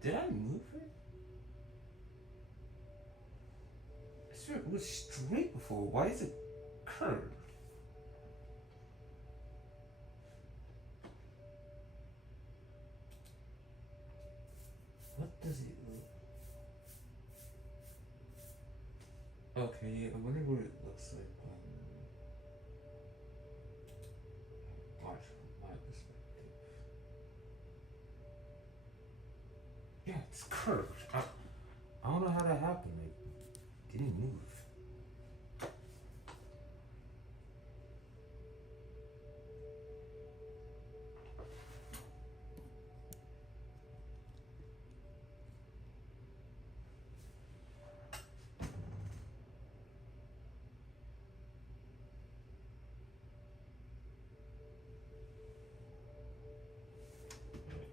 Did I move it? I swear it was straight before. Why is it curved? What does it look? Okay, I wonder what it looks like. Watch from my perspective. Yeah, it's curved. I don't know how that happened. Like, didn't move.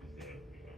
There we go.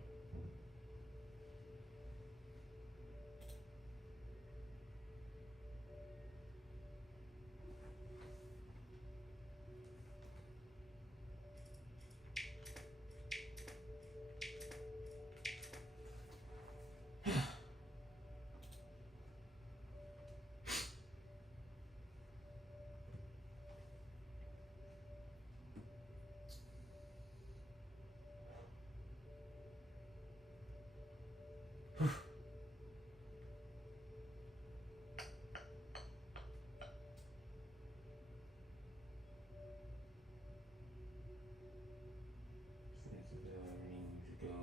Chances are I need to go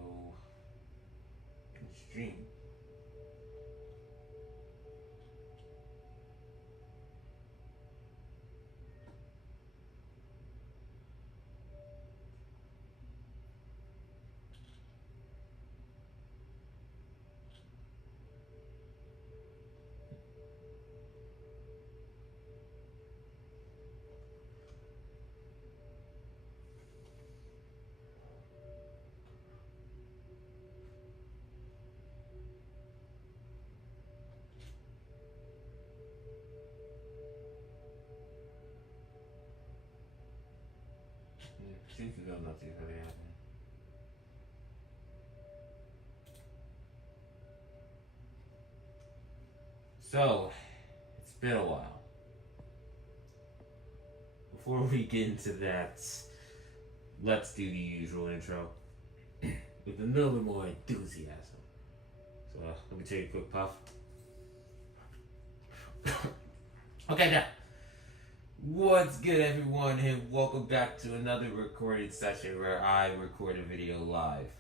and stream. Chances are nothing's really happening. So, it's been a while. Before we get into that, let's do the usual intro with a little bit more enthusiasm. So, let me take a quick puff. Okay, now, what's good, everyone, and welcome back to another recorded session where I record a video live.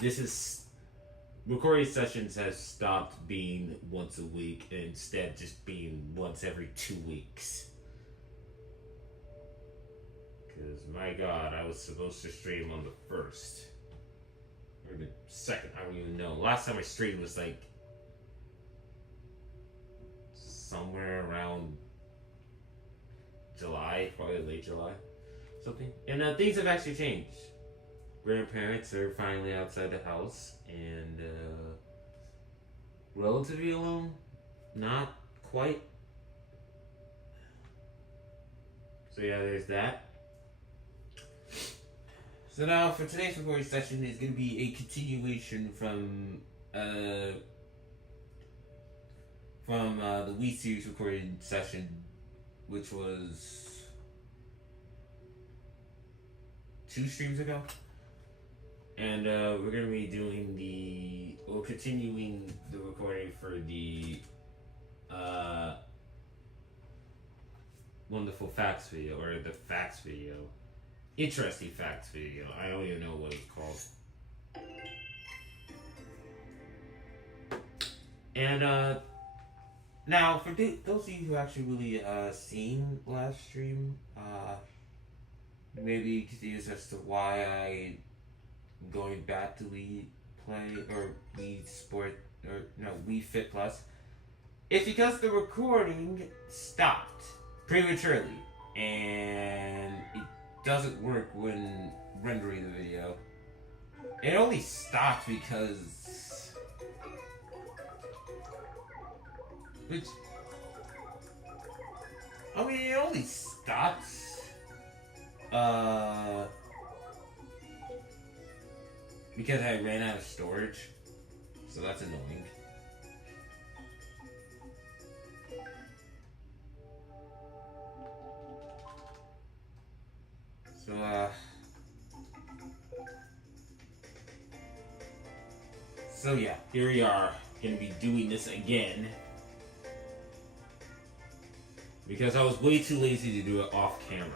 This is recording sessions has stopped being once a week and instead just being once every 2 weeks. Because, my god, I was supposed to stream on the 1st. Or the 2nd, I don't even know. Last time I streamed was like somewhere around July, probably late July, something. And things have actually changed. Grandparents are finally outside the house and relatively alone. Not quite. So yeah, there's that. So now for today's recording session is going to be a continuation from the Wii series recording session, which was 2 streams ago. And we're going to be doing continuing the recording for the wonderful facts video, or the facts video. Interesting facts video. I don't even know what it's called. And now, for those of you who actually really seen last stream, maybe confused as to why I going back to Wii Play or Wii Sport or no Wii Fit Plus, it's because the recording stopped prematurely and it doesn't work when rendering the video. It only stopped because which I mean it only stops because I ran out of storage. So that's annoying. So yeah, here we are, gonna be doing this again. Because I was way too lazy to do it off camera.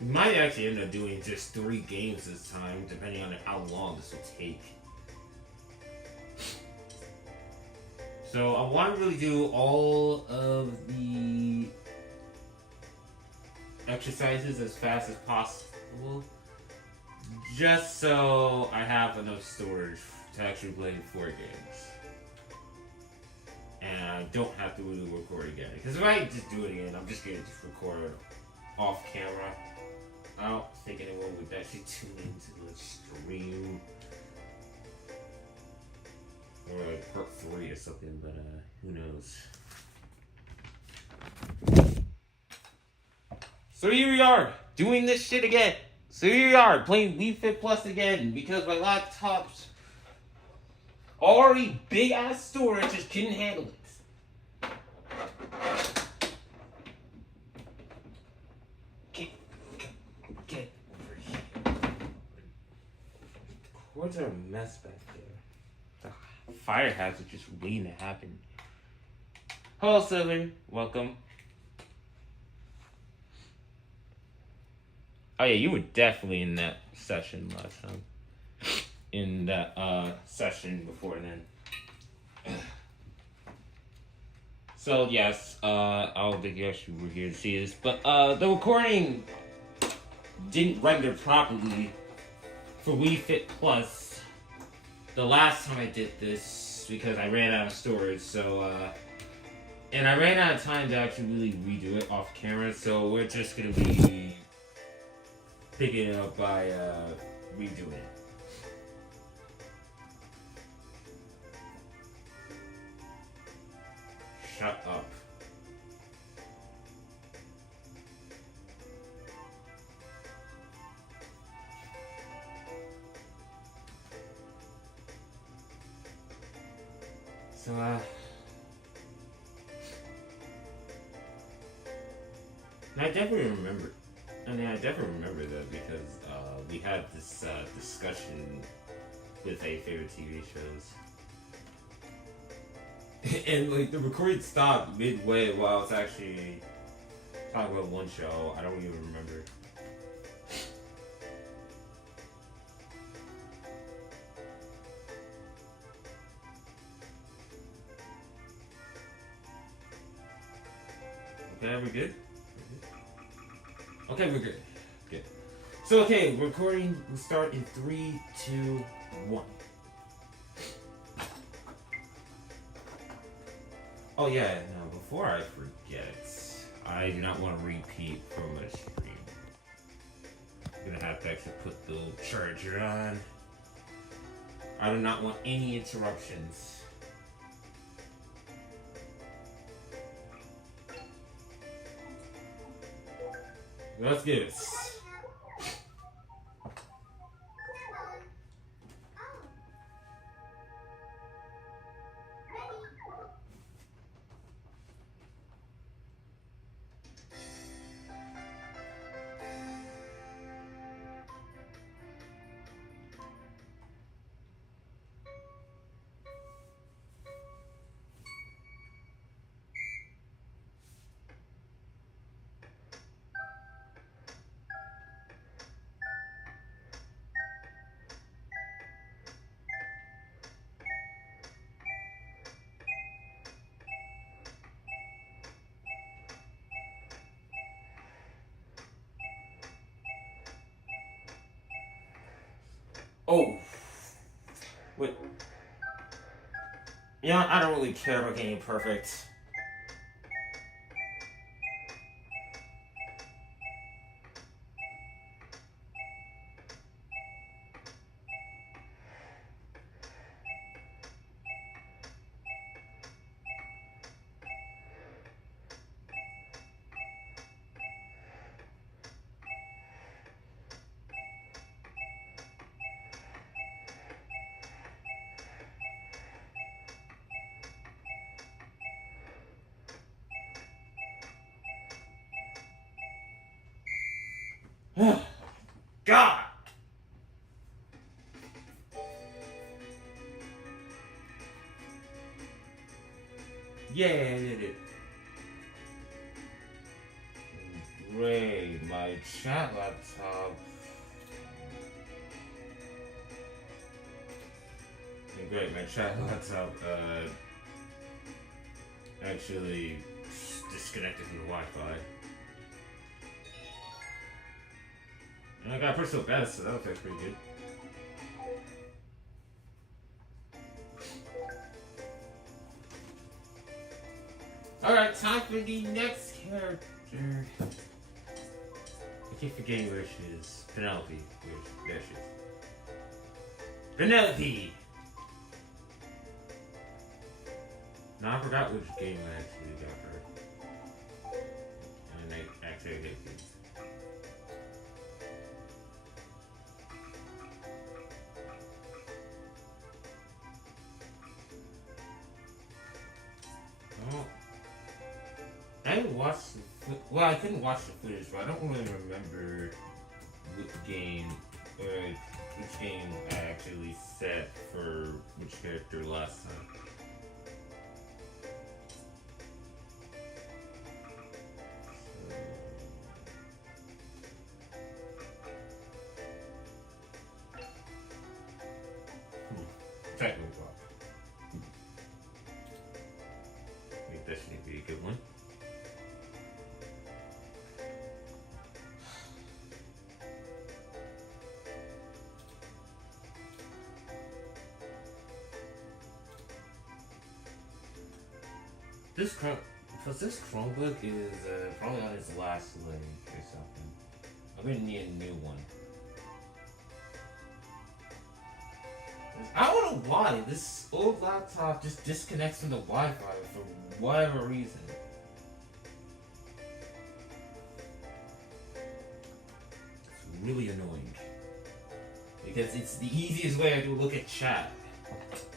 We might actually end up doing just 3 games this time, depending on how long this will take. So I want to really do all of the exercises as fast as possible, just so I have enough storage to actually play 4 games. And I don't have to really record again. Because if I just do it again, I'm just going to just record off camera. I don't think anyone would actually tune into the stream. Or like part 3 or something, but who knows. So here we are, doing this shit again. So here we are, playing Wii Fit Plus again, because my laptop's already big ass storage just couldn't handle it. Get over here. The cords are a mess back there. The fire hazard just waiting to happen. Hello, Silver. Welcome. Oh yeah, you were definitely in that session last time. In that session before then. So yes, I don't think you actually were here to see this, but the recording didn't render properly for Wii Fit Plus the last time I did this because I ran out of storage. So and I ran out of time to actually really redo it off camera. So we're just gonna be picking it up by redoing it. Shut up. So, I definitely remember. I definitely remember that because we had this discussion with a favorite TV shows. And like the recording stopped midway while I was actually talking about one show. I don't even remember. Okay, we're good? Okay, we're good. Good. So okay, recording will start in 3, 2, 1. Oh yeah, no, before I forget, I do not want to repeat from my stream. I'm gonna have to actually put the charger on. I do not want any interruptions. Let's do this. Oh. Wait. You know, I don't really care about getting perfect. God! Yeah, I did it. Great, my chat laptop. Great, my chat laptop actually disconnected from the Wi-Fi. And I got personal best, so that was actually pretty good. Alright, time for the next character. I keep forgetting where she is. Penelope. There she is. Penelope! Now I forgot which game I actually got her. And I actually did it. Oh. I didn't watch the well, I couldn't watch the footage, but I don't really remember which game I actually set for which character last time. Technical block. I think that should be a good one. This Chromebook is probably on its last leg or something. I'm gonna need a new one. I don't know why this old laptop just disconnects from the Wi-Fi for whatever reason. It's really annoying because it's the easiest way I can look at chat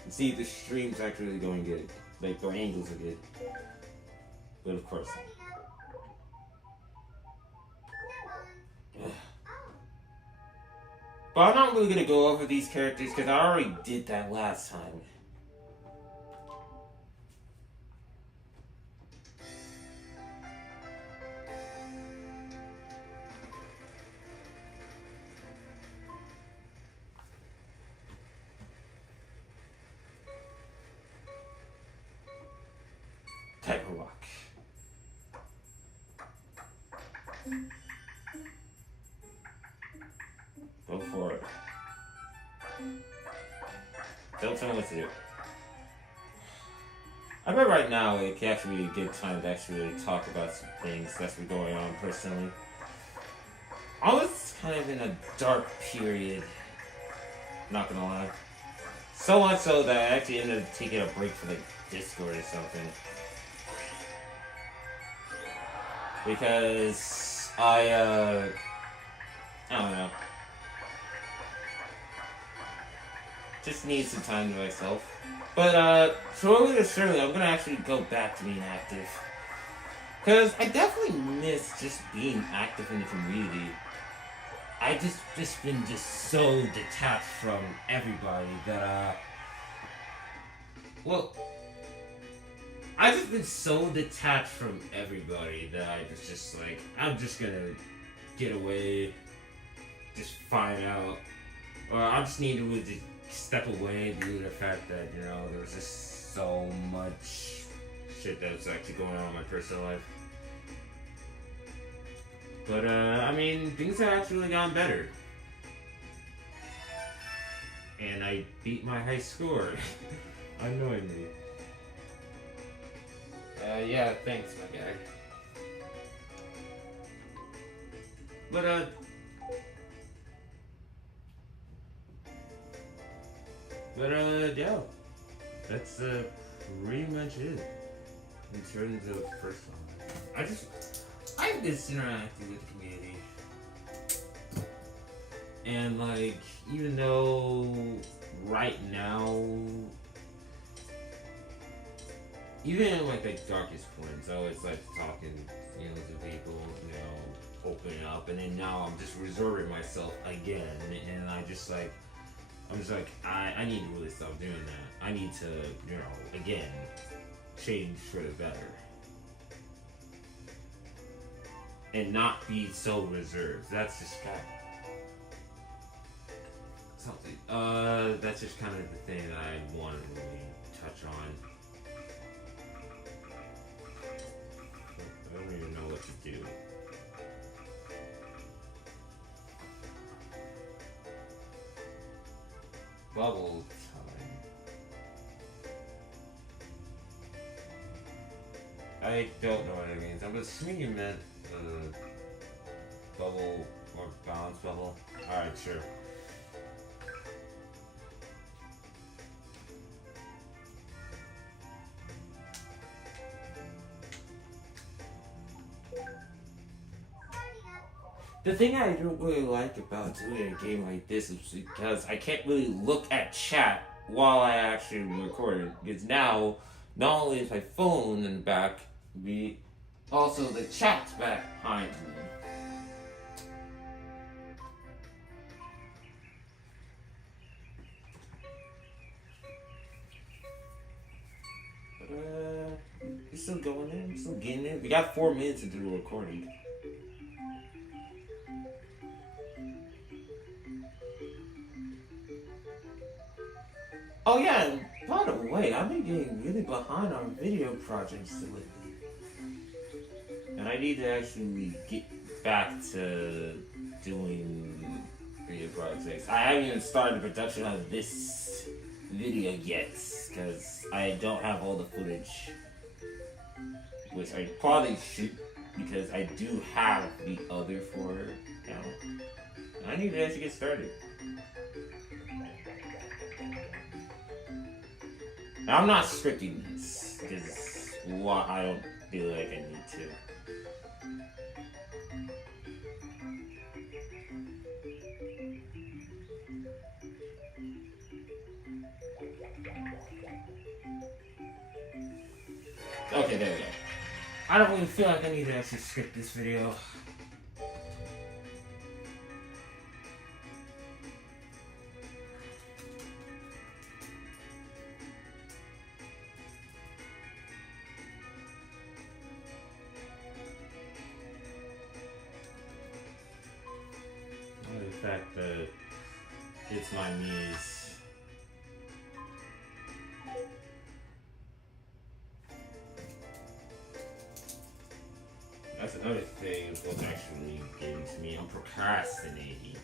and see if the stream's actually going good, like the angles are good. But of course. But I'm not really gonna go over these characters because I already did that last time. Type of rock. Go for it. Don't tell me what to do. I bet right now it can actually be a good time to actually talk about some things that's been going on personally. I was kind of in a dark period, not gonna lie. So much so that I actually ended up taking a break from the Discord or something. Because I don't know. Just need some time to myself. But slowly or surely I'm gonna actually go back to being active. Cause I definitely miss just being active in the community. I just been so detached from everybody that well, I've just been so detached from everybody that I was just like, I'm just gonna get away, just find out, or I just need to really step away due to the fact that, you know, there was just so much shit that's actually going on in my personal life. But, I mean, things have actually gotten better. And I beat my high score. Unknowingly. Yeah, thanks, my guy. But, yeah. That's, pretty much it. In terms of first one. I've just interacted with the community. And, like, even though right now, even in, like, the darkest points, I always like talking, you know, to people, you know, opening up, and then now I'm just reserving myself again, and I'm just like, I need to really stop doing that. I need to, again, change for the better. And not be so reserved. That's just kind of something. That's just kind of the thing that I wanted to really touch on. I don't even know what to do. Bubble time. I don't know what it means. I'm assuming you meant bubble or balance bubble. Alright, sure. The thing I don't really like about doing a game like this is because I can't really look at chat while I actually record it. Because now, not only is my phone in the back, also the chat's back behind me. But, we're still going in, we're still getting in. We got 4 minutes into the recording. Oh yeah, and by the way, I've been getting really behind on video projects lately. And I need to actually get back to doing video projects. I haven't even started the production of this video yet, because I don't have all the footage. Which I probably should, because I do have the other 4 now. I need to actually get started. Now, I'm not scripting this, because I don't feel like I need to. Okay, there we go. I don't really feel like I need to actually script this video. The fact that it's my niece. That's another thing that's what's actually getting to me. I'm procrastinating.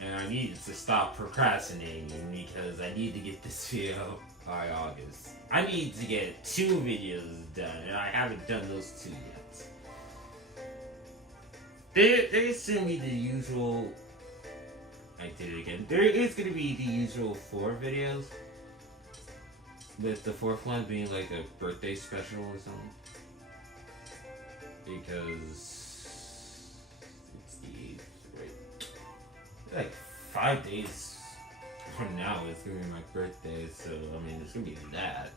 And I need to stop procrastinating because I need to get this video by August. I need to get 2 videos done, and I haven't done those 2 yet. They send me the usual. I did it again. There is going to be the usual 4 videos, with the 4th one being like a birthday special or something. Because it's the 8th, right? Like 5 days from now, it's going to be my birthday, so I mean, it's going to be that.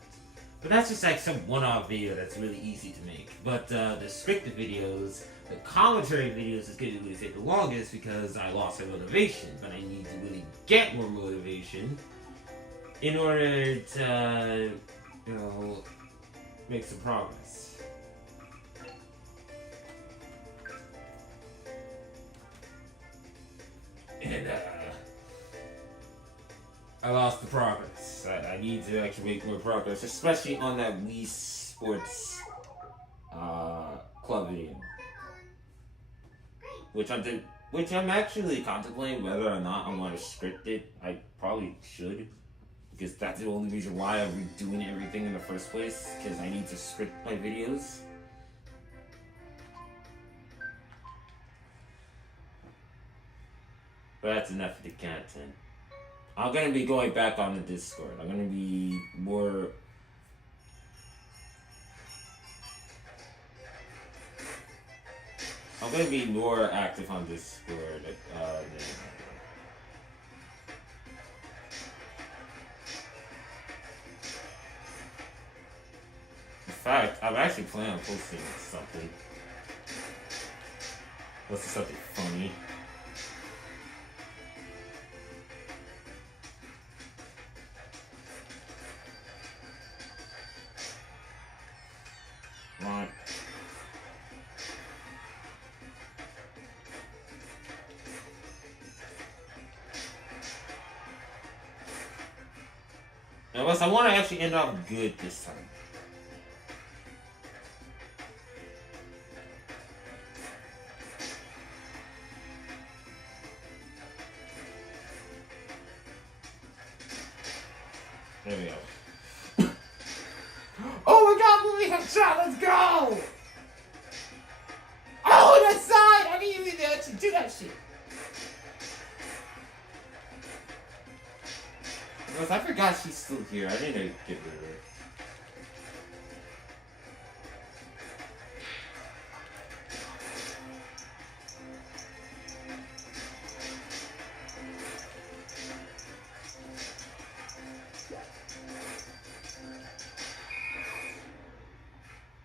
But that's just like some one-off video that's really easy to make. But the scripted videos, the commentary videos is going to really take the longest because I lost my motivation. But I need to really get more motivation in order to, make some progress. And I lost the progress. I need to actually make more progress, especially on that Wii Sports club video, which I'm actually contemplating whether or not I want to script it. I probably should, because that's the only reason why I'm redoing everything in the first place, because I need to script my videos. But that's enough of the content. I'm going to be going back on the Discord. I'm going to be more... I'm going to be more active on Discord than... In fact, I'm actually planning on posting something Was this something funny? Right. Unless I want to actually end off good this time. There we go. Oh my god, movie headshot, let's go! Oh, that side! I didn't even actually do that shit. Because I forgot she's still here. I didn't get rid of her.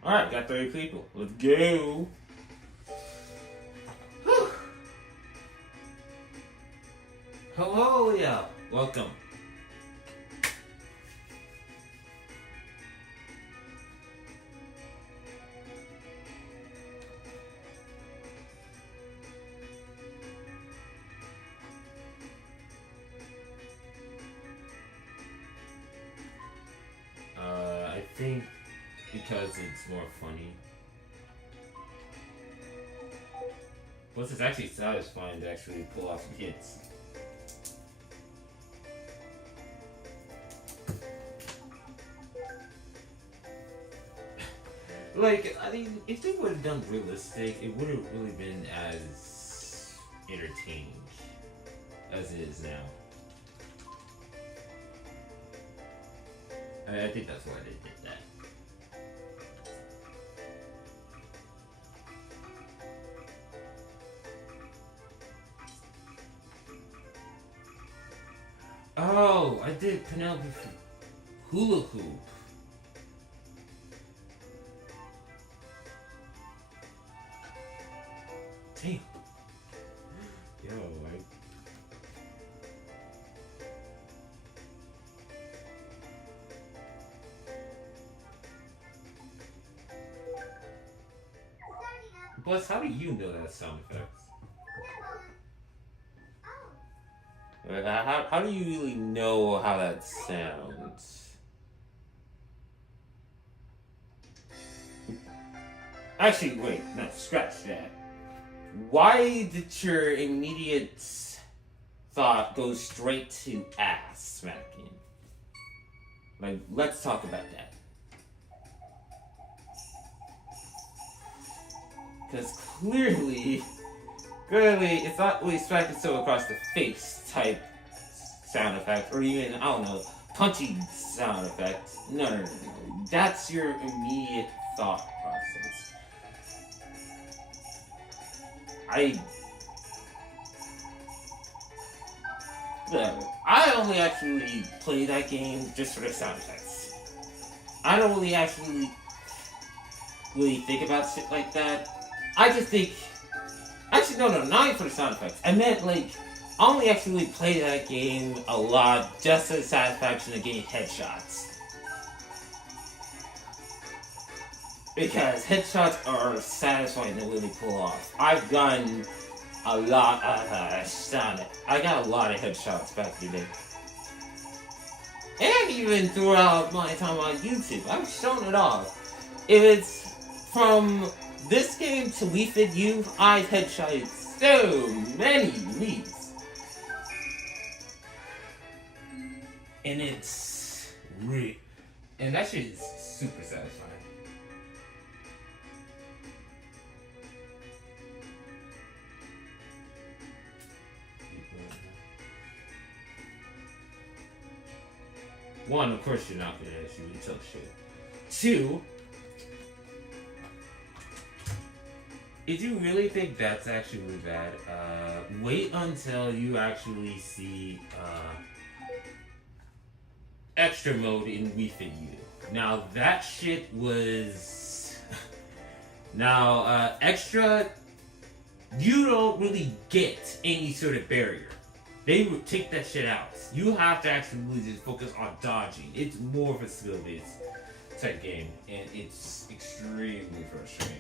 Alright, got 30 people. Let's go. Whew. Hello, yeah. Welcome. I think because it's more funny. Plus, it's actually satisfying to actually pull off some hits. Like, I mean, if they would have done realistic, it would have really been as entertaining as it is now. I think that's why they did that. Oh, I did Penelope Hula Hoop. Damn. Yo, Plus, how do you know that sound effects? How do you really know how that sounds? Actually, wait, no, scratch that. Why did your immediate thought go straight to ass smacking? Like, let's talk about that. Because clearly, it's not really smacking so across the face type sound effect, or even, I don't know, punching sound effect. No. That's your immediate thought process. Whatever. I only actually play that game just for the sound effects. I don't really actually think about shit like that. I just think... Actually, no, not even for the sound effects. I meant, like, I only actually play that game a lot just for the satisfaction of getting headshots. Because headshots are satisfying to really pull off. I've gotten a lot of Sonic. I got a lot of headshots back in the day. And even throughout my time on YouTube, I've shown it off. If it's from this game to We Fit You, I've headshotted so many leads. And it's real. And that shit is super satisfying. One, of course you're not gonna actually tell shit. Two, if you really think that's actually really bad, wait until you actually see extra mode in We Fit You. Now that shit was... Now, extra you don't really get any sort of barrier. They would take that shit out. You have to actually really just focus on dodging. It's more of a skill-based type game, and it's extremely frustrating.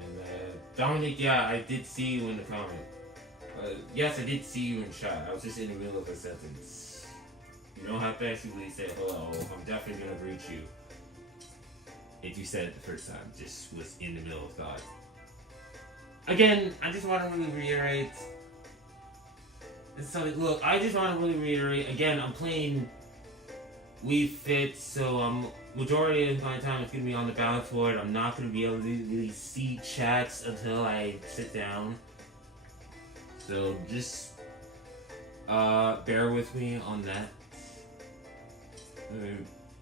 And Dominic, yeah, I did see you in the comment. Yes, I did see you in chat. I was just in the middle of a sentence. You don't have to actually say hello. I'm definitely gonna greet you. If you said it the first time, just was in the middle of thought. Again, I just want to really reiterate. So look, I just want to really reiterate. Again, I'm playing Wii Fit, so majority of my time it's gonna be on the balance board. I'm not gonna be able to really see chats until I sit down. So just bear with me on that.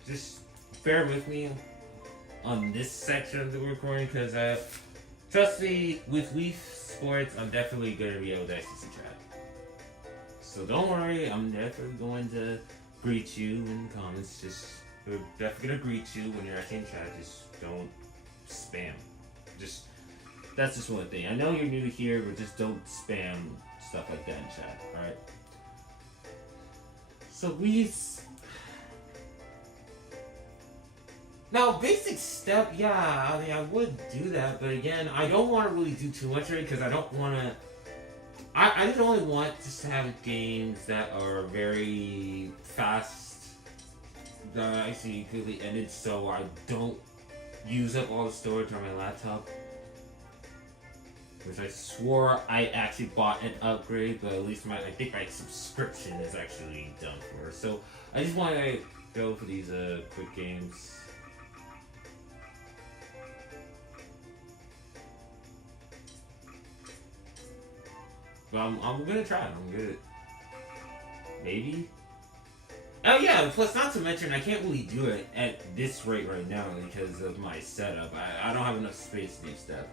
Just bear with me on this section of the recording, because trust me, with Wii Sports, I'm definitely gonna be able to actually see chat. So don't worry, I'm definitely going to greet you in the comments. We're definitely gonna greet you when you're actually in chat. Just don't spam. That's just one thing. I know you're new here, but just don't spam stuff like that in chat. All right. So now, basic step, yeah, I mean, I would do that, but again, I don't want to really do too much of it, because I don't want to... I just only want just to have games that are very fast, that are actually completely ended, so I don't use up all the storage on my laptop. Which I swore I actually bought an upgrade, but at least I think my subscription is actually done for. So, I just want to go for these quick games. But I'm gonna try it. I'm good. Maybe. Oh yeah. Plus, not to mention, I can't really do it at this rate right now because of my setup. I don't have enough space to do stuff.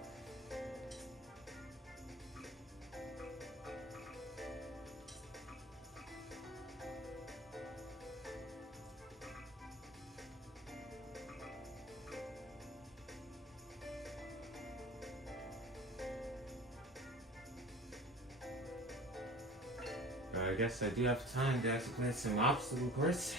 I guess I do have time to actually play some obstacle course.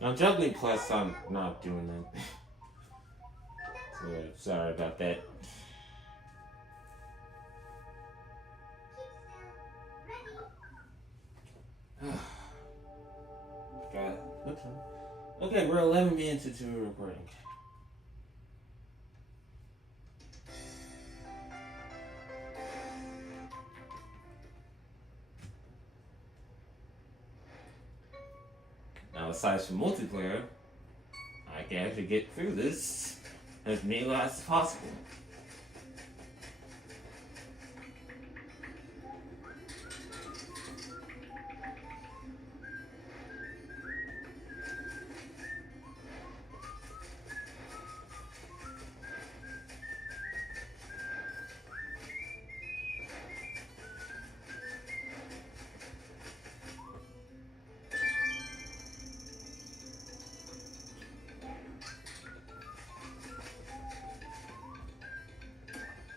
Now, Juggling Plus, I'm not doing that. So, sorry about that. Got it. Okay, we're 11 minutes into a recording. Now, aside from multiplayer, I can actually get through this as many lives as possible.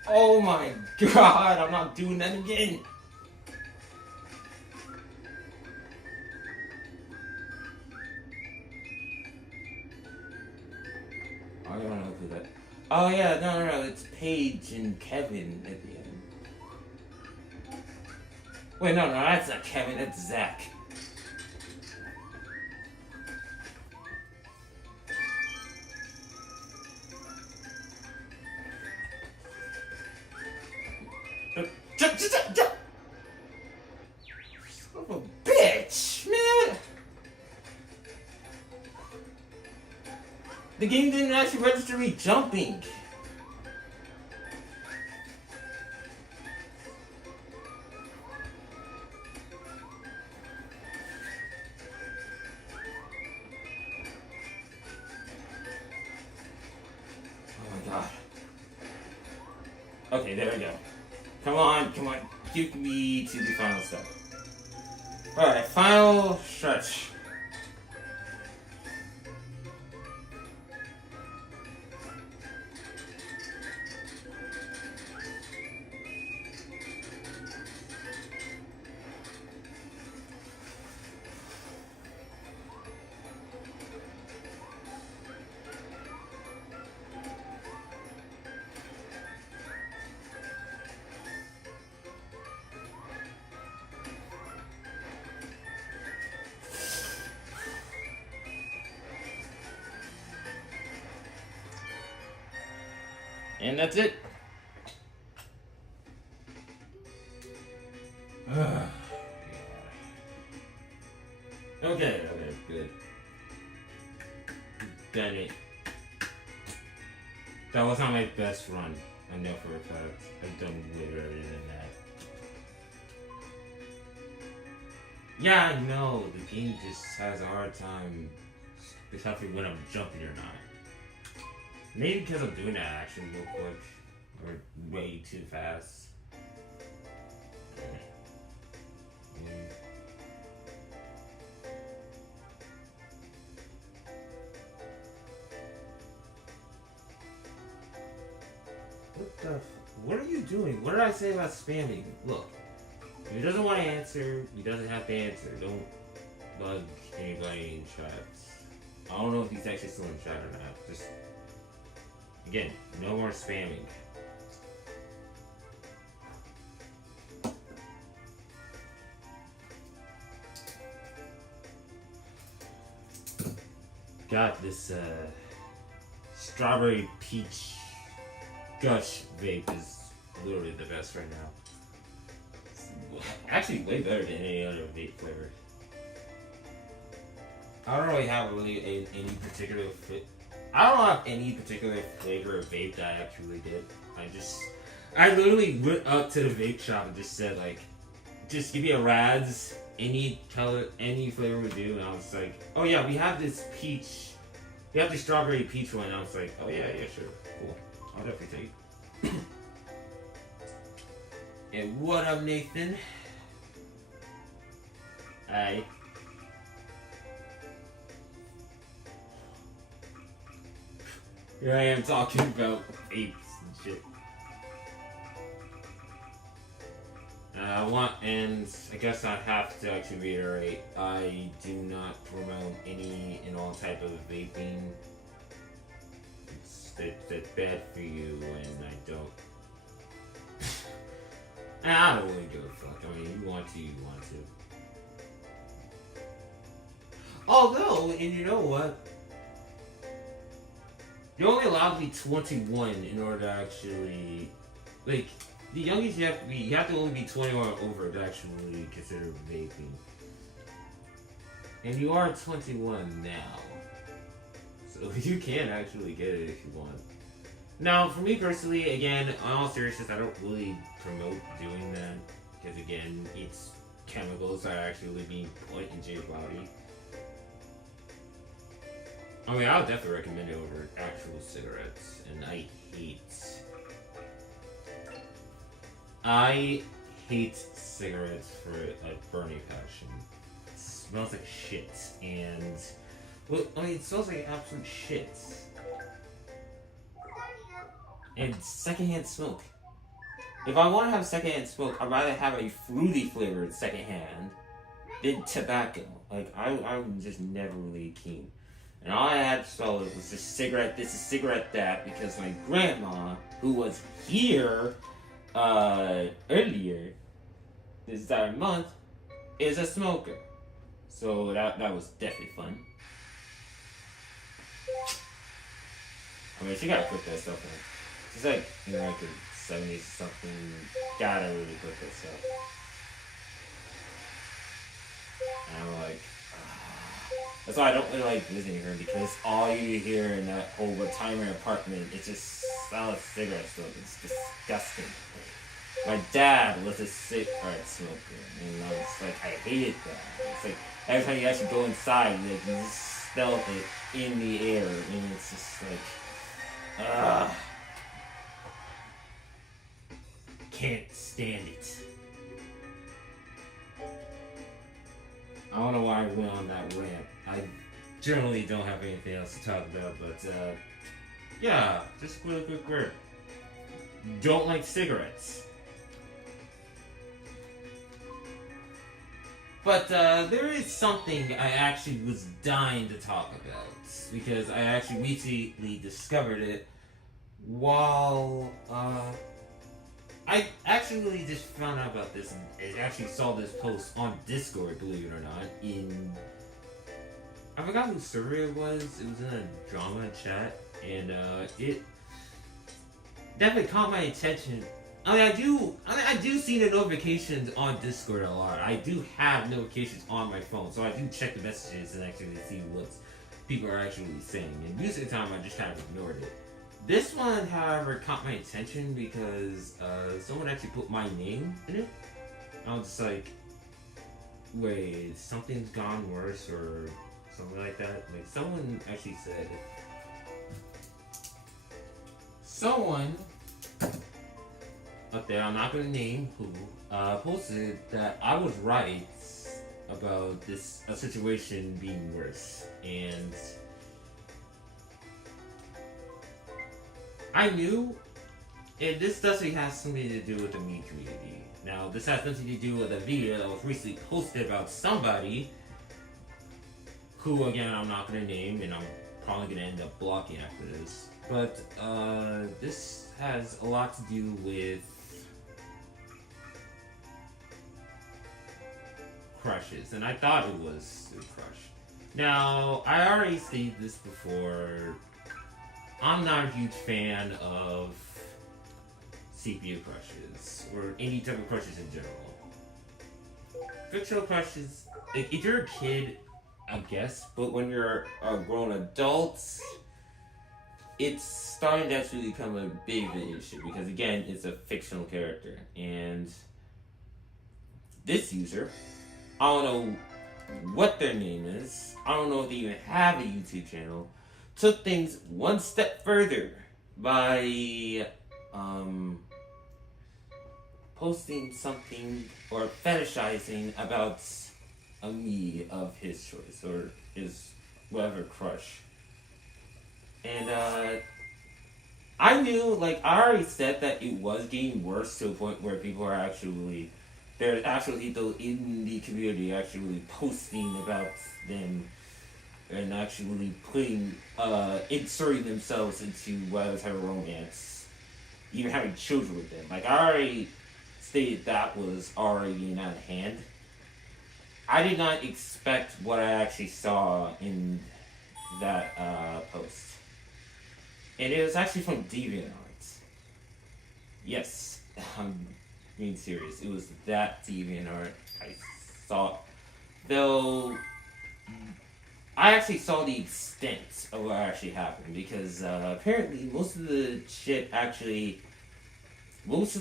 Oh my god, I'm not doing that again. I don't know who that. Oh yeah, no, it's Paige and Kevin at the end. Wait, no, that's not Kevin, that's Zach. Son of a bitch, man! The game didn't actually register me jumping. Okay, there we go. Come on, come on. Give me to the final step. Alright, final stretch. And that's it. Okay, good. Dang it. That was not my best run. I know for a fact. I've done way better than that. Yeah, I know. The game just has a hard time deciding when I'm jumping or not. Maybe because I'm doing that action real quick. Or way too fast. What are you doing? What did I say about spamming? Look, if he doesn't want to answer, he doesn't have to answer. Don't bug anybody in chats. I don't know if he's actually still in chat or not. Just, again, no more spamming. Got this strawberry peach gush vape is literally the best right now. It's actually way better than any other vape flavor. I don't really have any particular I don't have any particular flavor of vape that I actually did. I literally went up to the vape shop and just said like, just give me a Rads, any color, any flavor would do. And I was like, oh yeah, we have this peach, we have the strawberry peach one. And I was like, oh yeah, sure, cool. I'll definitely take it. And what up, Nathan? Hi. Here I am talking about apes and shit. And I guess I have to actually reiterate, I do not promote any and all type of vaping. It's bad for you, and I don't. I don't really give a fuck. I mean, you want to, you want to. Although, and you know what? You're only allowed to be 21 in order to actually, like, the youngest you have to only be 21 or over to actually consider vaping. And you are 21 now. So you can actually get it if you want. Now, for me personally, again, in all seriousness, I don't really promote doing that. Because again, it's chemicals that are actually being put into your body. I mean, I would definitely recommend it over actual cigarettes. And I hate cigarettes for a burning passion. It smells like shit. And, well, I mean, it smells like absolute shit. And secondhand smoke. If I want to have secondhand smoke, I'd rather have a fruity flavored secondhand than tobacco. Like, I'm just never really keen. And all I had to smell was just cigarette this, a cigarette that, because my grandma, who was here earlier this entire month, is a smoker. So that was definitely fun. I mean, she gotta put that stuff in. She's like in like the 70s or something. Gotta really put that stuff. And I'm like, that's why I don't really like visiting her, because all you hear in that whole retirement apartment, it's just smell of cigarette smoke. It's disgusting. My dad was a cigarette smoker, and I was like, I hated that. It's like every time you actually go inside, like, you just smell it in the air, and it's just like, ugh. can't stand it. I don't know why I went on that rant. I generally don't have anything else to talk about, but yeah, just a really quick word. Don't like cigarettes. But there is something I actually was dying to talk about because I actually recently discovered it while I actually just found out about this. I actually saw this post on Discord, believe it or not. I forgot whose server it was. It was in a drama chat, and it definitely caught my attention. I do see the notifications on Discord a lot. I do have notifications on my phone, so I do check the messages and actually see what people are actually saying. And most of the time, I just kind of ignored it. This one, however, caught my attention because someone actually put my name in it. I was just like, wait, something's gone worse or something like that. Like, someone actually said, someone up there, I'm not going to name who, posted that I was right about a situation being worse. And I knew, and this doesn't have something to do with the me community. Now, this has nothing to do with a video that was recently posted about somebody who, again, I'm not going to name, and I'm probably going to end up blocking after this. But, this has a lot to do with crushes, and I thought it was a crush. Now, I already stated this before. I'm not a huge fan of CPU crushes, or any type of crushes in general. Fictional crushes, like, if you're a kid, I guess, but when you're a grown adult, it's starting to actually become a big issue, because again, it's a fictional character, and this user, I don't know what their name is, I don't know if they even have a YouTube channel, took things one step further by posting something or fetishizing about a me of his choice or his whatever crush. And I knew, like, I already said that it was getting worse to a point where people are actually, there's actually people in the community actually posting about them and actually inserting themselves into whatever type of romance, even having children with them. Like, I already stated that was already getting out of hand. I did not expect what I actually saw in that post. And it was actually from DeviantArt. Yes, I'm being serious. It was that DeviantArt I saw. Though, I actually saw the extent of what actually happened, because apparently most of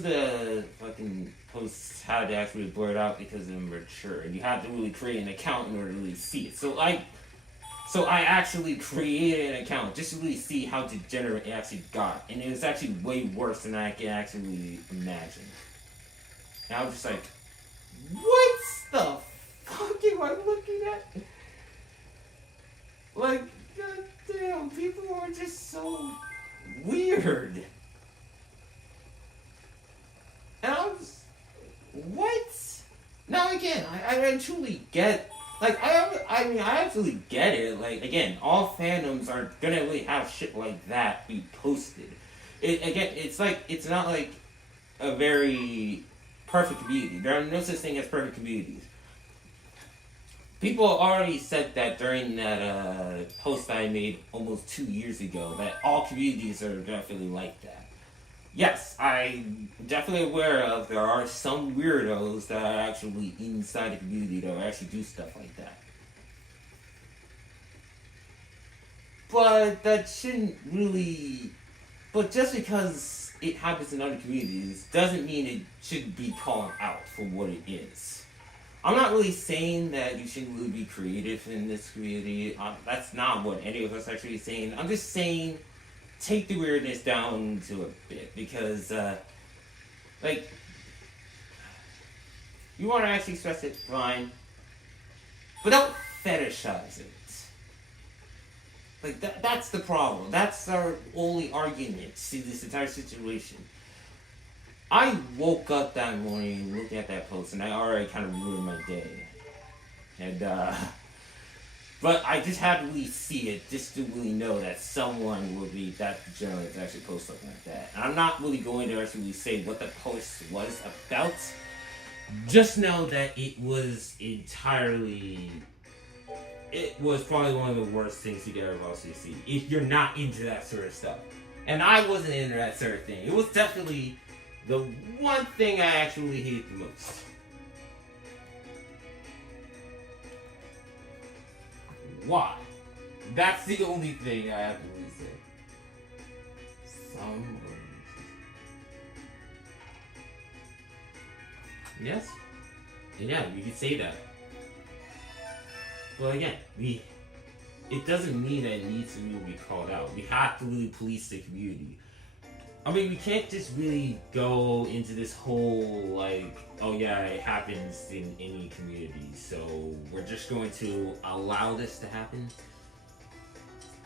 the fucking posts had to actually blur it out because they're mature, and you had to really create an account in order to really see it. So I actually created an account just to really see how degenerate it actually got, and it was actually way worse than I can actually imagine. And I was just like, what the fuck am I looking at? Like, goddamn, people are just so weird. And I was, what? Now again, I truly get, like, I mean, I absolutely get it. Like, again, all fandoms are gonna really have shit like that be posted. It's like, it's not like a very perfect community. There are no such thing as perfect communities. People already said that during that post I made almost 2 years ago, that all communities are definitely like that. Yes, I'm definitely aware of there are some weirdos that are actually inside the community that will actually do stuff like that. But that shouldn't really... But just because it happens in other communities doesn't mean it should be called out for what it is. I'm not really saying that you shouldn't really be creative in this community. That's not what any of us are actually saying. I'm just saying, take the weirdness down to a bit, because, like, You want to actually express it, fine. But don't fetishize it. Like, that's the problem. That's our only argument to this entire situation. I woke up that morning looking at that post, and I already kind of ruined my day. And, but I just had to really see it, just to really know that someone would be that degenerate to actually post something like that. And I'm not really going to actually say what the post was about. Just know that it was entirely... It was probably one of the worst things to get out of LCC, if you're not into that sort of stuff. And I wasn't into that sort of thing. It was definitely the one thing I actually hate the most. Why? That's the only thing I have to really say. Some Yes? And yeah, you could say that. But again, it doesn't mean that it needs to really be called out. We have to really police the community. I mean, we can't just really go into this whole, like, oh yeah, it happens in any community, so we're just going to allow this to happen.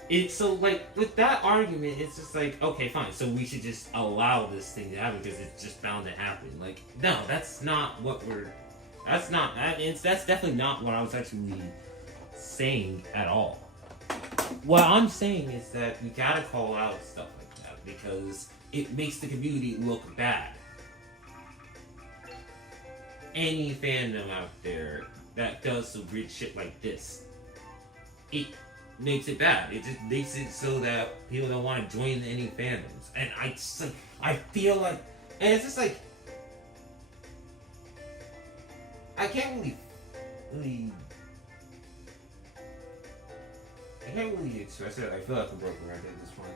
It's so, like, with that argument, it's just like, okay, fine, so we should just allow this thing to happen because it's just bound to happen. Like, no, that's not what that's definitely not what I was actually saying at all. What I'm saying is that we gotta call out stuff like that because it makes the community look bad. Any fandom out there that does some weird shit like this, it makes it bad. It just makes it so that people don't want to join any fandoms. And I just like, I feel like, and it's just like, I can't really express it. I feel like a broken record at this point.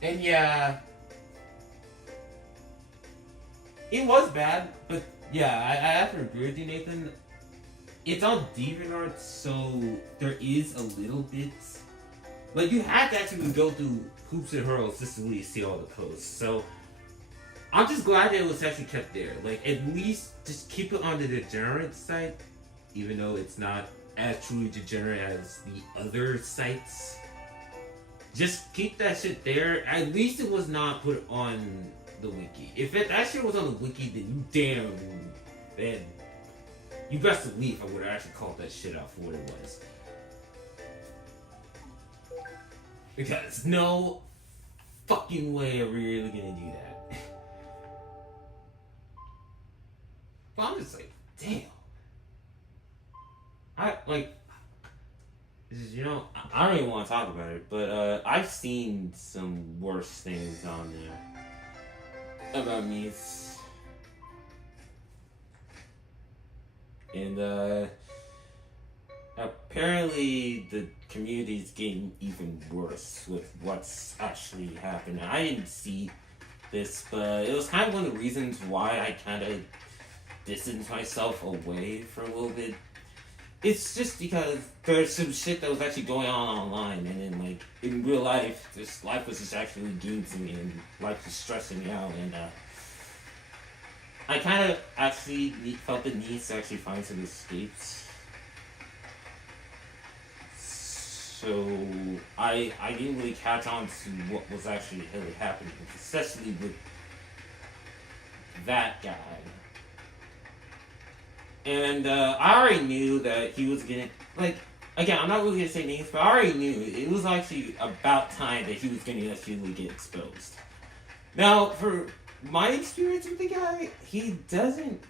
And yeah, it was bad, but yeah, I have to agree with you, Nathan. It's on DeviantArt, so there is a little bit. Like, you have to actually go through hoops and hurdles just to really see all the posts. So I'm just glad that it was actually kept there. Like, at least just keep it on the degenerate site, even though it's not as truly degenerate as the other sites. Just keep that shit there. At least it was not put on the wiki. If that shit was on the wiki, then you best believe I would have actually called that shit out for what it was. Because no fucking way are we really gonna do that. But I'm just like, damn. I don't even want to talk about it, but I've seen some worse things on there about me. And apparently the community's getting even worse with what's actually happening. I didn't see this, but it was kind of one of the reasons why I kind of distanced myself away for a little bit. It's just because there's some shit that was actually going on online, and then, like, in real life, this life was just actually doing to me, and life was stressing me out, and I kind of actually felt the need to actually find some escapes. So I didn't really catch on to what was actually really happening, especially with that guy. And I already knew that he was gonna, like, again, I'm not really gonna say names, but I already knew it was actually about time that he was gonna actually get exposed. Now, for my experience with the guy, he doesn't,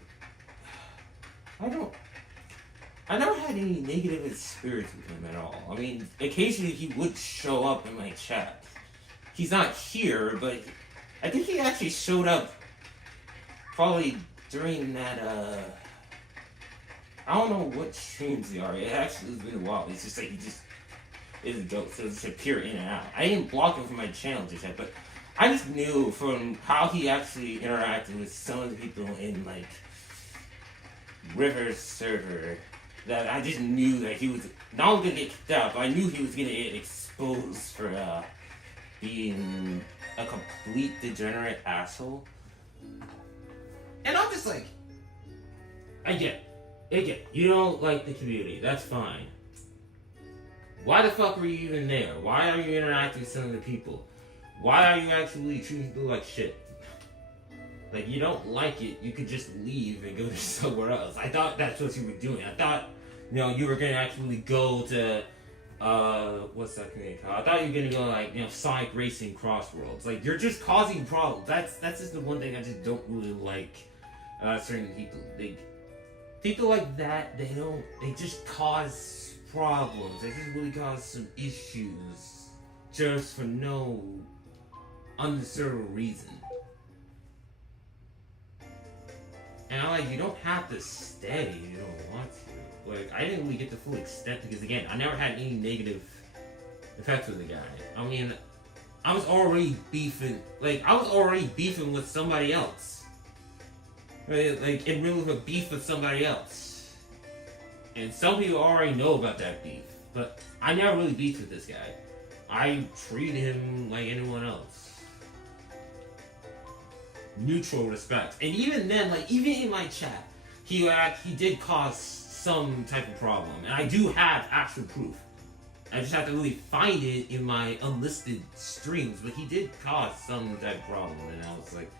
I never had any negative experience with him at all. I mean, occasionally he would show up in my chat. He's not here, but I think he actually showed up probably during that, I don't know what streams they are. It actually has been a while. It's just like he just is a ghost, so it's appear in and out. I didn't block him from my channel just yet, but I just knew from how he actually interacted with some of the people in, like, River's server that I just knew that he was not only gonna get kicked out, but I knew he was gonna get exposed for being a complete degenerate asshole. just like, I get you don't like the community. That's fine. Why the fuck were you even there? Why are you interacting with some of the people? Why are you actually treating people like shit? Like, you don't like it, you could just leave and go to somewhere else. I thought that's what you were doing. I thought, you were gonna actually go to, what's that community called? I thought you were gonna go, like, Sonic Racing Crossworlds. Like, you're just causing problems. That's just the one thing I just don't really like about certain people. People like that, they just cause problems. They just really cause some issues just for no undiscernible reason. And I'm like, you don't have to stay if you don't want to. Like, I didn't really get the full extent because, again, I never had any negative effects with the guy. I mean, I was already beefing with somebody else. Right? Like, in the middle of a beef with somebody else. And some people already know about that beef. But I never really beefed with this guy. I treated him like anyone else. Neutral respect. And even then, like, even in my chat, he did cause some type of problem. And I do have actual proof. I just have to really find it in my unlisted streams, but he did cause some type of problem, and I was like,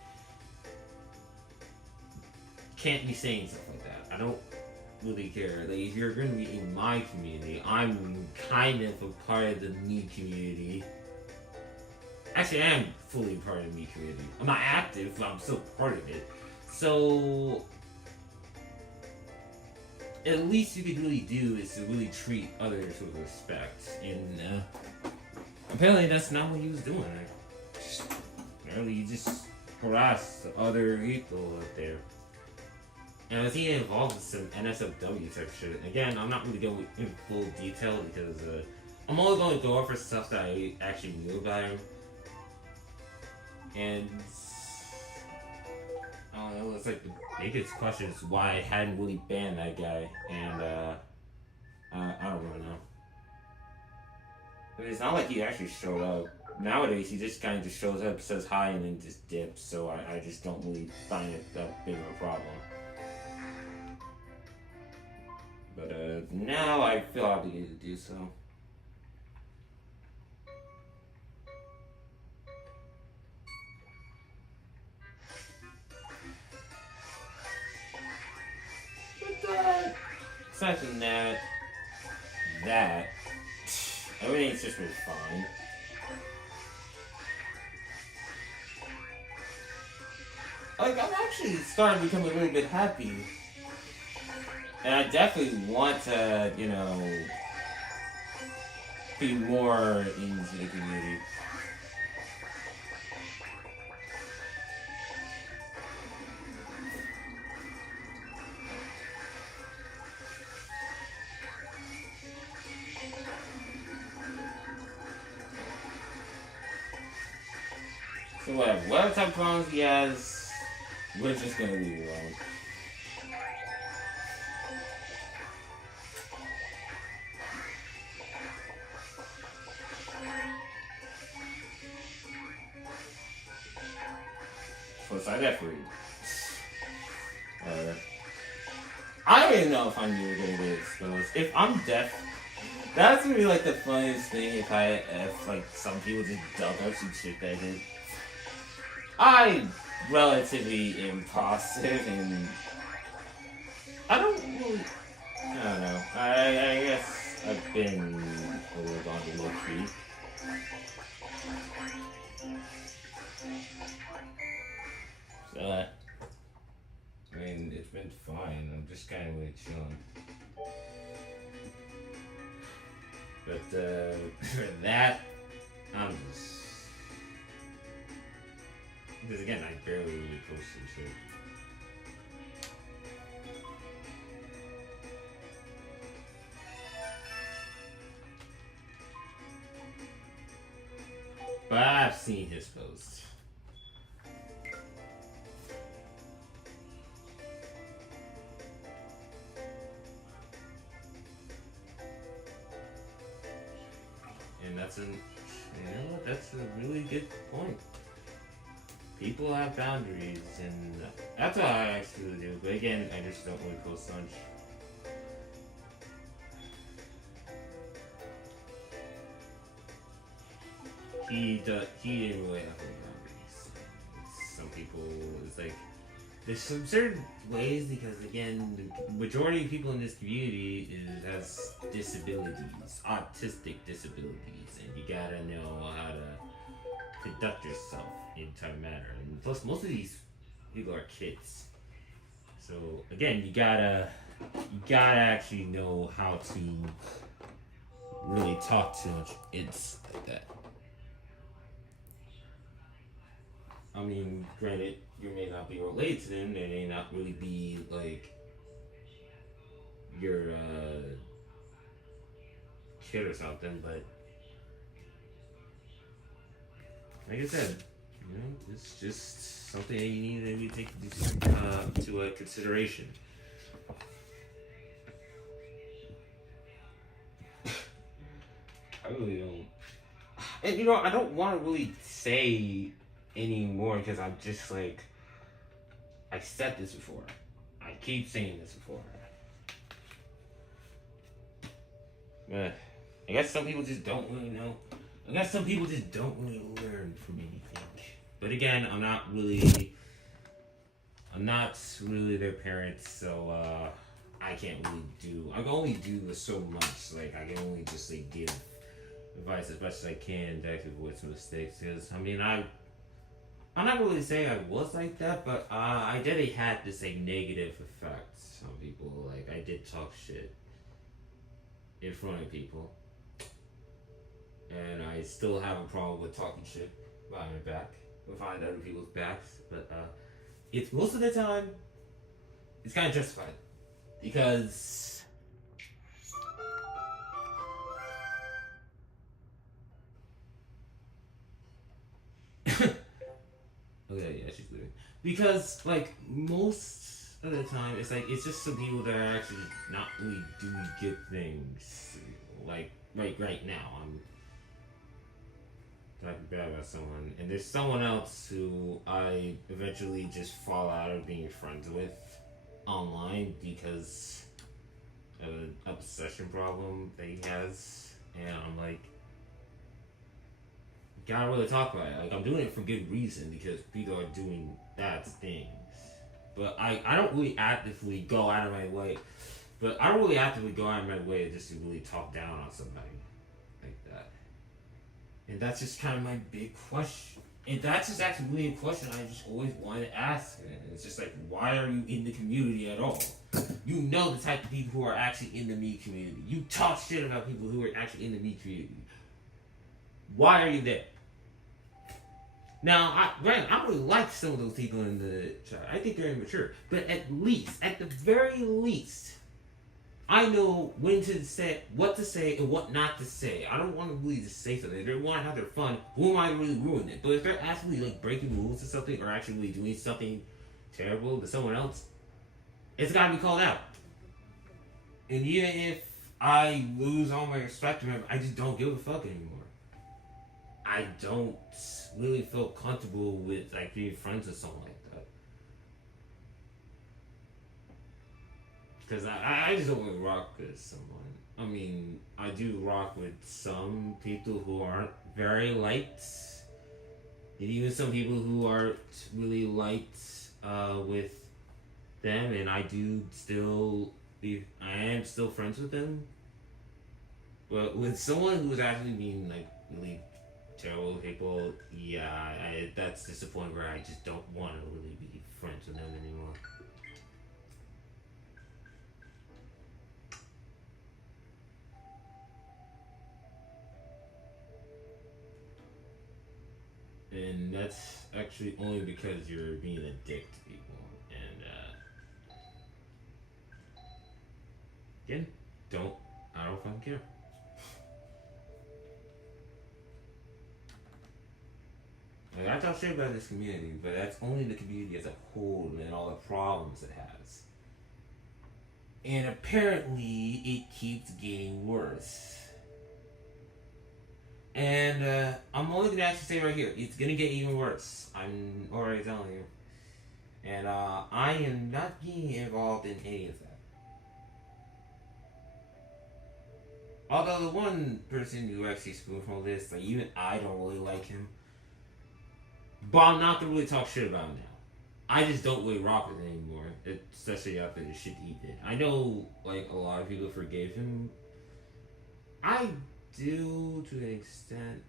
can't be saying stuff like that. I don't really care. Like, if you're gonna be in my community, I'm kind of a part of the me community. Actually, I am fully part of the me community. I'm not active, but I'm still part of it. So, at least you could really do is to really treat others with respect. And apparently that's not what he was doing. Apparently he just harassed other people out there. And I was getting involved with some NSFW type shit. Again, I'm not really going in full detail because I'm only going to go over stuff that I actually knew about him. And I don't know, it's like the biggest question is why I hadn't really banned that guy, and I don't really know. I mean, it's not like he actually showed up. Nowadays, he just kind of just shows up, says hi, and then just dips, so I just don't really find it that big of a problem. But now I feel obligated to do so. Aside from that, everything's just been fine. Like, I'm actually starting to become a little bit happy. And I definitely want to, be more into the community. So whatever type of problems he has, we're just gonna leave it alone. Plus, I definitely. I don't even know if I'm really gonna get exposed. If I'm deaf, that's gonna be like the funniest thing if like some people just dug up some shit that I did. I'm relatively impulsive and I don't know. I guess I've been a little on the low key. So, I mean, it's been fine. I'm just kind of really chilling. But for that, I'm just. Because again, I barely really posted shit. But I've seen his posts. And that's that's a really good point. people have boundaries, and that's what I actually do. But again, I just don't really post much. He didn't really have any boundaries. Some people, it's like there's some certain ways because again, the majority of people in this community has disabilities, autistic disabilities, and you gotta know how to conduct yourself in a manner. And plus, most of these people are kids, so again, you gotta actually know how to really talk to kids like that. I mean, granted, you may not be related to them. They may not really be like your kid or something. But like I said, it's just something that you need to really take to a consideration. I really don't, and I don't want to really say anymore because I'm just like I said this before. I keep saying this before. But I guess some people just don't really know. I guess some people just don't really learn from anything. But again, I'm not really their parents, so I can't really do. I can only do so much. Like I can only just like give advice as much as I can to actually avoid some mistakes. Because I mean, I'm not really saying I was like that, but I did had this like negative effect on people. Like I did talk shit in front of people, and I still have a problem with talking shit behind my back, behind other people's backs. But it's most of the time it's kind of justified because. Okay, yeah, she's leaving. Because, like, most of the time, it's like, it's just some people that are actually not really doing good things. Like, right now, I'm talking bad about someone. And there's someone else who I eventually just fall out of being friends with online because of an obsession problem that he has. And I'm like, gotta really talk about it. Like I'm doing it for good reason because people are doing bad things. But I don't really actively go out of my way. But I don't really actively go out of my way just to really talk down on somebody like that. And that's just kind of my big question. And that's just actually really a question I just always wanted to ask. And it's just like, why are you in the community at all? You know the type of people who are actually in the me community. You talk shit about people who are actually in the me community. Why are you there? Now, granted, I really like some of those people in the chat. I think they're immature. But at the very least, I know when to say, what to say, and what not to say. I don't want to really just say something. If they want to have their fun, who am I to really ruin it? But if they're actually like breaking rules or something, or actually really doing something terrible to someone else, it's got to be called out. And even if I lose all my respect for him, I just don't give a fuck anymore. I don't really feel comfortable with like being friends with someone like that. Because I just don't want to rock with someone. I mean, I do rock with some people who aren't very light. And even some people who aren't really light with them. And I am still friends with them. But with someone who's actually being like really terrible people, yeah, that's just the point where I just don't want to really be friends with them anymore. And that's actually only because you're being a dick to people. And again, I don't fucking care. Like, I talk shit about this community, but that's only the community as a whole and all the problems it has. And apparently, it keeps getting worse. And I'm only gonna actually say right here, it's gonna get even worse. I'm already telling you. And I am not getting involved in any of that. Although the one person who actually spoofed all this, like even I don't really like him. But I'm not gonna really talk shit about him now. I just don't really rock with him anymore, especially after the shit he did. I know, like, a lot of people forgave him. I do to an extent.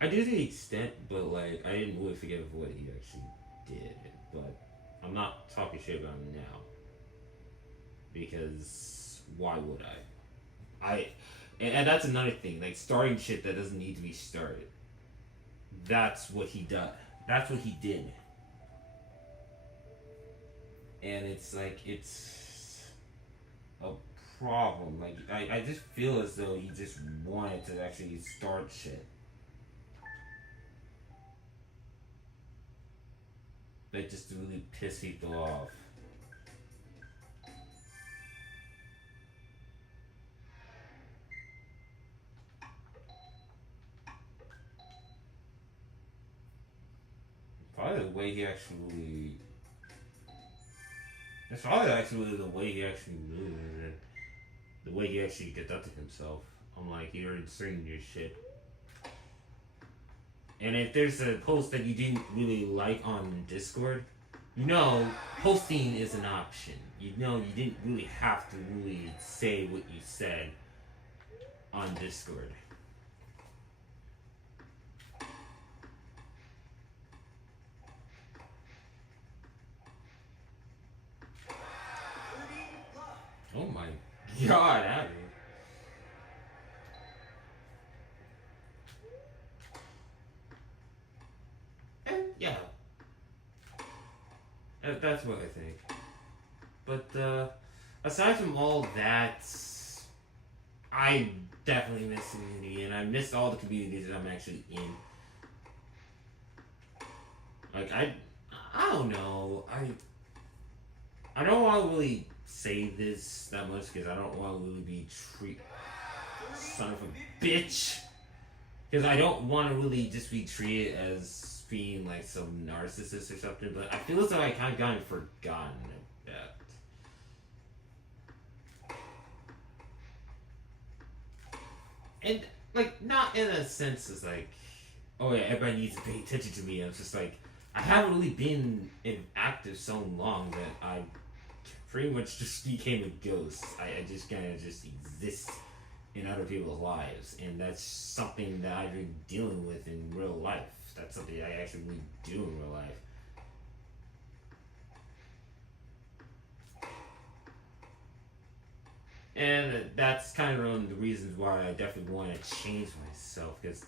I do to an extent, but, like, I didn't really forgive what he actually did. But I'm not talking shit about him now. Because why would I? And that's another thing. Like, starting shit that doesn't need to be started. That's what he does. That's what he did. And it's like, it's a problem. Like, I just feel as though he just wanted to actually start shit. Like, just to really piss people off. Probably the way he actually. It's probably actually the way he actually moves and the way he actually conducted himself. I'm like, you're inserting your shit. And if there's a post that you didn't really like on Discord, you know, posting is an option. You know, you didn't really have to really say what you said on Discord. Oh my god, Abby. And yeah, that's what I think. But aside from all that, I definitely miss the community, and I missed all the communities that I'm actually in. Like I don't know. I don't want to really say this that much because I don't want to really be son of a bitch. Because I don't want to really just be treated as being like some narcissist or something. But I feel as though I kind of gotten forgotten about. And like not in a sense as like, oh yeah, everybody needs to pay attention to me. It's just like I haven't really been active so long that I pretty much just became a ghost. I just kind of just exist in other people's lives, and that's something that I've been dealing with in real life. That's something I actually really do in real life. And that's kind of one of the reasons why I definitely want to change myself, because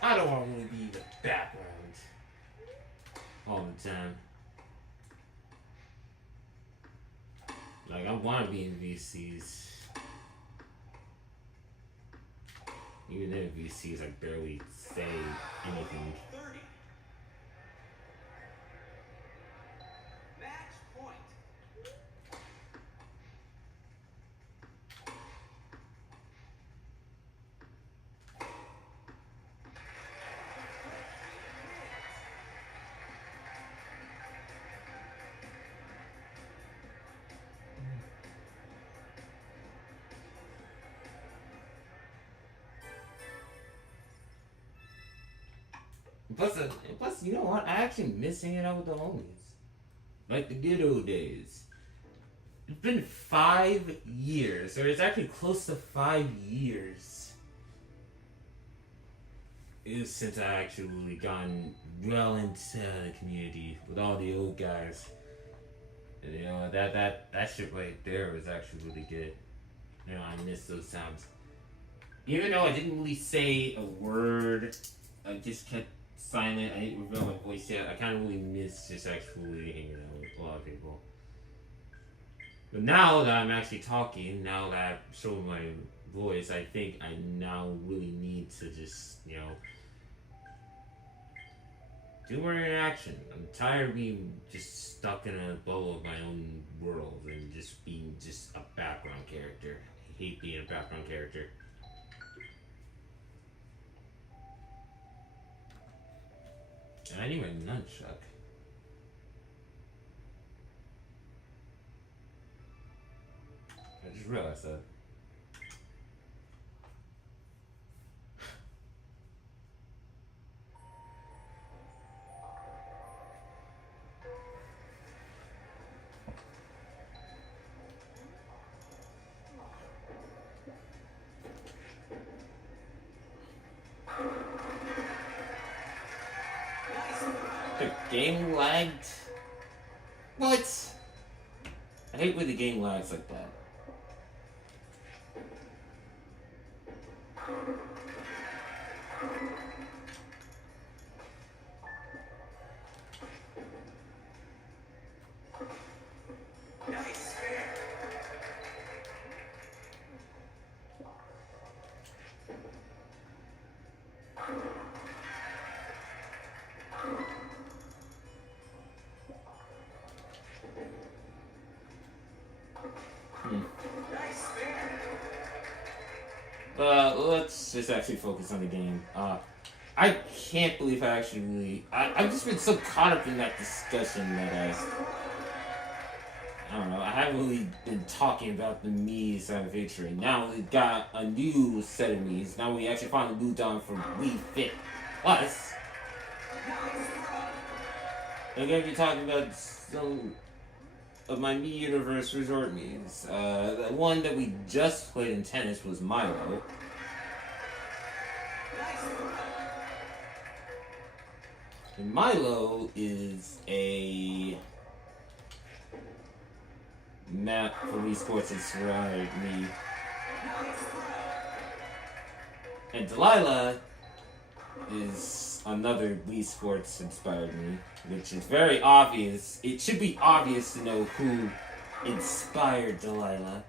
I don't want to really be in the background all the time. Like, I want to be in VCs. Even in VCs, I barely say anything. Plus, you know what? I actually miss hanging out with the homies. Like the good old days. It's been 5 years, or it's actually close to 5 years since I actually gotten well into the community with all the old guys. And, you know, that shit right there was actually really good. You know, I miss those times. Even though I didn't really say a word, I just kept silent. I didn't reveal my voice yet. I kind of really miss just actually hanging out with a lot of people. But now that I'm actually talking, now that I've shown my voice, I think I now really need to just, you know, do more interaction. I'm tired of being just stuck stuck in a bubble of my own world and just being just a background character. I hate being a background character. And I need my nunchuck. I just realized that. The game lagged? What? I hate when the game lags like that. Let's just actually focus on the game. I can't believe I I've just been so caught up in that discussion that I don't know, I haven't really been talking about the Mii side of Victory. Now we got a new set of Mii's. Now we actually finally moved on from Wii Fit Plus. I'm going to be talking about some of my Mii Universe Resort Mii's. The one that we just played in tennis was Milo. And Milo is a map for Wii Sports inspired Mii. And Delilah is another Wii Sports inspired Mii, which is very obvious. It should be obvious to know who inspired Delilah.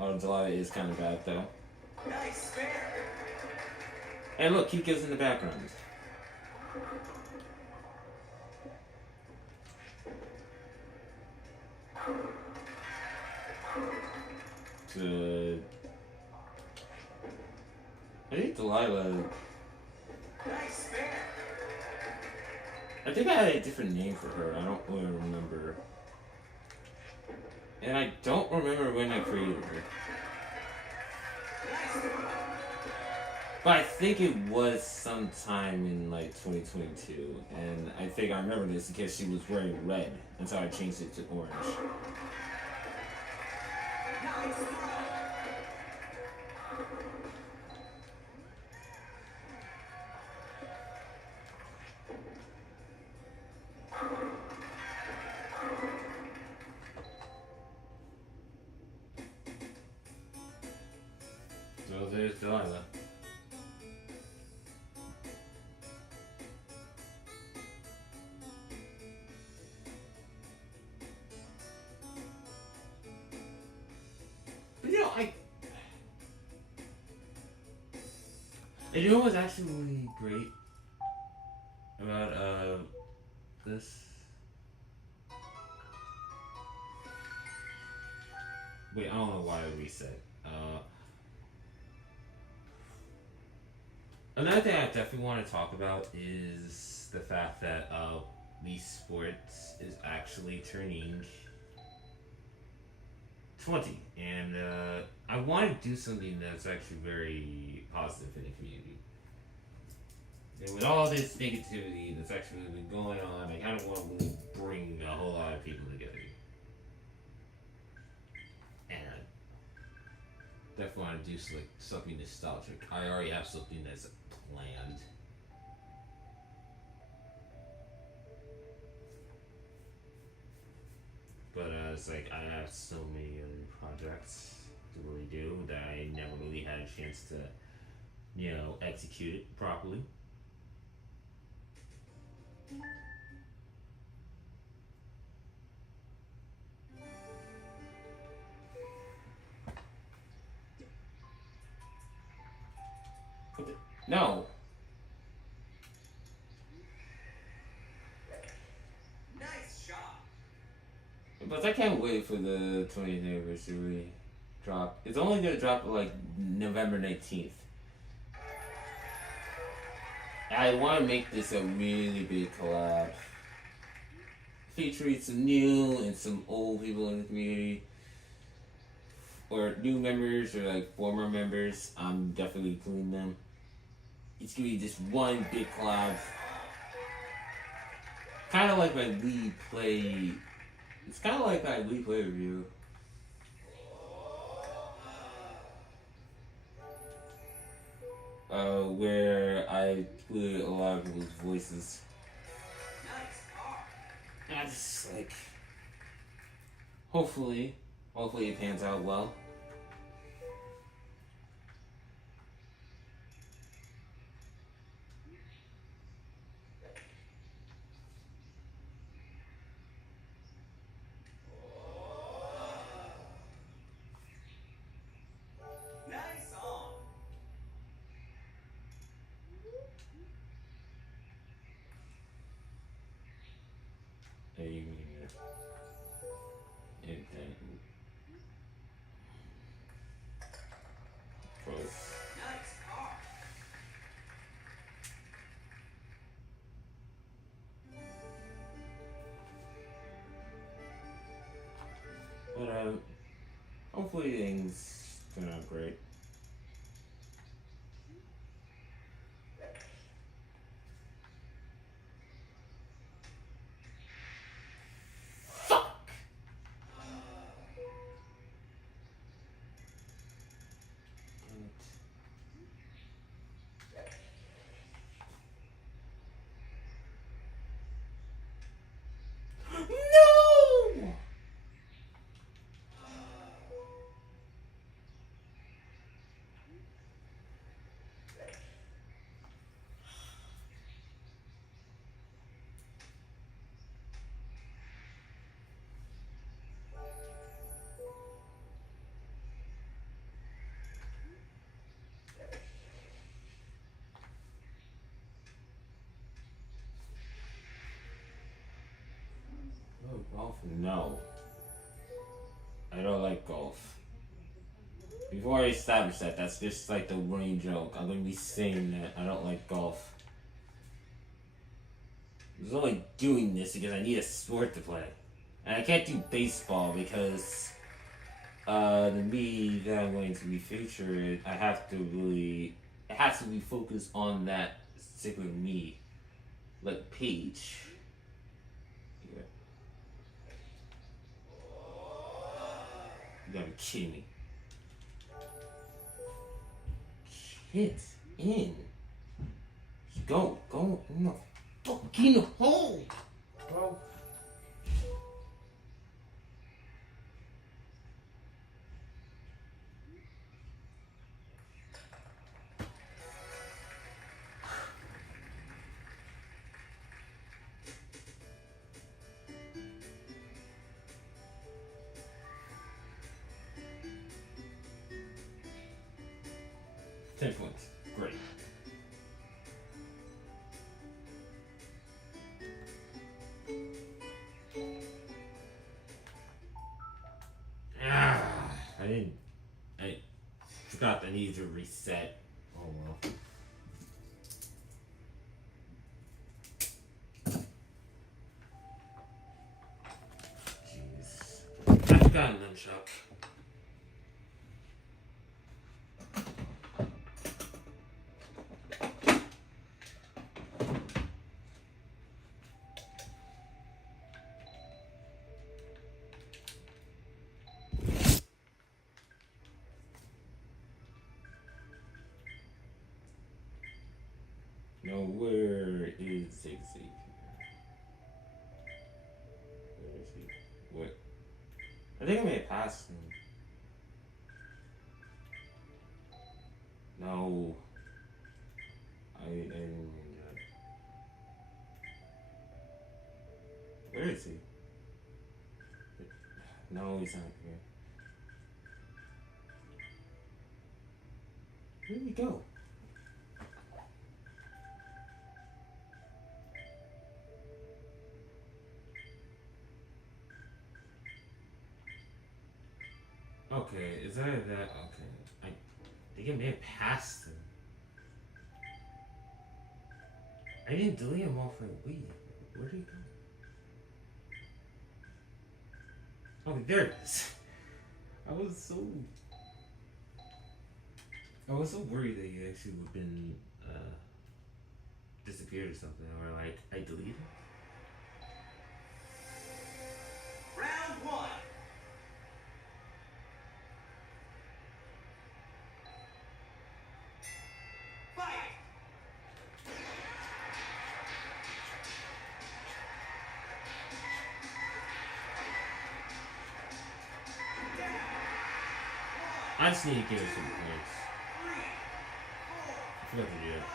Oh, Delilah is kind of bad though. Nice fair. And look, Kiko's in the background. I think Delilah. Nice fair. I think I had a different name for her. I don't really remember. And I don't remember when I created her. But I think it was sometime in like 2022. And I think I remember this because she was wearing red. And so I changed it to orange. So there's Delilah. But you know, you know what's actually really great about this? Wait, I don't know why I reset. Another thing I definitely want to talk about is the fact that Wii Sports is actually turning 20, and I want to do something that's actually very positive in the community. And with all this negativity that's actually been going on, I kind of want to really bring a whole lot of people together. And I definitely want to do something nostalgic. I already have something that's planned. But it's like I have so many other projects to really do that I never really had a chance to, execute it properly. No. But I can't wait for the 20th anniversary drop. It's only gonna drop like November 19th. I want to make this a really big collab, featuring some new and some old people in the community, or new members or like former members. I'm definitely including them. It's gonna be just one big collab, kind of like my Wii Play. It's kind of like my Wii Play review. Where I included a lot of people's voices. And I just like, hopefully it pans out well. But hopefully things turn out great. Fuck! No! Oh, golf? No. I don't like golf. Before I establish that, that's just like the running joke. I'm gonna be saying that I don't like golf. I was only doing this because I need a sport to play. And I can't do baseball because the me that I'm going to be featured, I have to really, it has to be focused on that particular me. Like Paige. Yeah. You gotta be kidding me. Hit in. Go in the fucking hole, bro. Points. Great. I forgot I needed to reset. Oh well. Jeez. I forgot a nunchuck. No, where is Xavier? Where is he? What? I think I may have passed him. No. I didn't mean that. Where is he? No, he's not here. Where did he go? Okay, is that that? Okay, I think it may have passed him. I didn't delete him off for a week. Where did he go? Oh, there it is. I was so worried that he actually would have been disappeared or something, or like I deleted him. Round one. Fight. I just need to give him some points. I forgot to do that.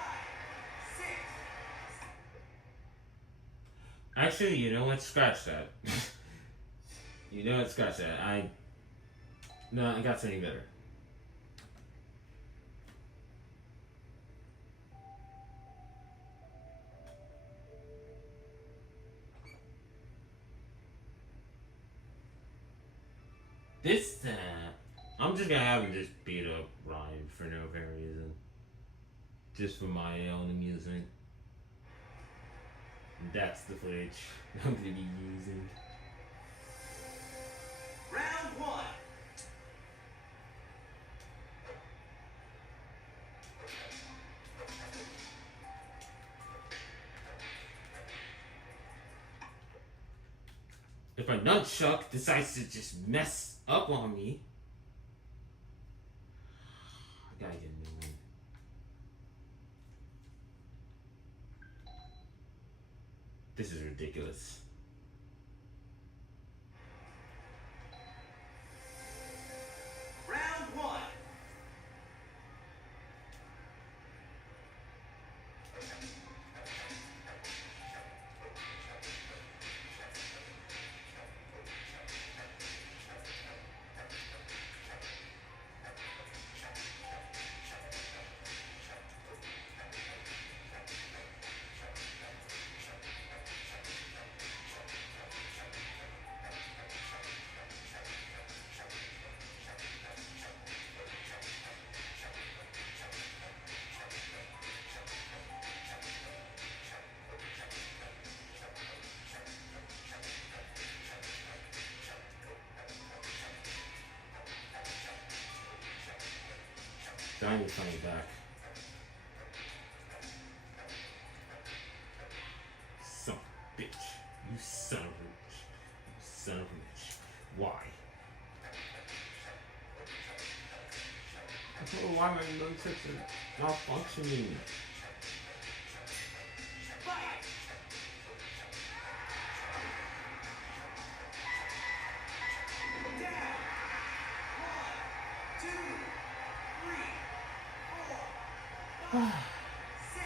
Actually, you know what? Scratch that. You know what? Scratch that. I got something better. This time, I'm just gonna have him just beat up Ryan for no apparent reason. Just for my own amusement. That's the footage I'm gonna be using. Round one. If my nunchuck decides to just mess up on me, I gotta get a new one. This is ridiculous. Round one. Diamond's coming back. Son of a bitch. You son of a bitch. You son of a bitch. Why? I don't know why my nunchucks are not functioning. Fight. Down. 1, 2, 3, 4, 5, 6,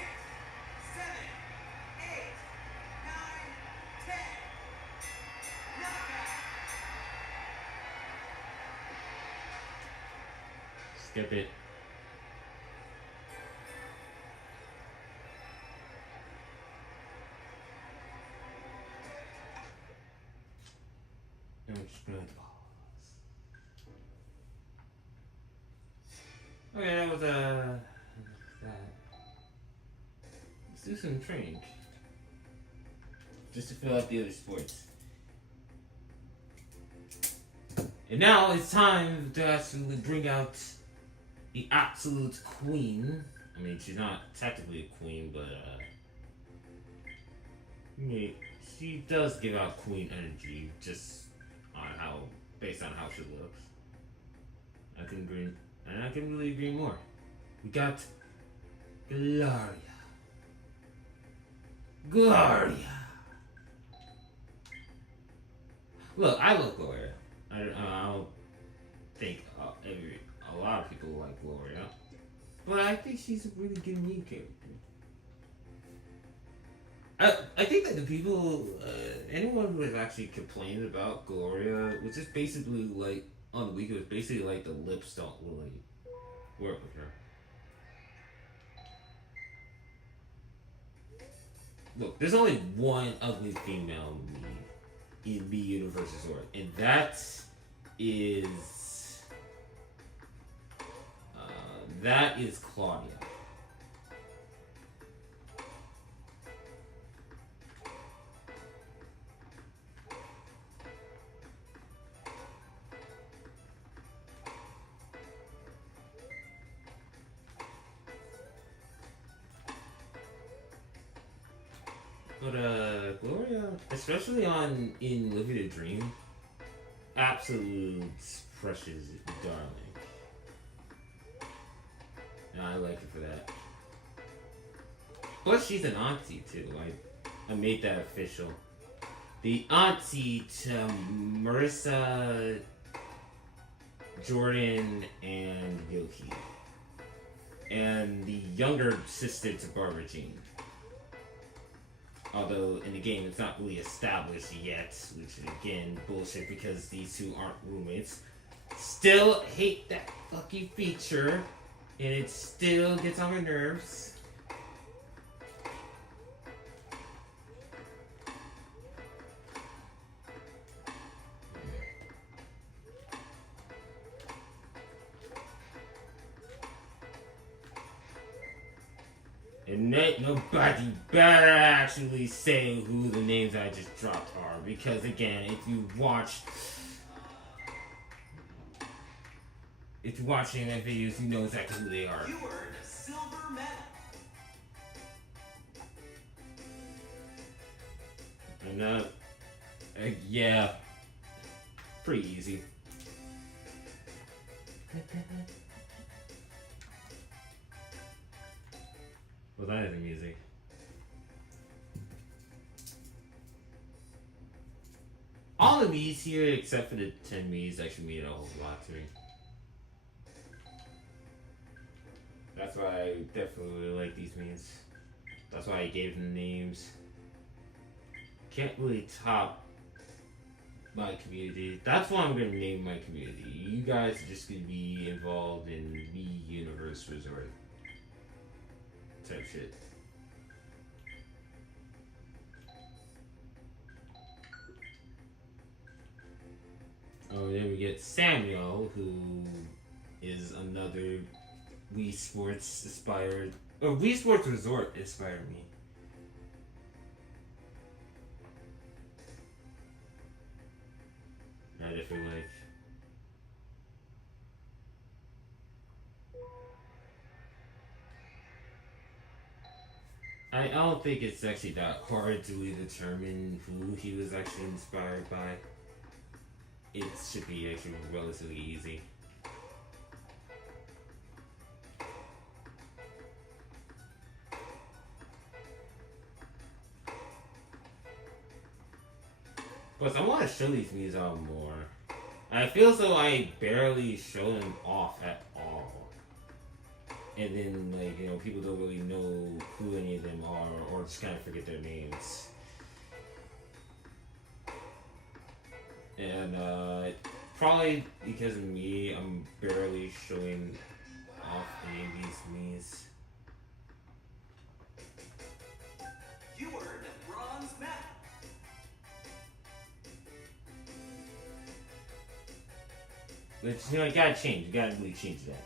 7, 8, 9, 10. Knockout. Skip it. And we just put the balls. Okay, that was that. Let's do some training. Just to fill out the other sports. And now it's time to actually bring out the absolute queen. I mean, she's not technically a queen, but I mean, she does give out queen energy just on how, based on how she looks. I can agree, and I can really agree more. We got Gloria. Gloria. Look, I love Gloria. I don't think a lot of people like Gloria, but I think she's a really good new character. I think that the people, anyone who has actually complained about Gloria, which is basically like on the week, it was basically like the lips don't really work with her. Look, there's only one ugly female in the universe's sword, and that is That is Claudia. But Gloria, especially in Living a Dream, absolute precious darling. And I like her for that. Plus, she's an auntie too. I made that official. The auntie to Marissa, Jordan, and Yoki. And the younger sister to Barbara Jean. Although in the game it's not really established yet, which is again bullshit because these two aren't roommates. Still hate that fucking feature, and it still gets on my nerves. And nobody better actually say who the names I just dropped are, because again, if you're watching my videos, you know exactly who they are. You earned a silver medal. And yeah, pretty easy. Well, that is the music. All the Mii's here, except for the 10 Mii's, actually mean a whole lot to me. That's why I definitely really like these Mii's. That's why I gave them names. Can't really top my community. That's what I'm gonna name my community. You guys are just gonna be involved in Mii Universe Resort type shit. Oh, then we get Samuel, who is another Wii Sports inspired, or Wii Sports Resort inspired me. I definitely like. I don't think it's actually that hard to really determine who he was actually inspired by. It should be actually relatively easy. Plus, I want to show these Mii's out more. I feel as though I barely show them off at all. And then, like, you know, people don't really know who any of them are, or just kind of forget their names. And, probably because of me, I'm barely showing off any of these Mii's. You earned a bronze medal. Which, you know, you gotta change. You gotta really change that.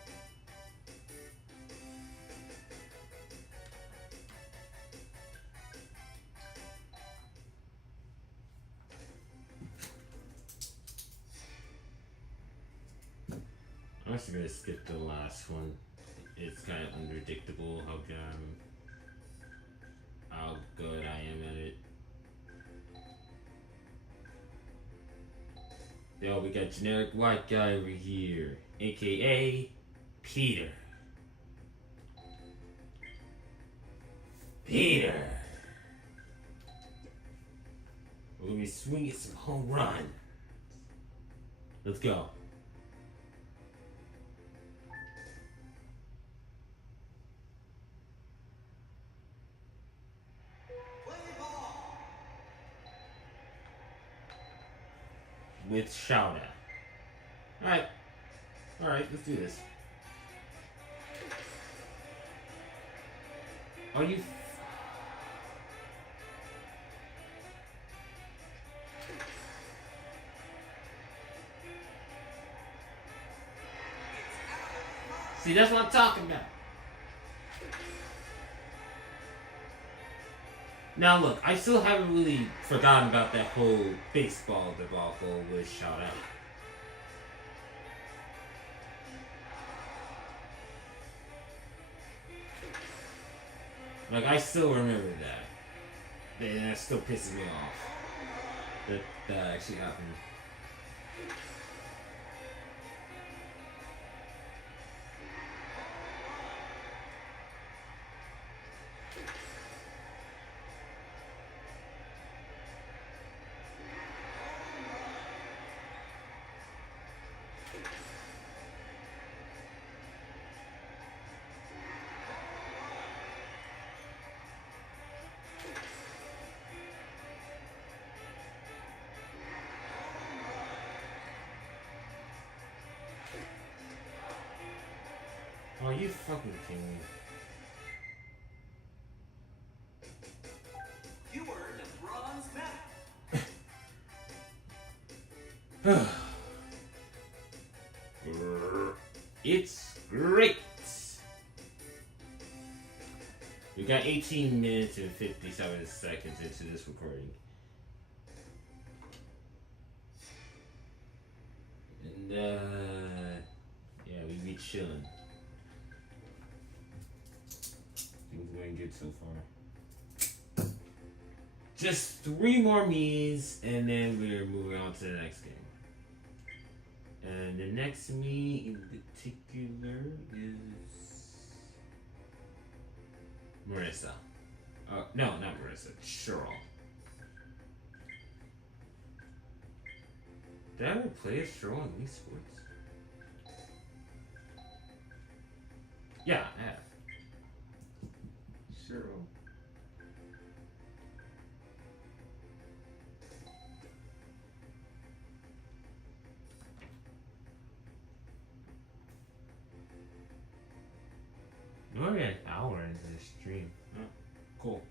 I'm just gonna skip the last one. It's kind of unpredictable how good I am at it. Yo, we got generic white guy over here, aka Peter. Peter! We're gonna be swinging some home run. Let's go. Play ball. With shout out. Alright, let's do this. Are you See, that's what I'm talking about. Now look, I still haven't really forgotten about that whole baseball debacle with Shout Out. Like, I still remember that. And that still pisses me off. That actually happened. Oh, you fucking kidding me. You earned a bronze medal. It's great. We got 18 minutes and 57 seconds into this recording. And, yeah, we be chilling. Things going good so far. Just 3 more Miis, and then we're moving on to the next game. And the next Mii in particular is Marissa. No, not Marissa. Cheryl. Did I ever play as Cheryl in Wii Sports? Yeah, I have. Cheryl. We're already an hour into the stream. Oh, cool.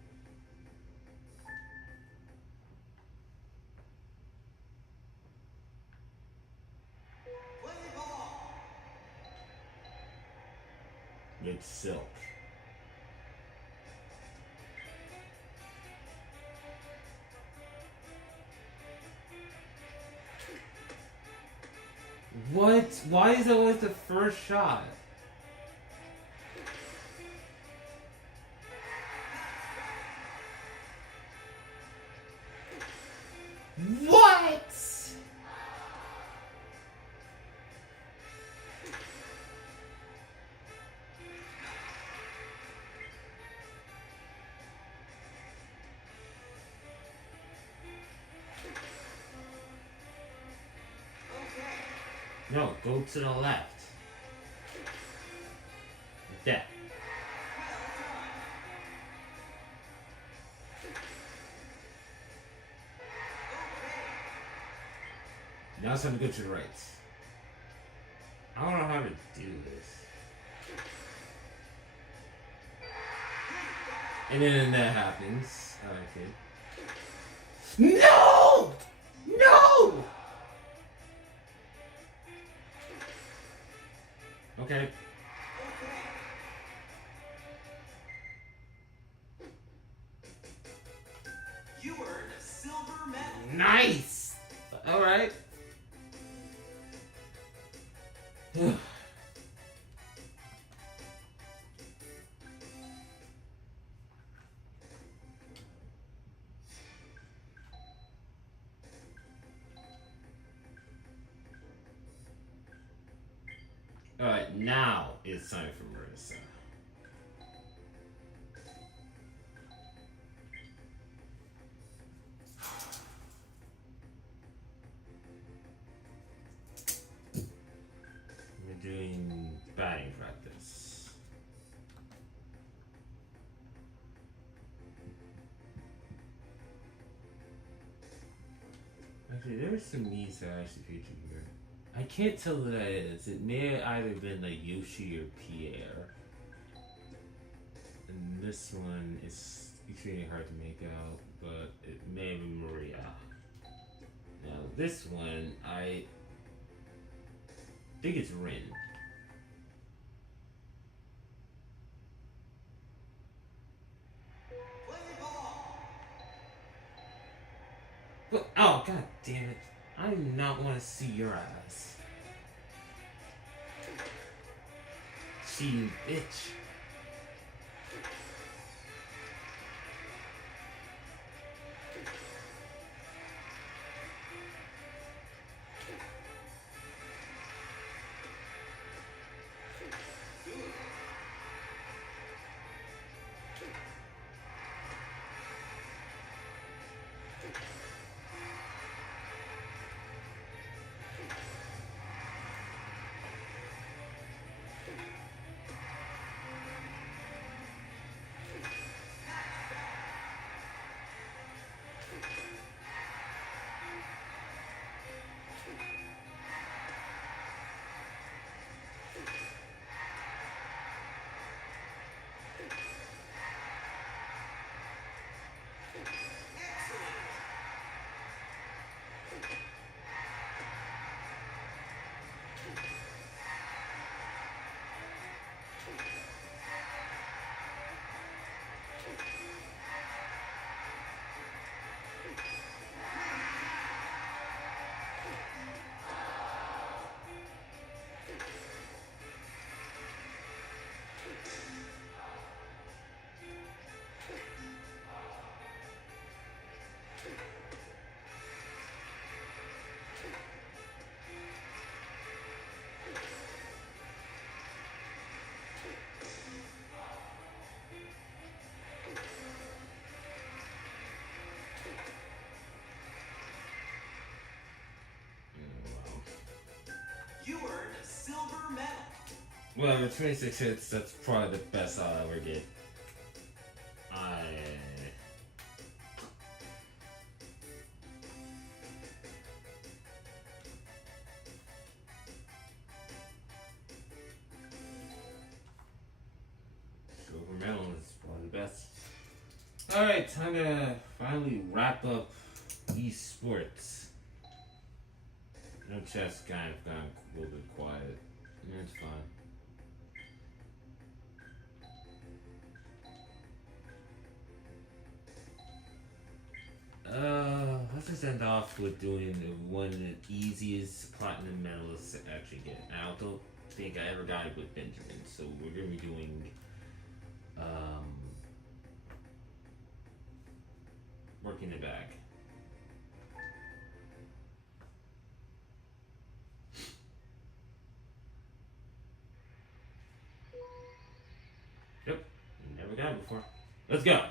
Play ball. With Silk. What? Why is that always the first shot? What? No, go to the left. Like that. Now it's time to go to the right. I don't know how to do this. And then that happens. Okay. No! No! Okay. You earned a silver medal. Nice! Alright. Alright, now it's time for Marissa. We're doing batting practice. Actually, there are some Mii's that I actually featured here. I can't tell who that is. It may have either been like Yoshi or Pierre. And this one is extremely hard to make out, but it may have been Maria. Now this one, I think it's Rin. But, oh, god damn it. I do not want to see your ass. Cheating bitch. You earned a silver medal. Well, with 26 hits, that's probably the best I'll ever get. I... Silver medal is one of the best. Alright, time to finally wrap up esports. No chess kind of gone a little bit quiet. It's fine. Let's just end off with doing one of the easiest platinum medalists to actually get. I don't think I ever got it with Benjamin, so we're gonna be doing working it back. Yep, never got it before. Let's go.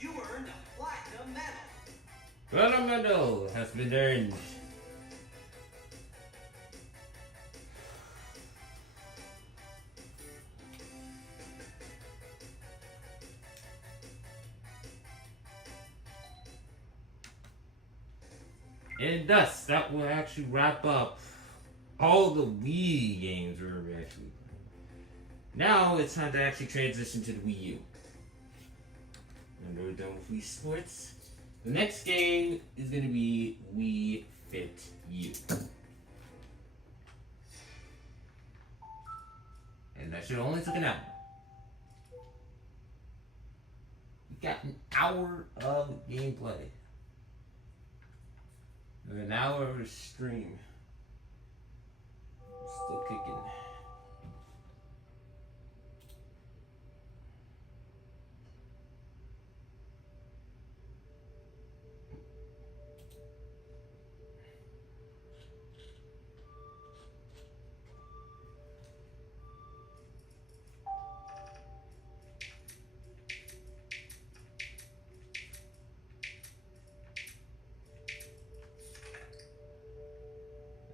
You earned a platinum medal. Platinum medal has been earned. And thus, that will actually wrap up all the Wii games we're actually playing. Now it's time to actually transition to the Wii U. And we're done with Wii Sports. The next game is going to be Wii Fit U. and that should only took an hour. We got an hour of gameplay. And an hour of stream. Still kicking.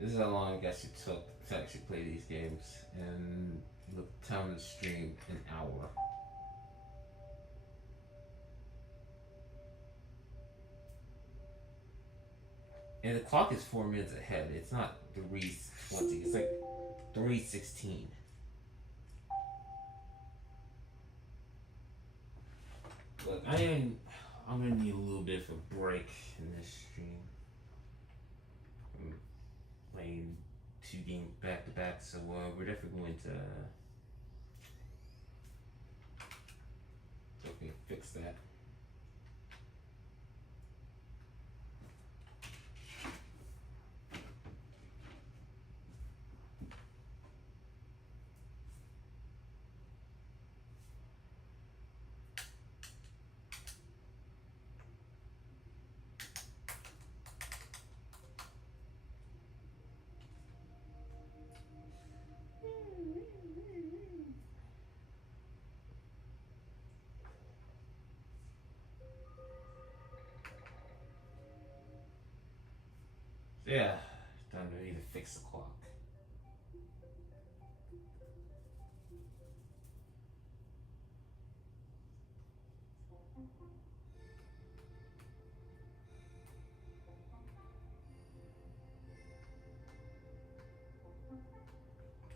This is how long I guess it took to actually play these games, and the time to stream an hour. And the clock is 4 minutes ahead. It's not 3:20. It's like 3:16. Look, I'm gonna need a little bit of a break in this stream. I'm playing 2 games back to back, so we're definitely going to fix that. Yeah, time to either fix the clock.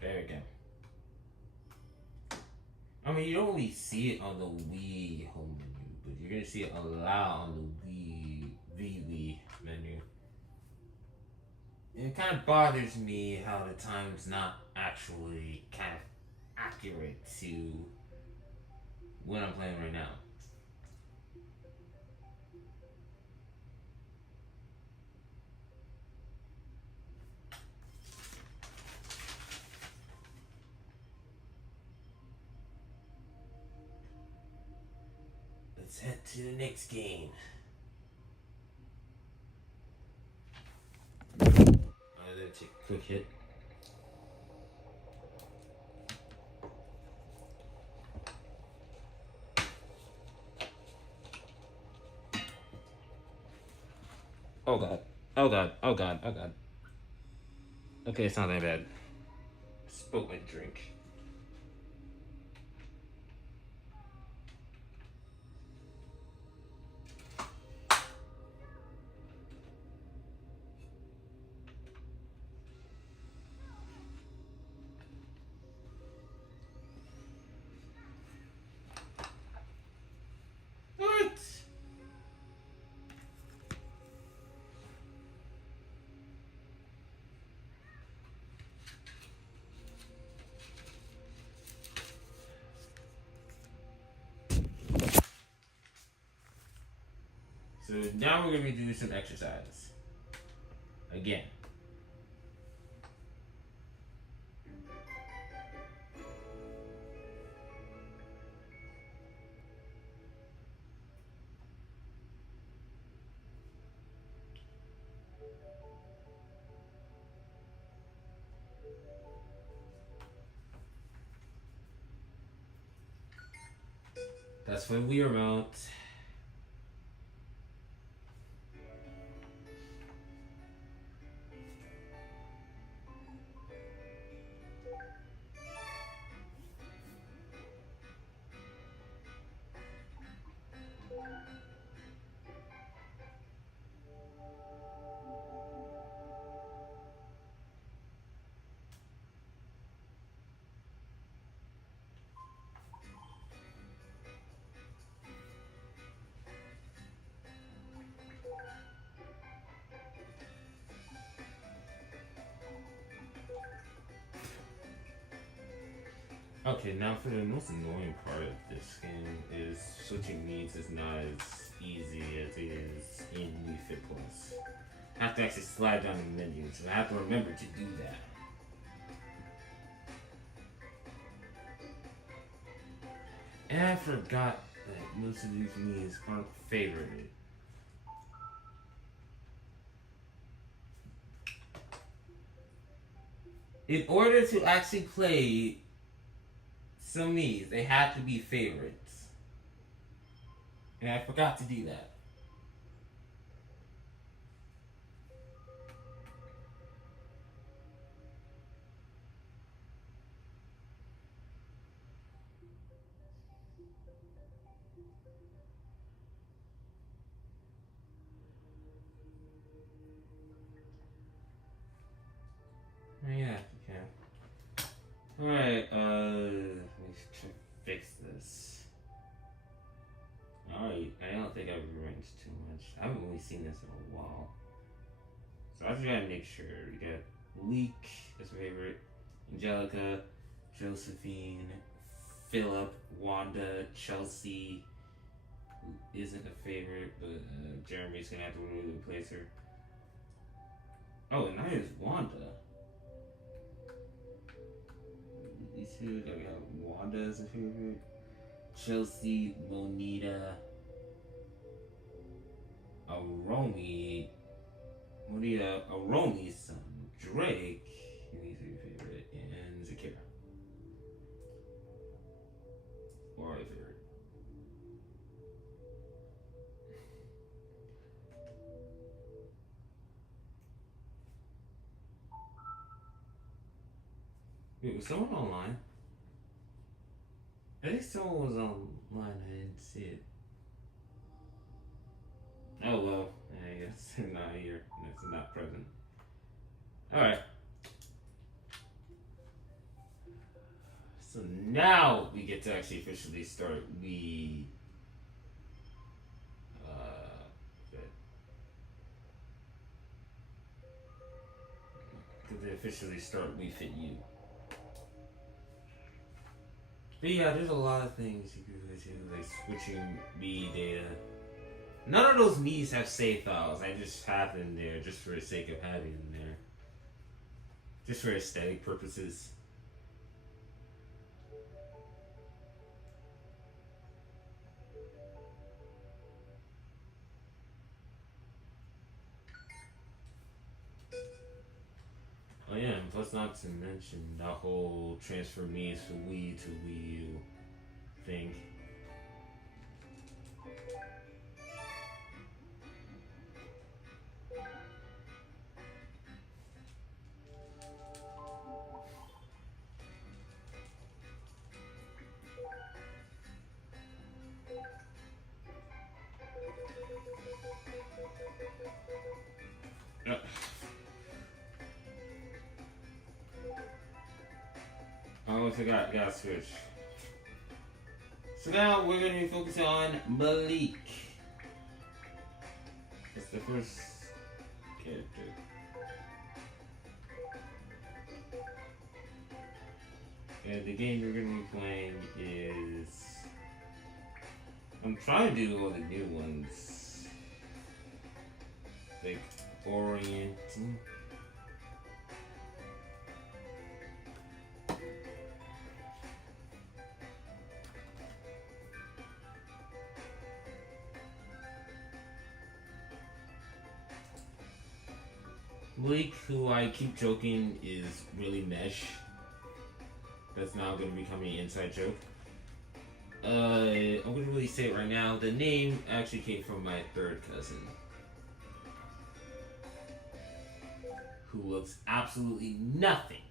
There we go. I mean, you don't really see it on the Wii home menu, but you're gonna see it a lot on the Wii menu. And it kind of bothers me how the time's not actually kind of accurate to what I'm playing right now. Let's head to the next game. Let's take a quick hit. Oh god. Oh god. Oh god. Oh god. Okay, it's not that bad. Spoke my drink. What? So now we're gonna be doing some exercise. Again. That's when we remote. Okay, now for the most annoying part of this game is switching means is not as easy as it is in Wii Fit Plus. I have to actually slide down the menus, and I have to remember to do that. And I forgot that most of these means aren't favorited. In order to actually play some Mii's, they have to be favorites. And I forgot to do that. Oh, yeah, you can. Alright, let me fix this. Alright, I don't think I've ruined too much. I haven't really seen this in a while. So I just gotta make sure. We got Leek as a favorite, Angelica, Josephine, Philip, Wanda, Chelsea, who isn't a favorite, but Jeremy's gonna have to really replace her. Oh, and that is Wanda. These two, we have Wanda as a favorite, Chelsea, Monita, Aromi's son, Drake, he's your favorite, and Zakira. Or a favorite. Wait, was someone online? I think someone was online, I didn't see it. Oh well, I guess they're not here. It's not present. Alright. So now we get to actually officially start We officially start We Fit You. But yeah, there's a lot of things you can really do, like switching me data. None of those Mii's have save files. I just have them there just for the sake of having them there. Just for aesthetic purposes. Oh yeah, and plus not to mention the whole transfer Mii's from Wii to Wii U thing. I almost forgot, gotta switch. So now we're gonna be focusing on Malik. That's the first character. And the game we're gonna be playing is... I'm trying to do all the new ones. Like Orient. Blake, who I keep joking is really mesh. That's now going to become an inside joke. I'm going to really say it right now. The name actually came from my third cousin, who looks absolutely nothing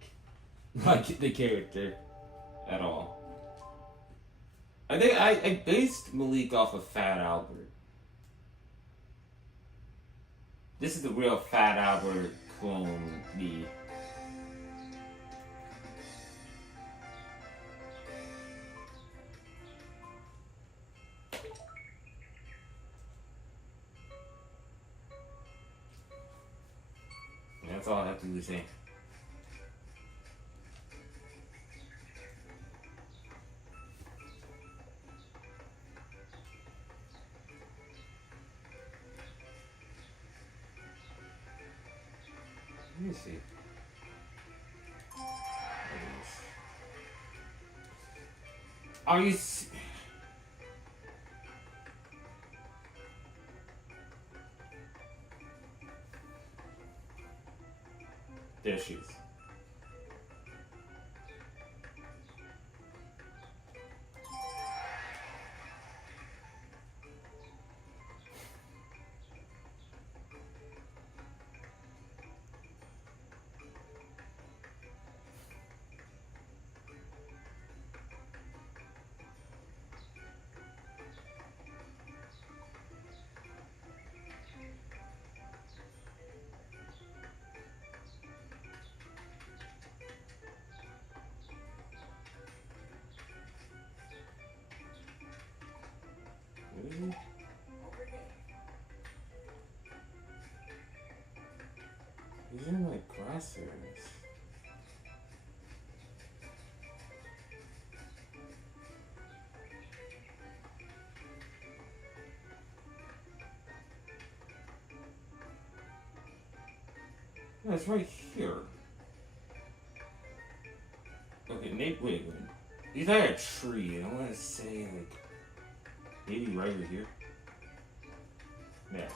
like the character at all. I think I based Malik off of Fat Albert. This is the real Fat Albert clone me. That's all I have to really say. see. Are you? There she is. These are like grass areas. No, it's right here. Okay, maybe wait. Is that a tree? I want to say like maybe right over here. Yeah.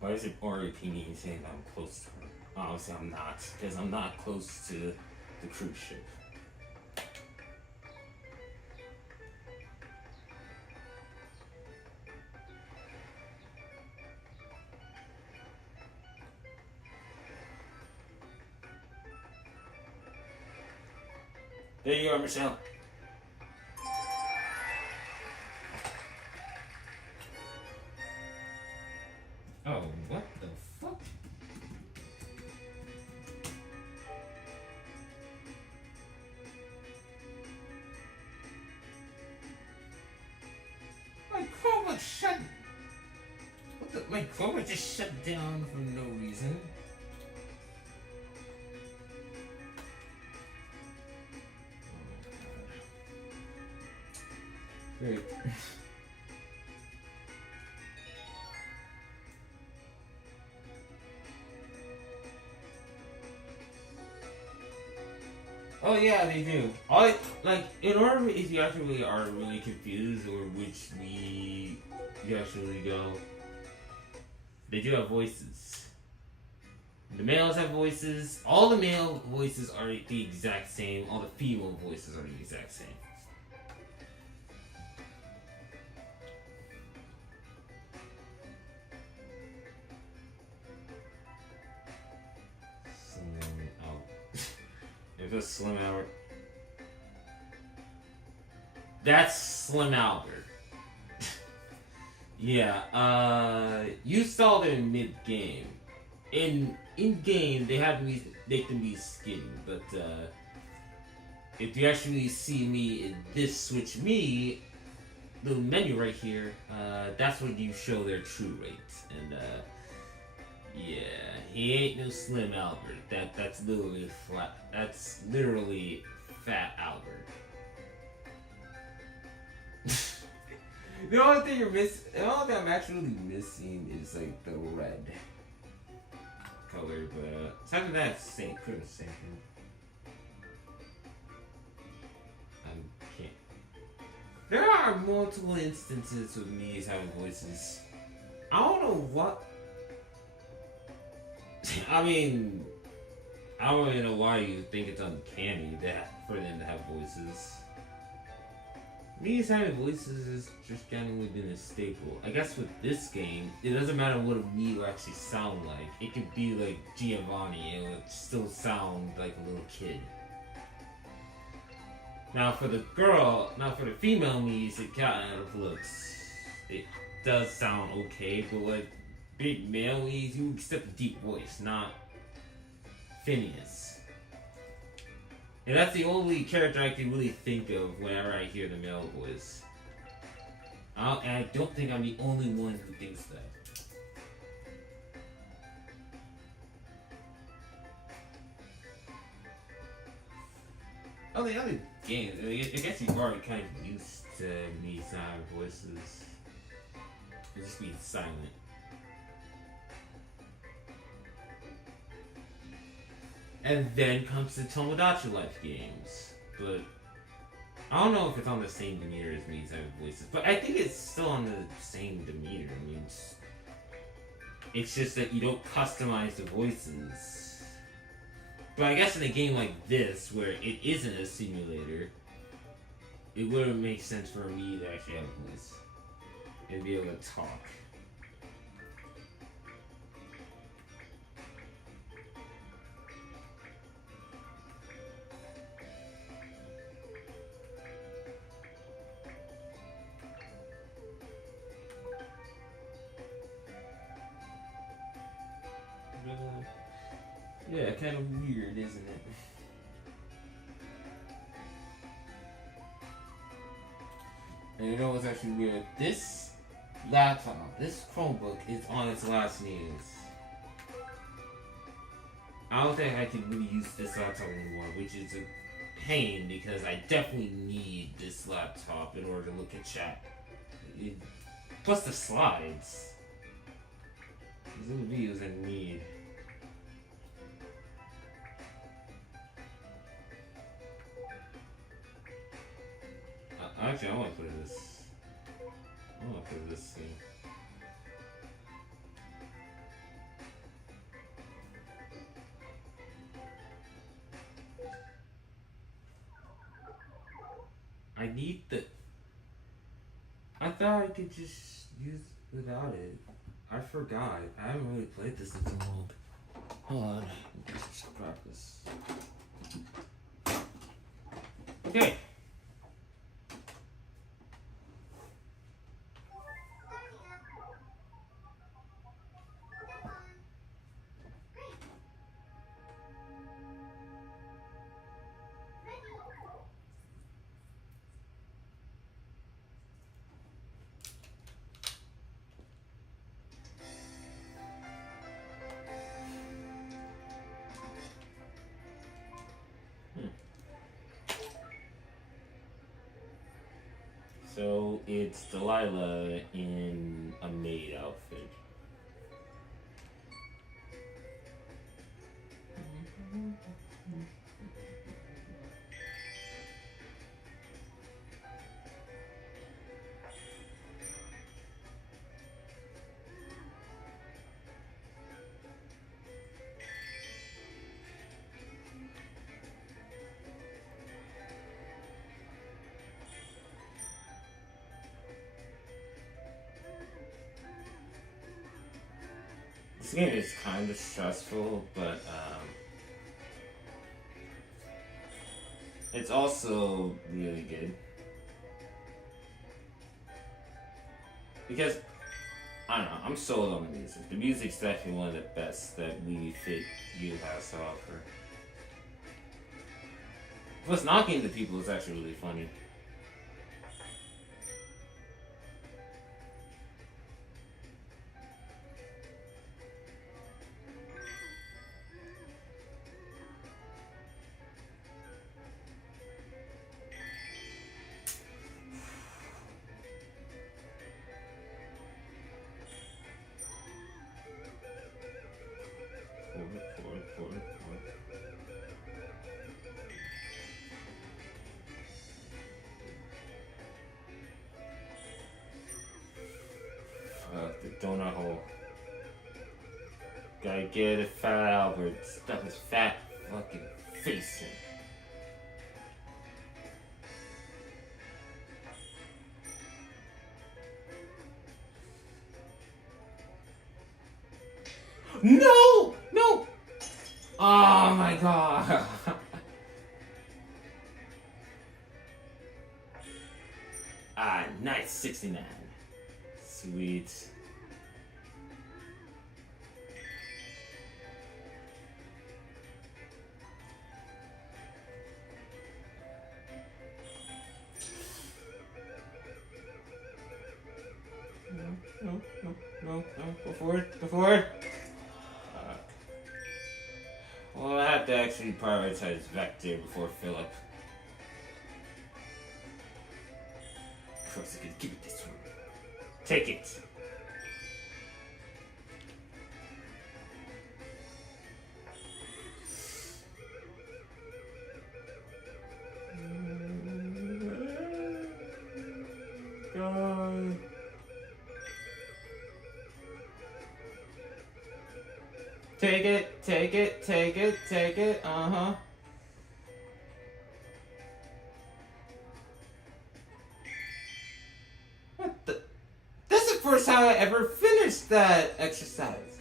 Why is it already pinging saying I'm close to her? Obviously I'm not, because I'm not close to the cruise ship. There you are, Michelle. Oh, what the fuck? My Chroma shut. What the? My Chroma just shut down for no reason. Great. Oh yeah, they do. Like in order if you actually are really confused or which we you actually go, they do have voices. The males have voices. All the male voices are the exact same. All the female voices are the exact same. Slim out. If it's Slim Albert. That's Slim Albert. Yeah, you saw them in mid-game. In game, they have me make them be skinny, but if you actually see me in this Switch Me little menu right here, that's when you show their true rates. And yeah, he ain't no Slim Albert. That's literally flat. That's literally Fat Albert. The only thing you're missing, the only thing I'm actually missing is like the red color, but aside from that, it's the same, pretty much the same thing. I can't. There are multiple instances of me having voices. I don't know what. I mean, I don't even know why you think it's uncanny that for them to have voices. Me having voices has just generally been a staple. I guess with this game, it doesn't matter what a me will actually sound like. It could be like Giovanni, and it would still sound like a little kid. Now for the female me's, it kind of looks, it does sound okay, but like big male me's, you accept a deep voice, not Phineas. And that's the only character I can really think of whenever I hear the male voice. And I don't think I'm the only one who thinks that. Oh, the other games, I guess you've already kind of used to me sound voices. It'll just be silent. And then comes the Tomodachi Life games. But I don't know if it's on the same demeanor as me sound voices. But I think it's still on the same demeanor. I mean, it's just that you don't customize the voices. But I guess in a game like this, where it isn't a simulator, it wouldn't make sense for me to actually have a voice and be able to talk. Yeah, kind of weird, isn't it? And you know what's actually weird? This laptop, this Chromebook, is on its last knees. I don't think I can really use this laptop anymore, which is a pain because I definitely need this laptop in order to look at chat. Plus the slides. These are the videos I need. Actually, I want to play this. I want to play this thing. I need the. I thought I could just use without it. I forgot. I haven't really played this in so long. Hold on. Let's grab this. Okay. So it's Delilah in a maid outfit. This game is kind of stressful, but it's also really good. Because, I don't know, I'm sold on the music. The music's definitely one of the best that Wii Fit U has to offer. Plus, knocking the people is actually really funny. The donut hole. Gotta get a Fat Albert, stuff his fat fucking face in. No! No! Oh my god! Ah, nice 69. Sweet. No, go forward, go forward. Well, I have to actually prioritize Vector before Philip. Take it. God. Take it, take it, take it, take it, uh-huh. What the? That's the first time I ever finished that exercise.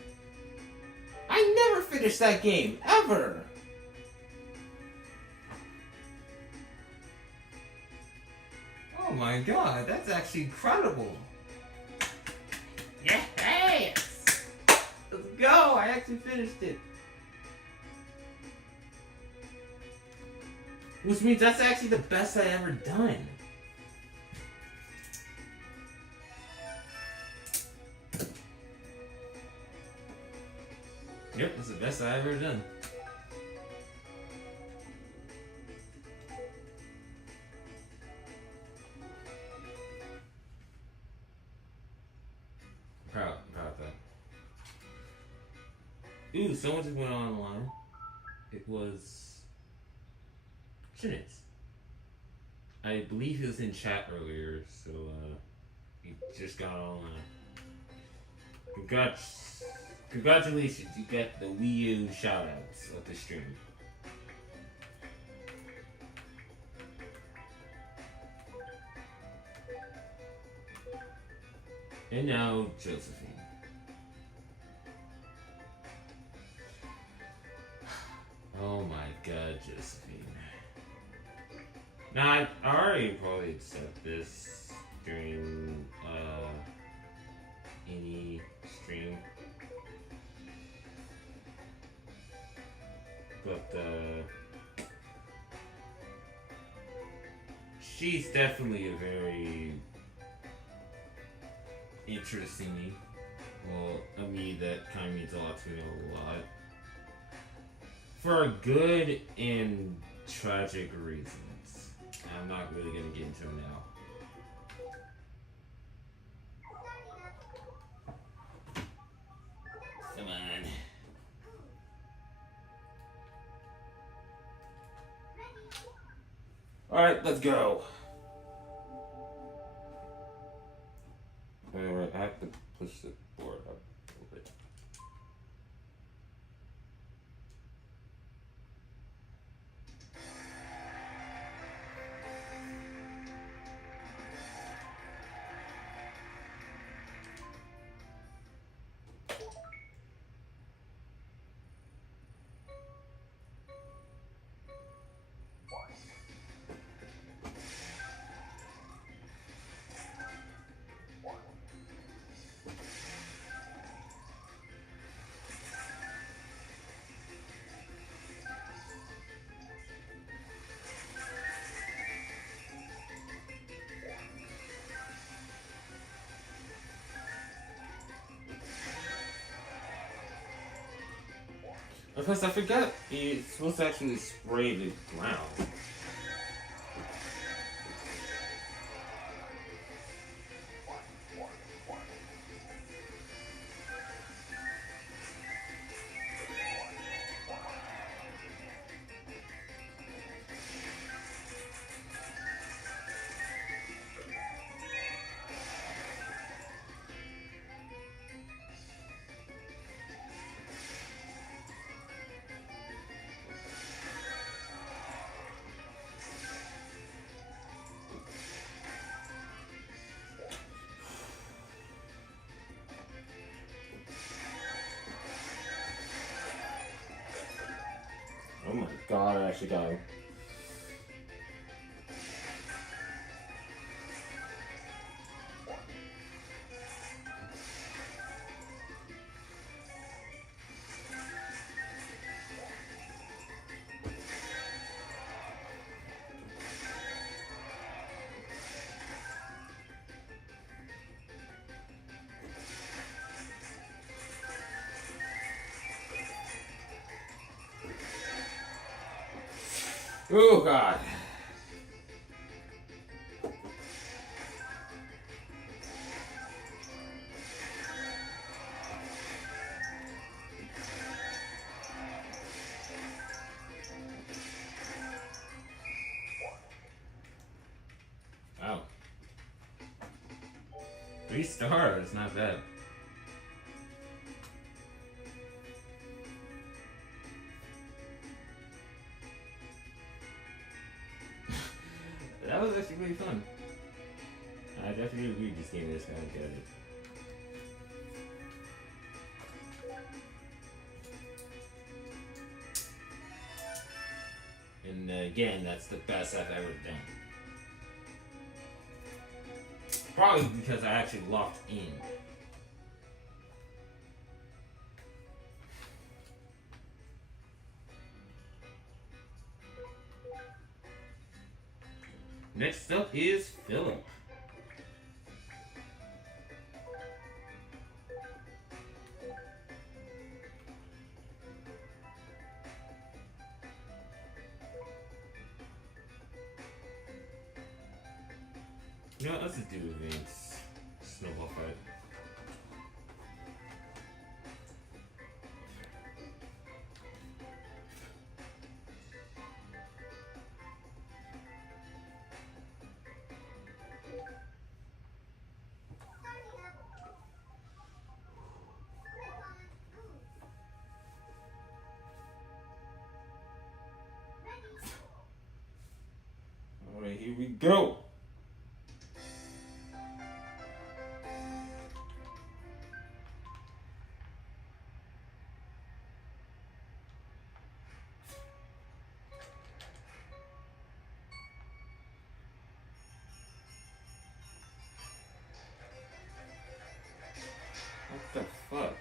I never finished that game, ever. Oh my god, that's actually incredible. Yes! Let's go! I actually finished it. Which means that's actually the best I ever done. Yep, that's the best I've ever done. Proud of that. Ooh, someone just went online. It was Shinitz. I believe he was in chat earlier, so he just got online. Congratulations, you got the Wii U shoutouts of the stream. And now, Josephine. Oh my god, Josephine. Now, I already probably accept this during any stream. But she's definitely a very interesting me. Well, a me that kind of means a lot to me a lot. For good and tragic reasons. I'm not really going to get into them now. Come on. Alright, let's go. Alright, I have to push the board up a little bit. Because I forgot it's supposed to actually spray the ground. Oh my god, I actually got him. Oh god. 3 stars, not bad. That was actually really fun. I definitely agree this game is kind of good. And again, that's the best I've ever done. Probably because I actually locked in. Next up is Philip. You know what, let's just do Vince. Snowball fight. Alright, here we go. What the fuck?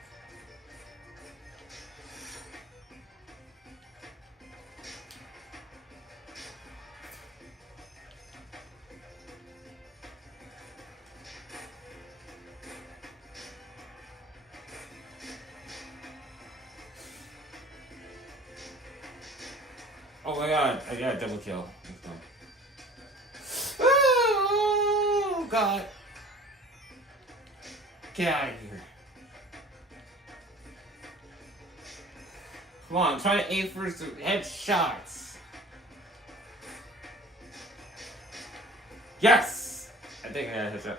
Oh my god, I got a double kill. Let's go. Oh god. Get out of here. Come on, I'm trying to aim for some headshots. Yes! I think I got a headshot.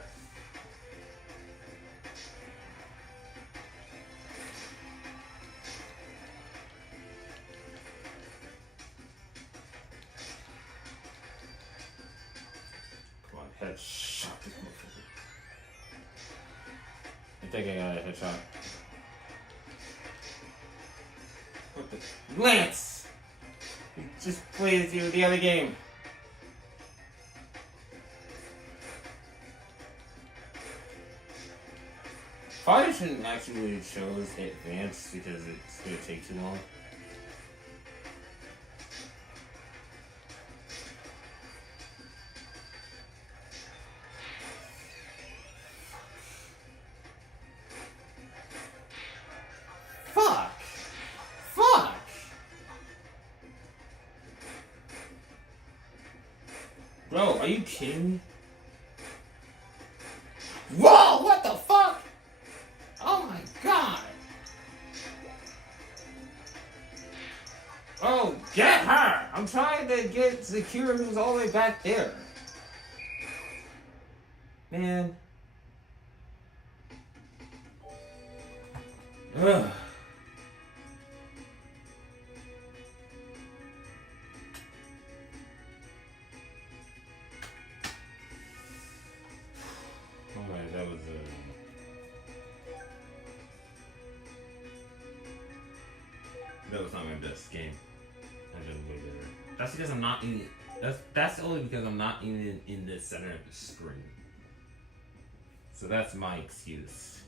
Come on, headshot. I think I got a headshot. What the? Lance! You just played as you the other game. Probably shouldn't actually shows advanced because it's gonna take too long. Fuck! Fuck! Bro, are you kidding me? Whoa! What the fuck? Oh my god! Oh, get her! I'm trying to get Zakira, who's all the way back there. Man. Ugh. Alright, that was that was not my best game. I did way better. That's because I'm not in. That's only because I'm not even in the center of the screen. So that's my excuse.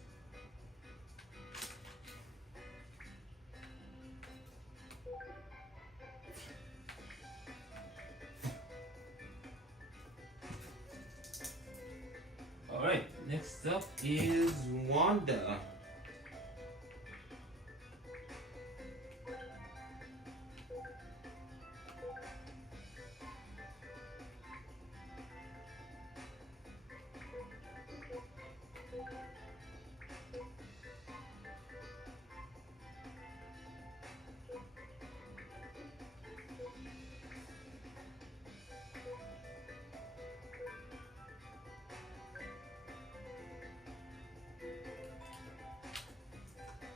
Alright, next up is Wanda.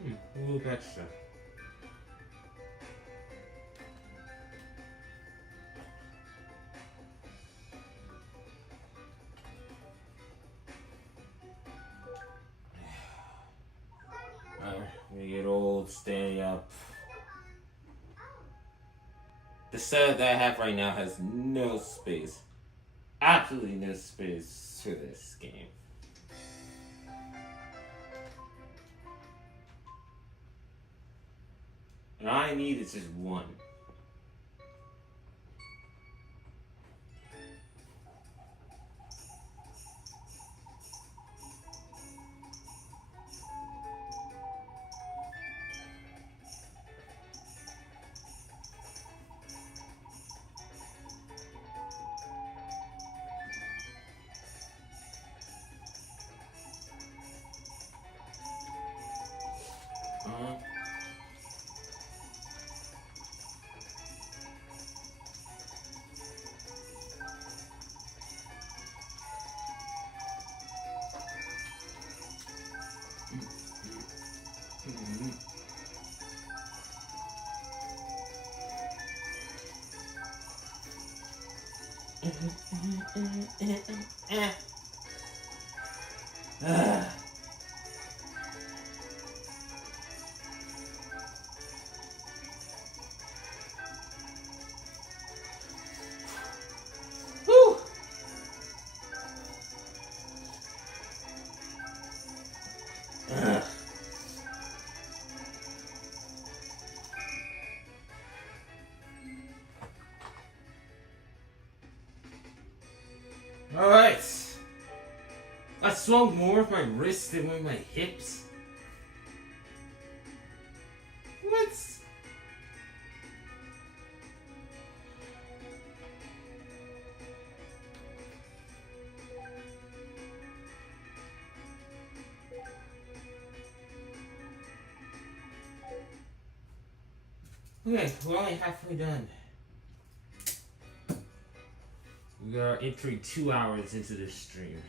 A little bit extra. We get old standing up. The set that I have right now has no space. Absolutely no space for this game. And all I need is just one. Whew. Alright. I swung more with my wrist than with my hips. What? Okay, we're only halfway done. We are entering 2 hours into this stream.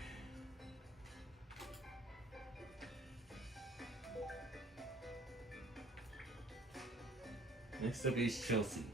Next up is Chelsea.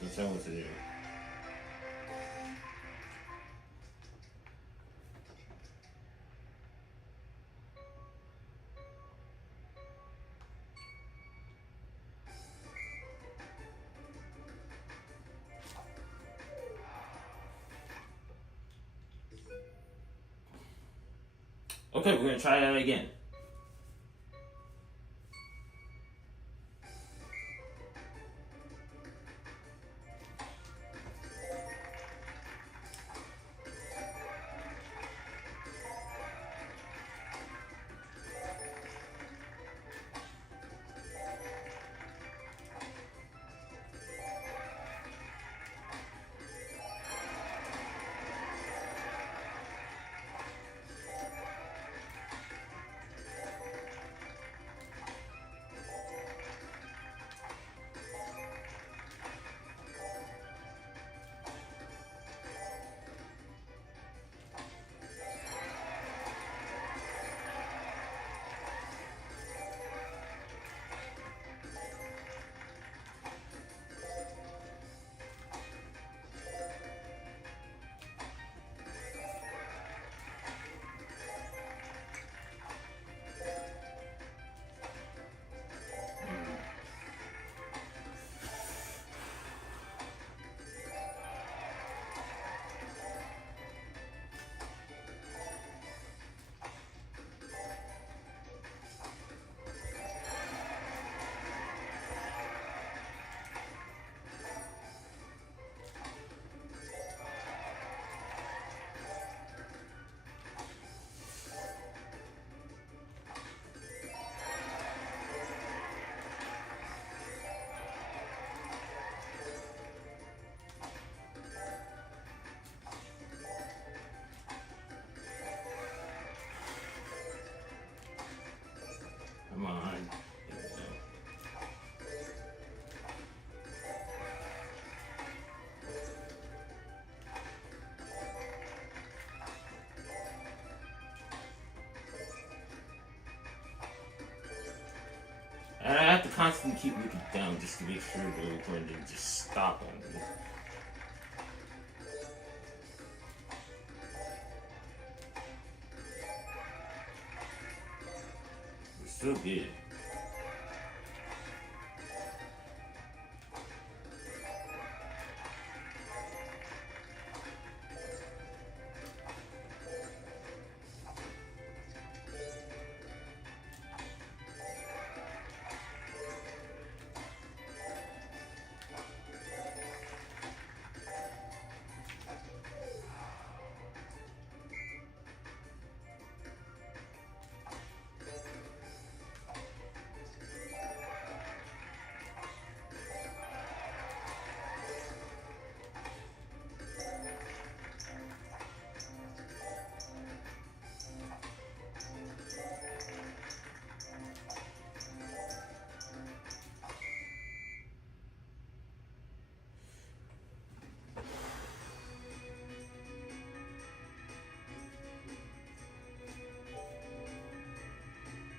Don't tell me what to do. Okay, we're gonna try that again. constantly keep looking down just to make sure the recording didn't just stop on me. It's so good.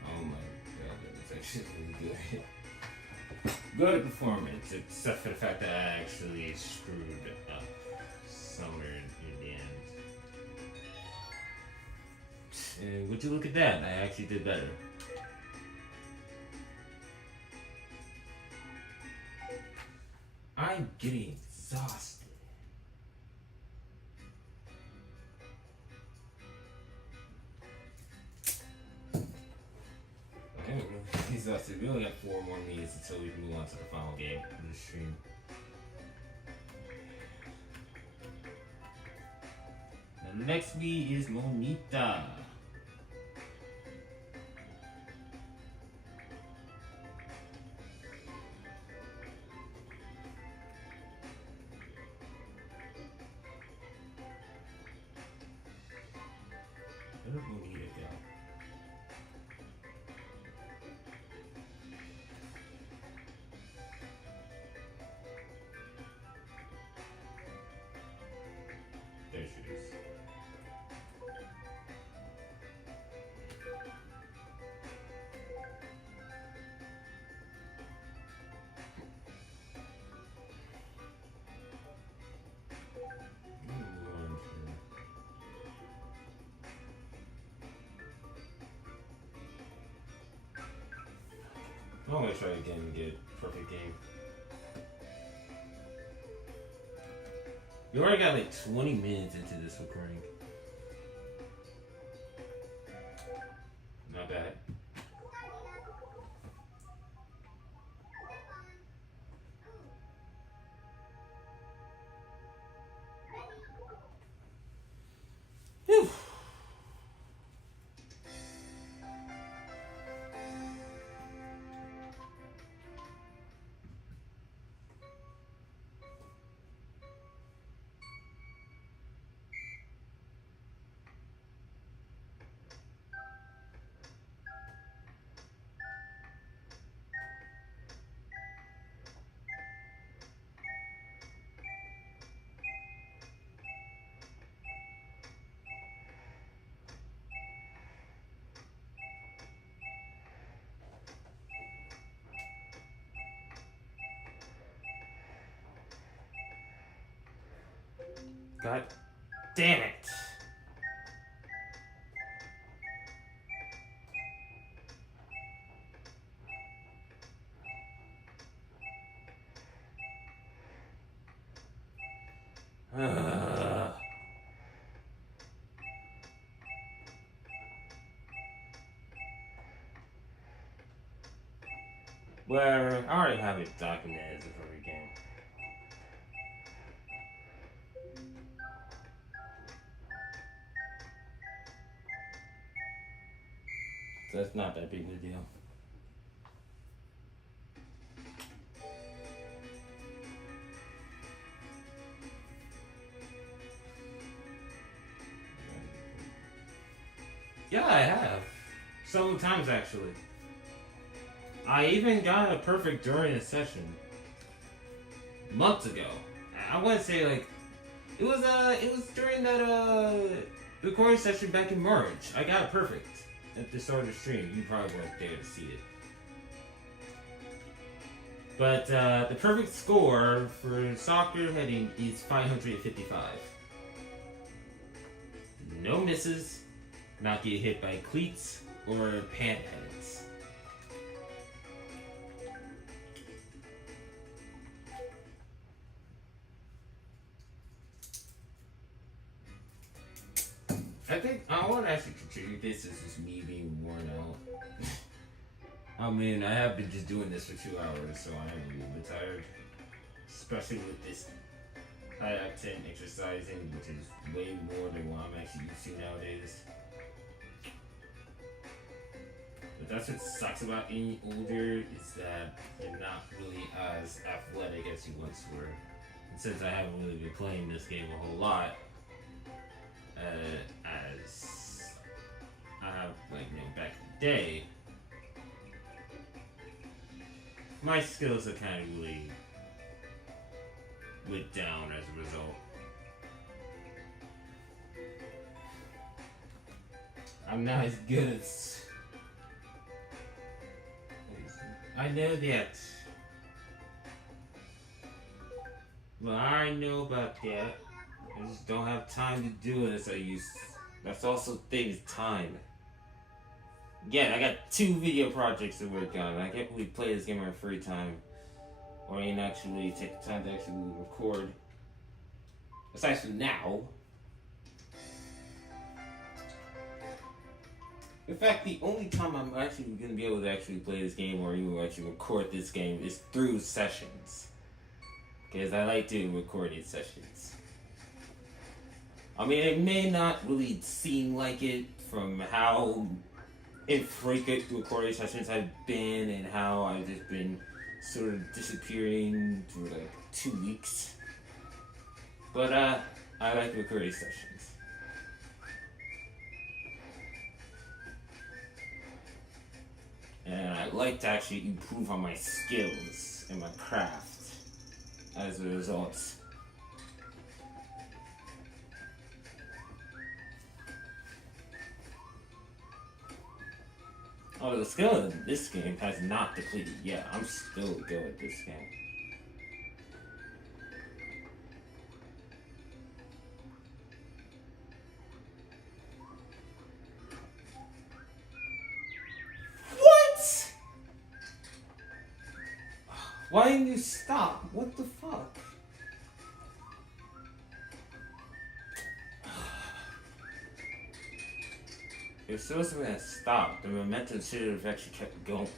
Oh my god, that was actually really good. Good performance, except for the fact that I actually screwed up somewhere in the end. And would you look at that? I actually did better. I'm getting exhausted. Okay, exhausted. We only got 4 more minutes until we move on to the final game of the stream. The next Wii is Monita. Where did Monita go? There she is. I'm gonna try again and get a perfect game. You already got like 20 minutes into this recording. Not bad. Whew. God damn it. Well, I already have it documented as a every game. So that's not that big of a deal. Yeah, I have. Several times actually. I even got a perfect during a session. Months ago. I want to say like it was during that recording session back in March. I got it perfect at the start of the stream. You probably weren't there to see it. But the perfect score for soccer heading is 555. No misses, not get hit by cleats or pant heads. I think I want to actually contribute this as just me being worn out. I mean, I have been just doing this for 2 hours, so I am a little bit tired. Especially with this high octane exercising, which is way more than what I'm actually used to nowadays. But that's what sucks about getting older, is that you're not really as athletic as you once were. And since I haven't really been playing this game a whole lot, as I have, like, back in the day, my skills are kind of really went down as a result. I'm not as good as I know that. Well, I know about that. I just don't have time to do it as I used to. That's also things time. Again, I got 2 video projects to work on. I can't really play this game in my free time. Or even actually take the time to actually record. Aside from now. In fact, the only time I'm actually going to be able to actually play this game or even actually record this game is through sessions. Because I like doing recorded sessions. I mean, it may not really seem like it from how infrequent recording sessions have been and how I've just been sort of disappearing for like 2 weeks. But I like recording sessions. And I like to actually improve on my skills and my craft as a result. Oh, the skill in this game has not depleted yet. I'm still good at this game. What? Why didn't you stop? What the fuck? If supposed to have stopped, the momentum should have actually kept going.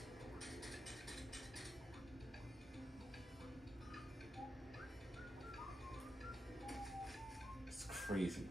It's crazy.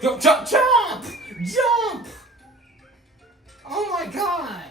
Go, jump, jump! Jump! Oh my god!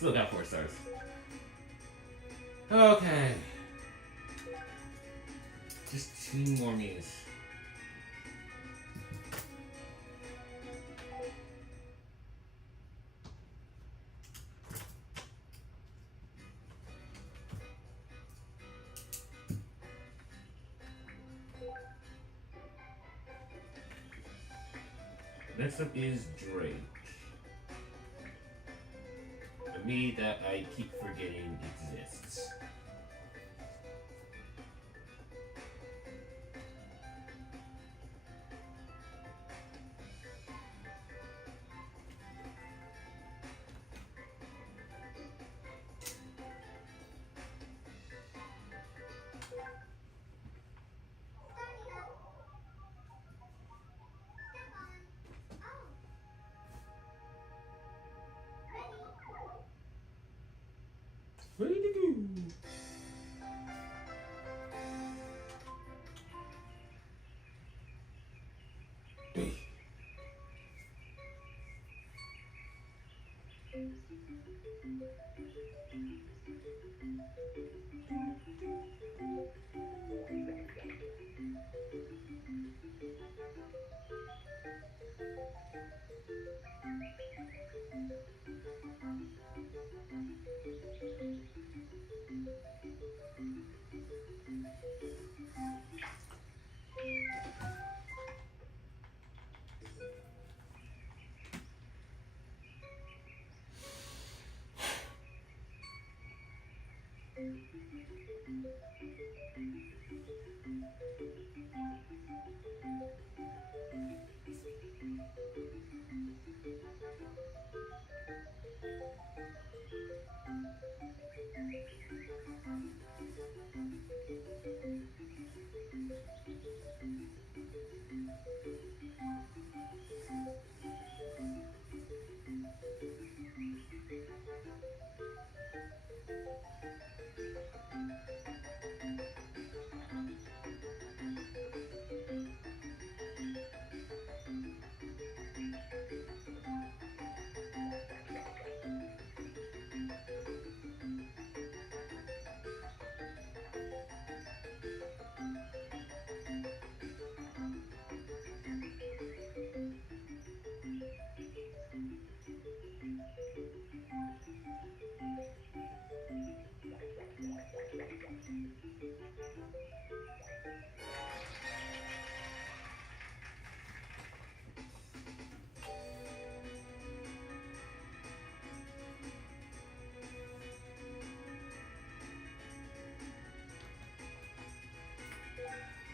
Still got 4 stars. Okay. Just 2 more Mews. Next up is Drake. A Mii that I keep forgetting exists. Ready to go. Hey.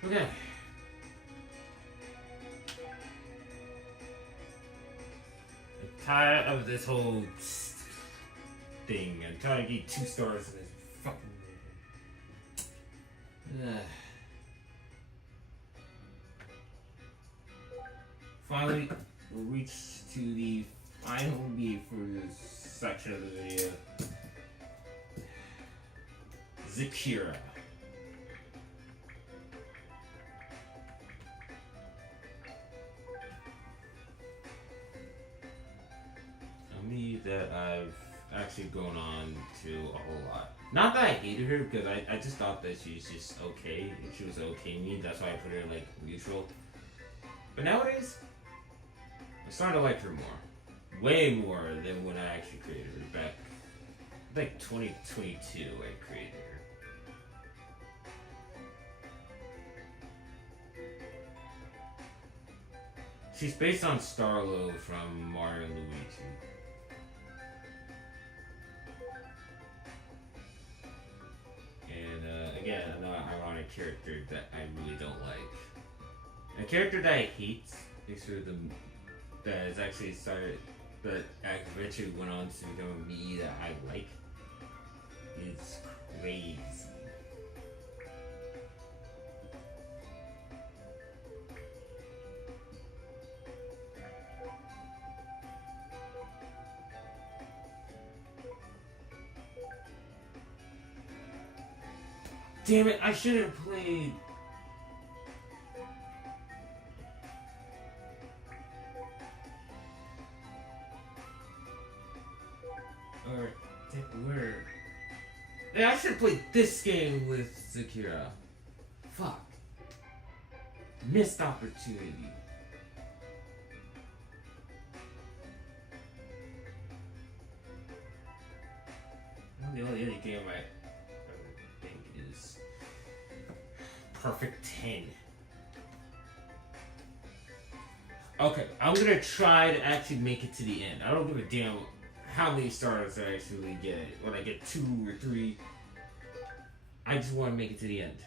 Okay. I'm tired of this whole thing. I'm trying to get 2 stars in this fucking movie. Finally, we reached to the final beat for this section of the video. Zakira. Me that I've actually gone on to a whole lot. Not that I hated her, because I just thought that she's just okay. And she was okay me, that's why I put her like neutral. But nowadays, I'm starting to like her more. Way more than when I actually created her back like 2022 I created her. She's based on Starlo from Mario and Luigi. Again, another ironic character that I really don't like. A character that I hate is for the that is actually started, but eventually went on to become a Mii that I like. It's crazy. Damn it, I should have played. Alright. I should play this game with Zakira. Fuck. Missed opportunity. The only other game I think is Perfect 10. Okay, I'm gonna try to actually make it to the end. I don't give a damn how many stars I actually get. When I get 2 or 3, I just want to make it to the end.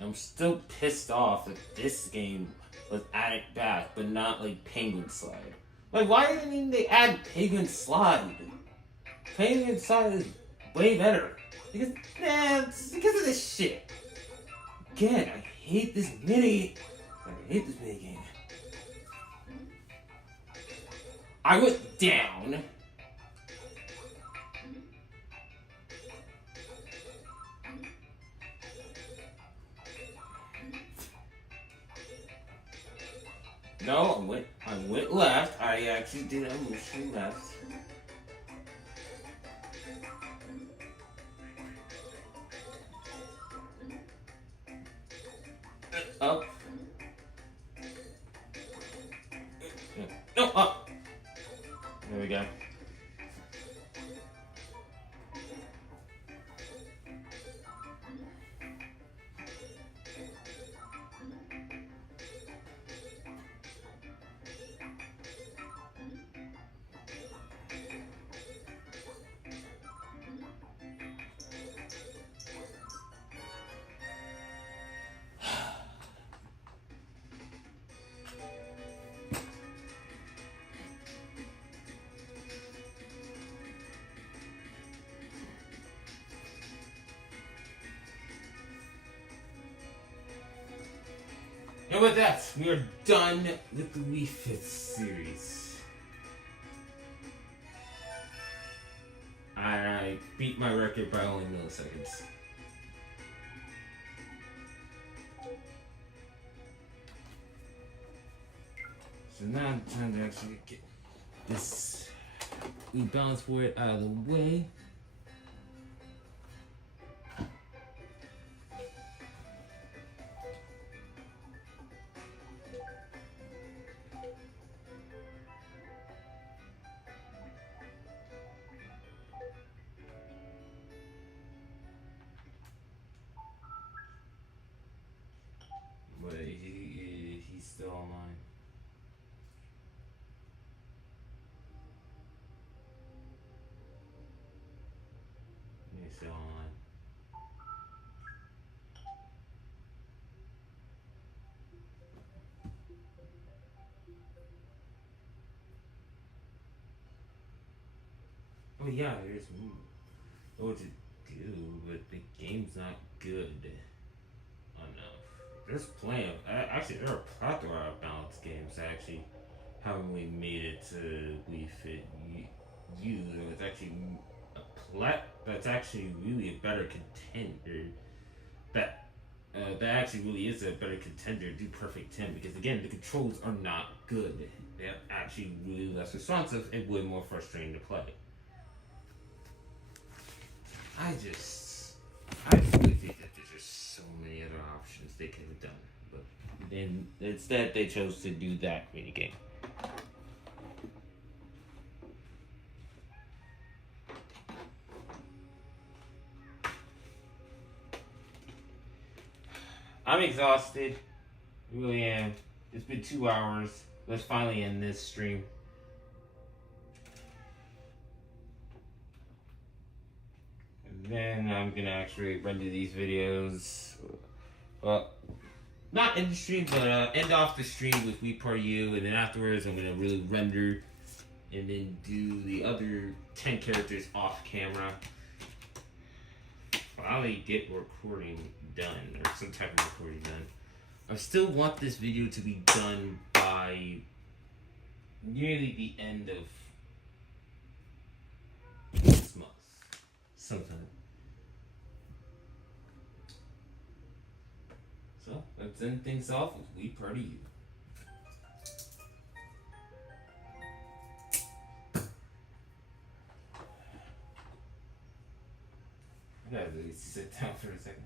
I'm still pissed off that this game was added back, but not like Penguin Slide. Like, why didn't they add Penguin Slide? Penguin Slide is way better. Because, it's because of this shit. Again, I hate this mini. I hate this mini game. I went down. No, I went left. I actually did a motion left. Up. No, up. There we go. And with that, we are done with the Wii Fit series. I beat my record by only milliseconds. So now it's time to actually get this Wii Balance Board out of the way. But he's still online. He's still online. Oh yeah, there's what to do, but the game's not good enough. There's plenty of actually there are a plethora of balanced games that actually haven't really made it to Wii Fit U. It's actually that's actually really a better contender. That actually really is a better contender to Perfect 10 because again the controls are not good. They're actually really less responsive and way more frustrating to play. I really think that there's just so many other options they could have done, but then instead they chose to do that minigame. I'm exhausted. I really am. It's been 2 hours. Let's finally end this stream. Then I'm gonna actually render these videos. Well, not end the stream, but end off the stream with Wii Party U, and then afterwards I'm gonna really render and then do the other 10 characters off camera. Finally get recording done, or some type of recording done. I still want this video to be done by nearly the end of this month. sometime. So let's end things off with "We Purr to You." I gotta really sit down for a second.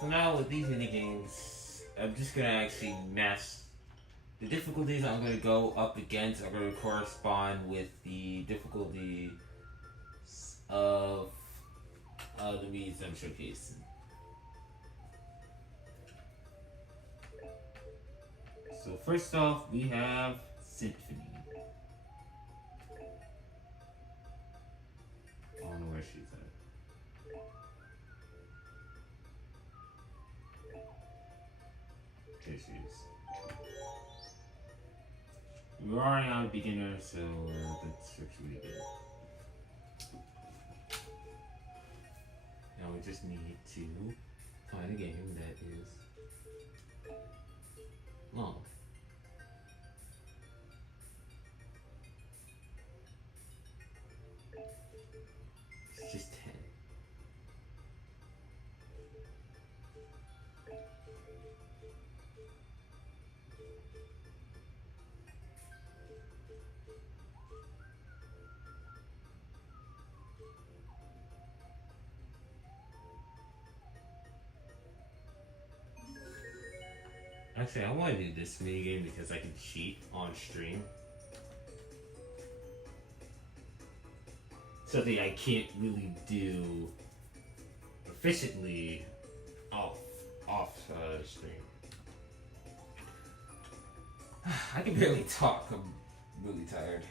So now with these mini games, I'm just gonna actually match the difficulties I'm gonna go up against are gonna correspond with the difficulty of the meets I'm showcasing. So first off, we have Symphony. I don't know where she's at. There she is. We're already on beginner, so that's really good. Now we just need to find a game that is long. It's just 10. Actually, I want to do this minigame because I can cheat on stream. Something I can't really do efficiently off stream. I can barely talk. I'm really tired.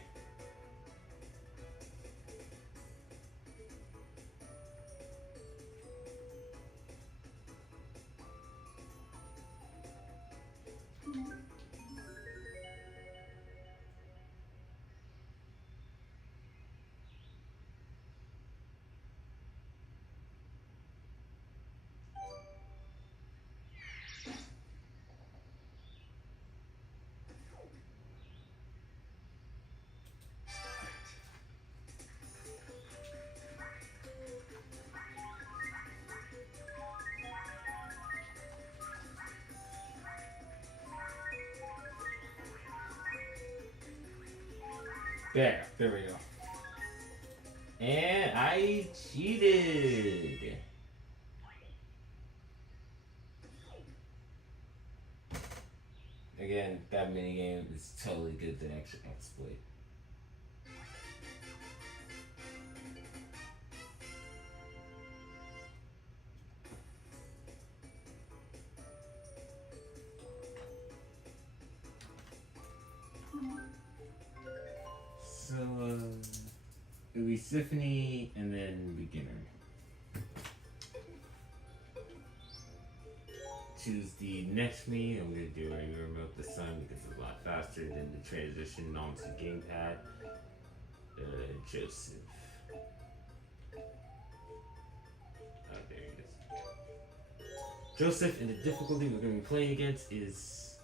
There we go. And I cheated. Again, that minigame is totally good to actually exploit. So, it'll be Symphony and then Beginner. Choose the next me. I'm going to do a remote the sun because it's a lot faster than the transition onto the gamepad. Joseph. Oh, there he is. Joseph, and the difficulty we're going to be playing against is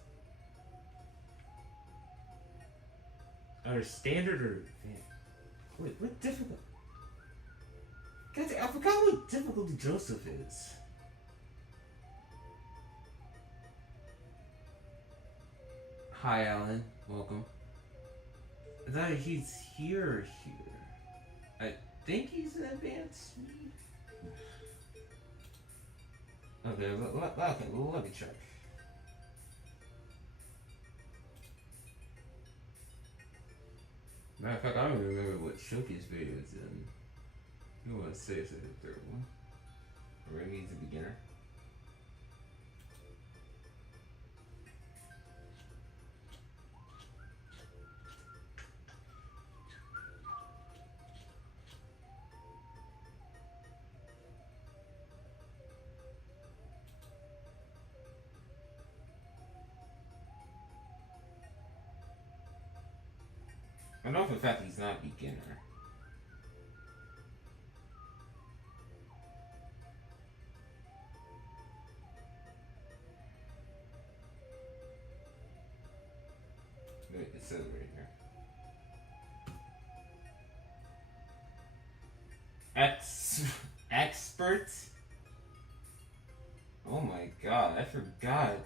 either standard or wait, what difficult? God, I forgot what difficulty Joseph is. Hi, Alan. Welcome. I thought he's here. I think he's an advanced. Okay, let me check. Matter of fact, I don't even remember what Shoki's video is in. You want to say it's the third one? Or maybe he's a beginner. I know for a fact he's not a beginner. Wait, it says right here. Expert? Oh my god, I forgot.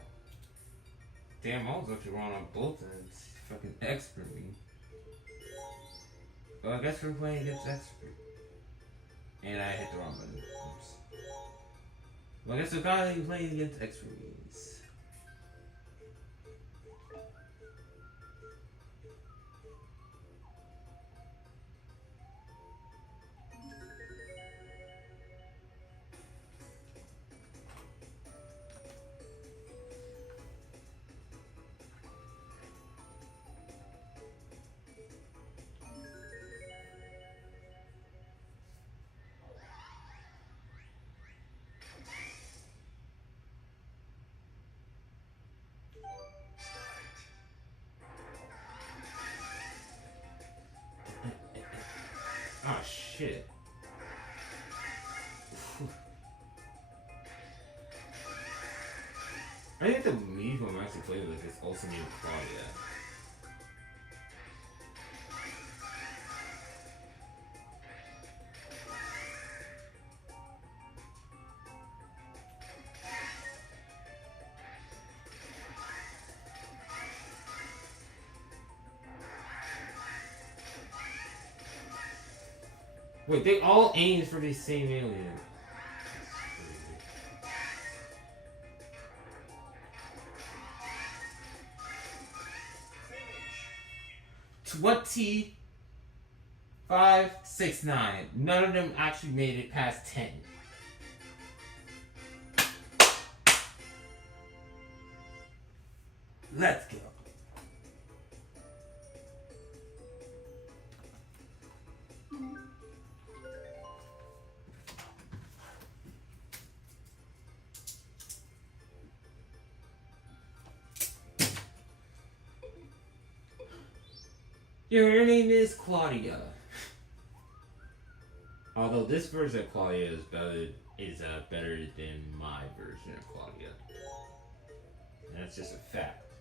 Damn, I was actually wrong on both ends. Fucking expert me. Well, I guess we're playing against expert. And I hit the wrong button. Oops. Well, I guess we're playing against expert means. Oh shit. I think the lead who I'm actually playing with is also named Claudia. Wait, they all aim for the same alien. 2569. None of them actually made it past 10. Let's go. Your name is Claudia. Although this version of Claudia is better than my version of Claudia. And that's just a fact.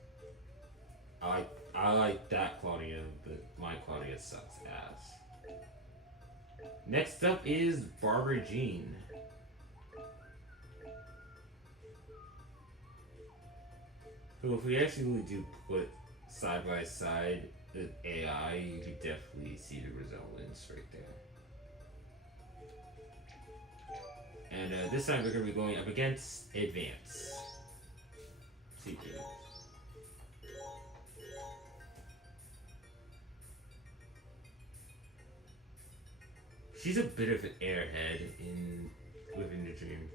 I like that Claudia, but my Claudia sucks ass. Next up is Barbara Jean. So if we actually do put side by side the AI, you can definitely see the resemblance right there. And this time we're going to be going up against Advance. CPU. She's a bit of an airhead in Living the Dream.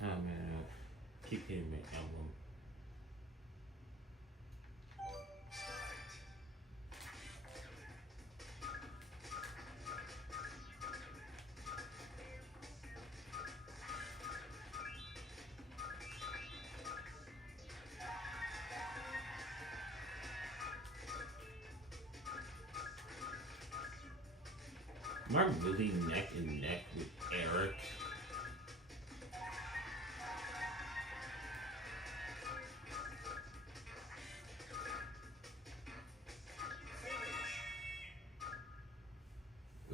Oh man, keep hitting my emblem. Am I really neck and neck with Eric?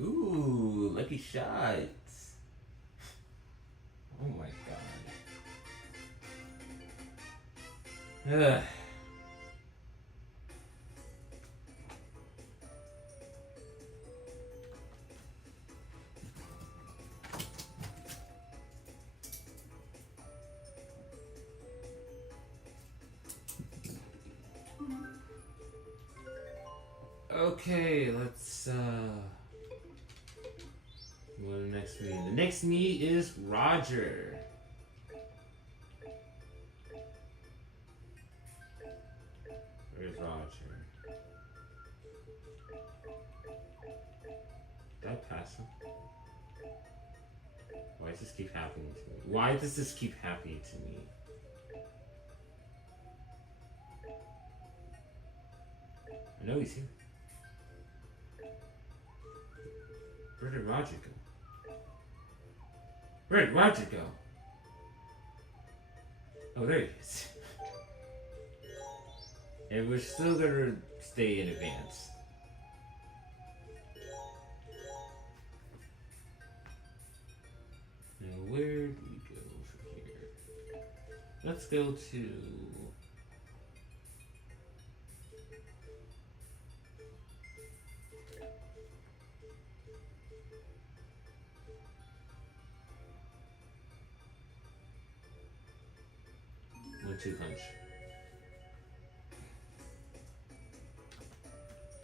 Ooh, lucky shots. Oh my god. Ugh. Okay, let's go to the next meet. The next meet is Roger. Where's Roger? Did I pass him? Why does this keep happening to me? Why does this keep happening to me? I know he's here. Where did Roger go? Where did Roger go? Oh, there he is. And we're still gonna stay in advance. Now, where do we go from here? Let's go to... One-two punch.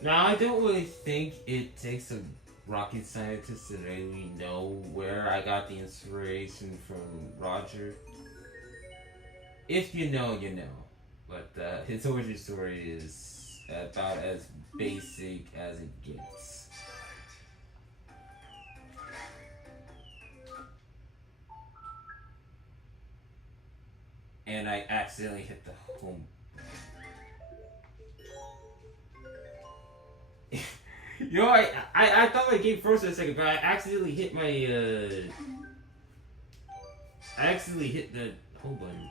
Now, I don't really think it takes a rocket scientist to really know where I got the inspiration from Roger. If you know, you know. But his origin story is about as basic as it gets. And I accidentally hit the home. Yo, I thought I gave first for a second, but I accidentally hit my I accidentally hit the home button.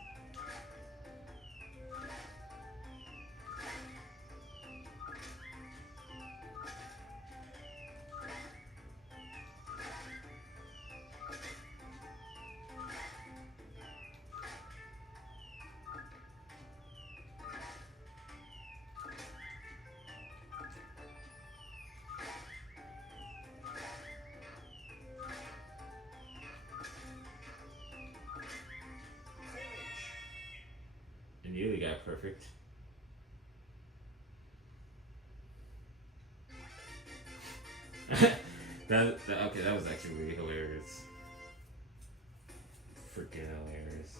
And you got perfect. Okay, that was actually really hilarious. Freaking hilarious.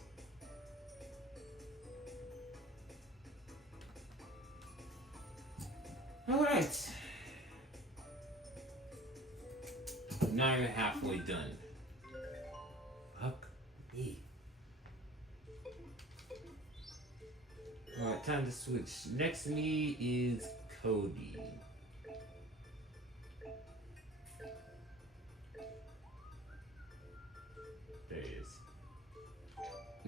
Alright. Not even halfway done. Fuck me. Alright, time to switch. Next to me is Cody. There he is.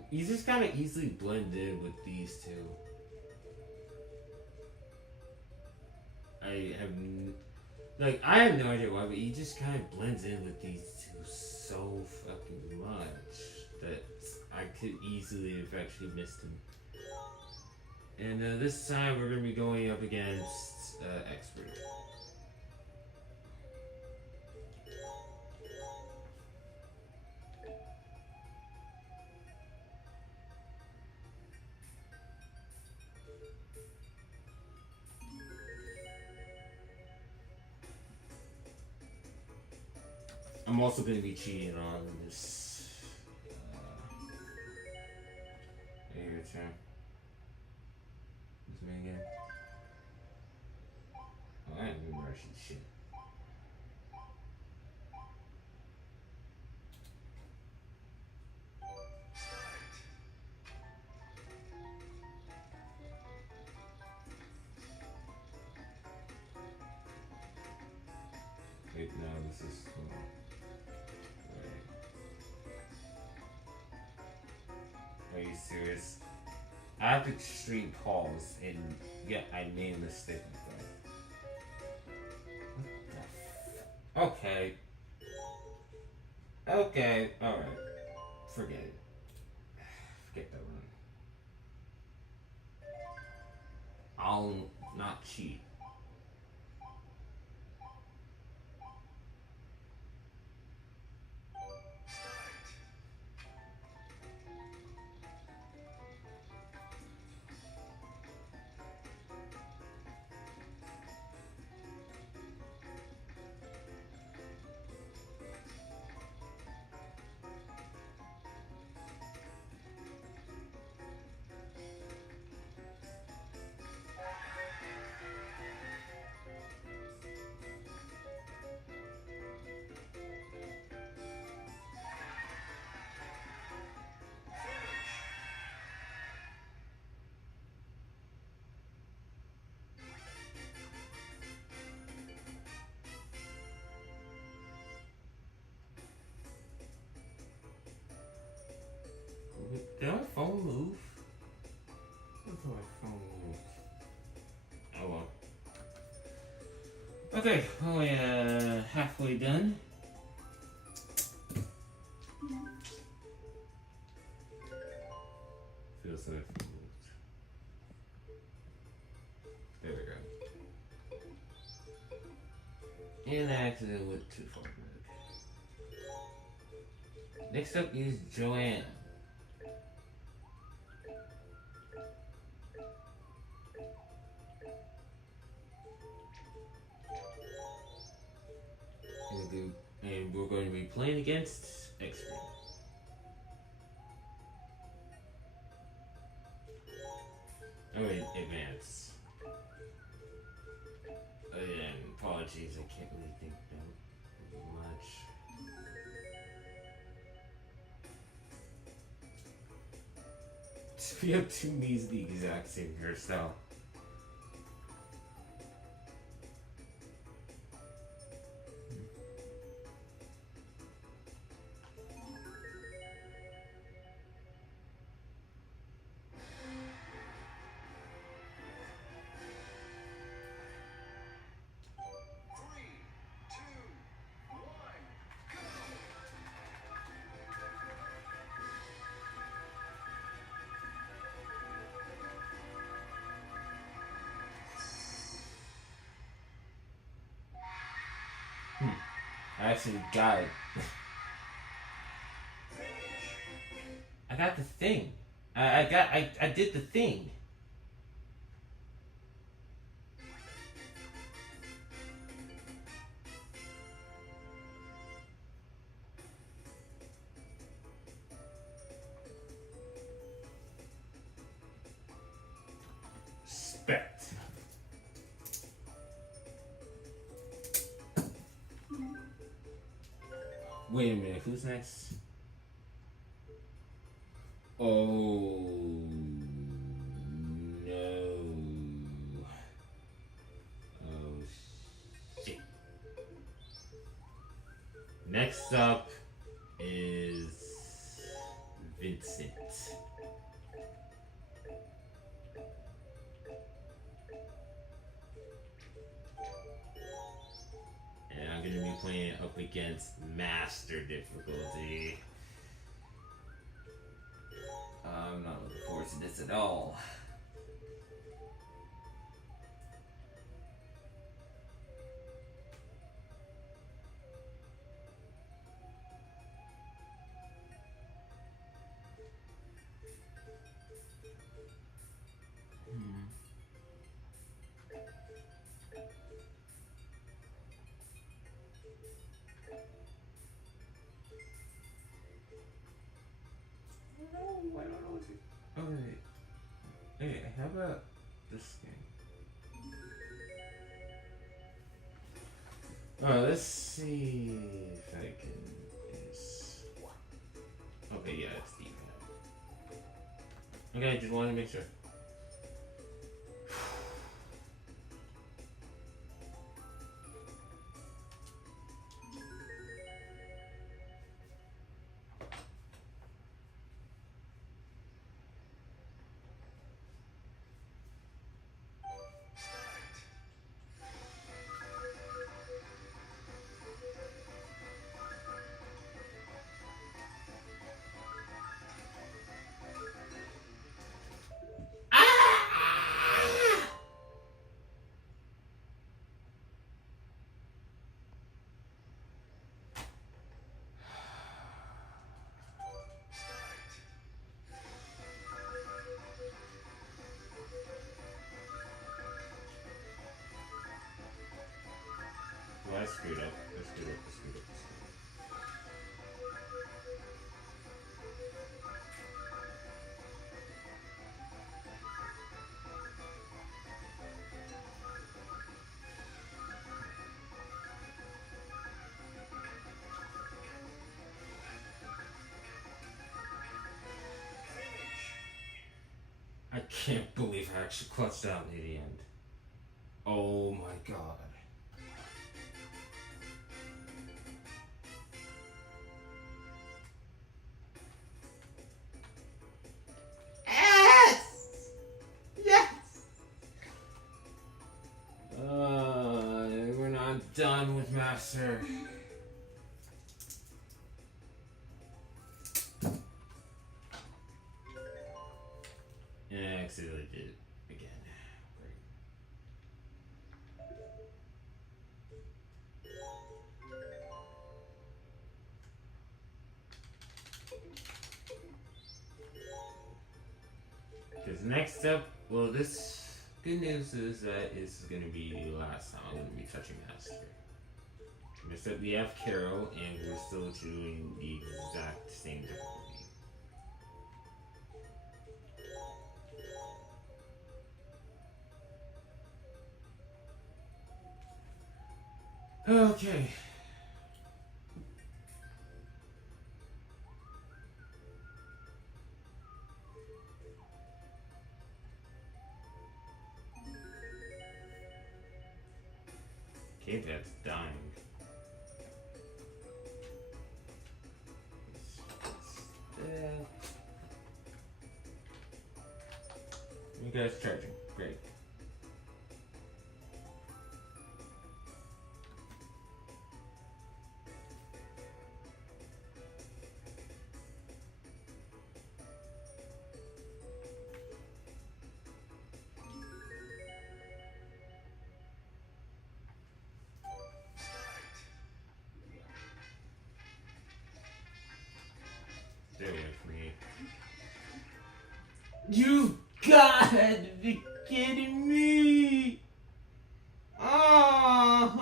You just kind of easily blend in with these two. I have no idea why, but he just kind of blends in with these two so fucking much that I could easily have actually missed him. And this time we're going to be going up against Expert. I'm also going to be cheating on this. Hey, your turn. It's me again. Oh, I didn't remember shit. Wait, no, this is. Are you serious? I have to extreme pause and yeah, I made a mistake with that. What the Okay. Okay. Alright. Forget it. Forget that one. I'll not cheat. Did my phone move? What's my phone move? Oh well. Okay, only halfway done. Feels like it moved. There we go. And I accidentally went too far back. Next up is Joanne. And we're going to be playing against X-Men. I mean, Advance. And apologies, I can't really think that much. We have two knees the exact same hairstyle. I actually got it. I got the thing. I did the thing. Spect. Wait a minute, who's next? Oh no. Oh shit. Next up is Vincent. And I'm gonna be playing up against Master difficulty. I'm not looking forward to this at all. No, I don't know what to. Oh wait. Hey, how about this game? Alright, let's see if I can. Is... Okay, yeah, it's deep now. Okay, just wanted to make sure. I screwed up. I screwed up. I can't believe I actually clutched out near the end. Oh my god. Yes! Yes! We're not done with Master. Yeah, I accidentally did it again. Great. Because next up, well, this good news is that this is going to be the last time I'm going to be touching Master. Next up, we have Carol, and we're still doing the exact same difficulty. Okay. Cave Dad's dying. You guys charging. Great. Stay away from me. You gotta be kidding me! Oh,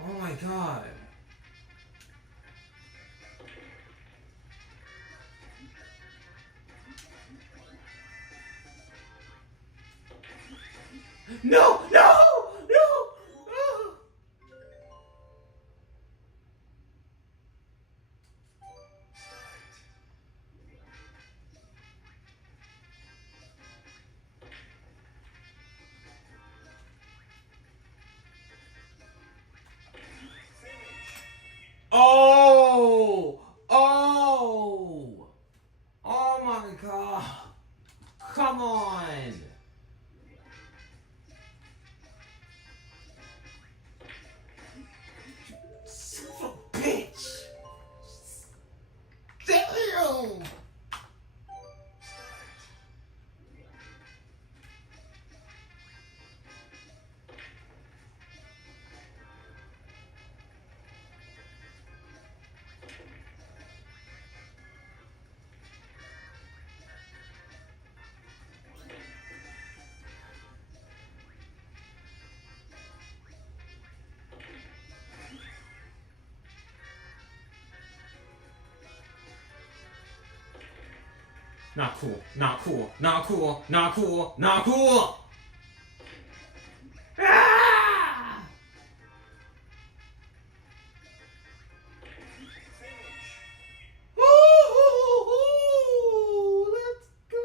oh my god. No! No! No! No! Oh! Oh! Oh my god! Come on! Son of a bitch! Damn! Not cool, not cool, not cool, not cool, not cool! Ah! Ooh, let's go!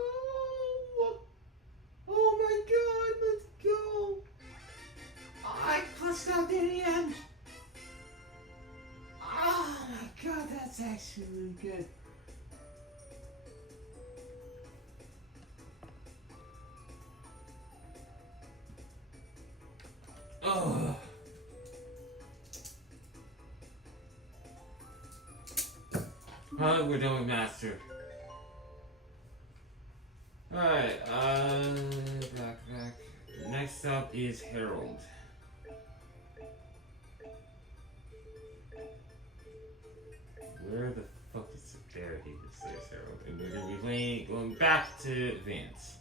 Oh my god, let's go! I clutched out in the end! Oh my god, that's actually really good. Oh. Alright, we're done with Master. Alright, back. Next up is Harold. Where the fuck is it? There it is. There's Harold. And we're gonna be playing, going back to Advance.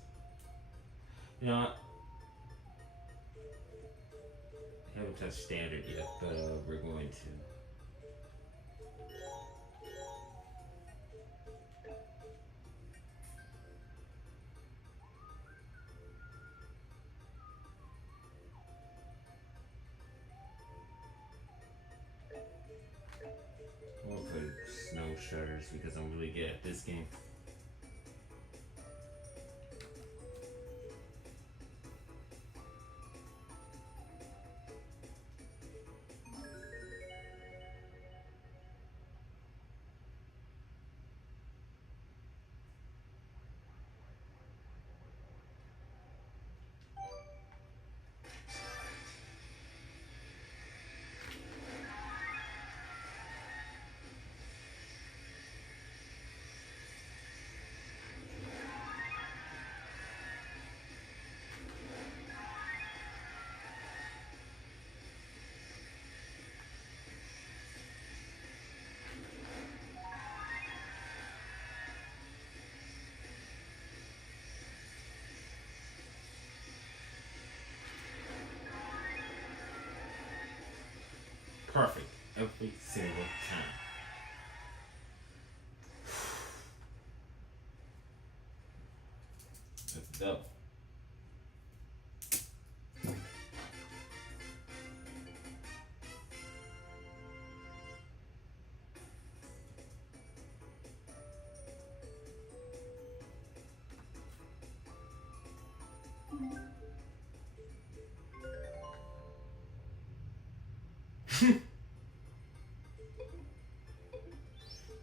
You know, I haven't touched Standard yet, but we're going to. We'll play Snow Shutters because I'm really good at this game. Perfect every single time. Let's go.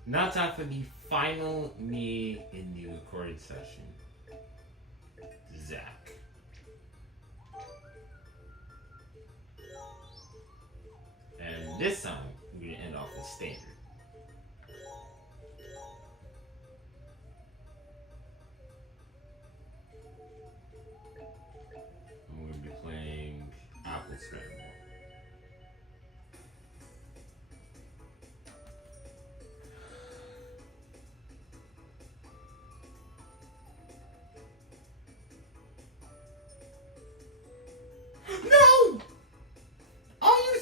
Now time for the final me in the recording session. Zach. And this time, we're gonna end off with Standard. And we're gonna be playing Apple Scramble. No! Are you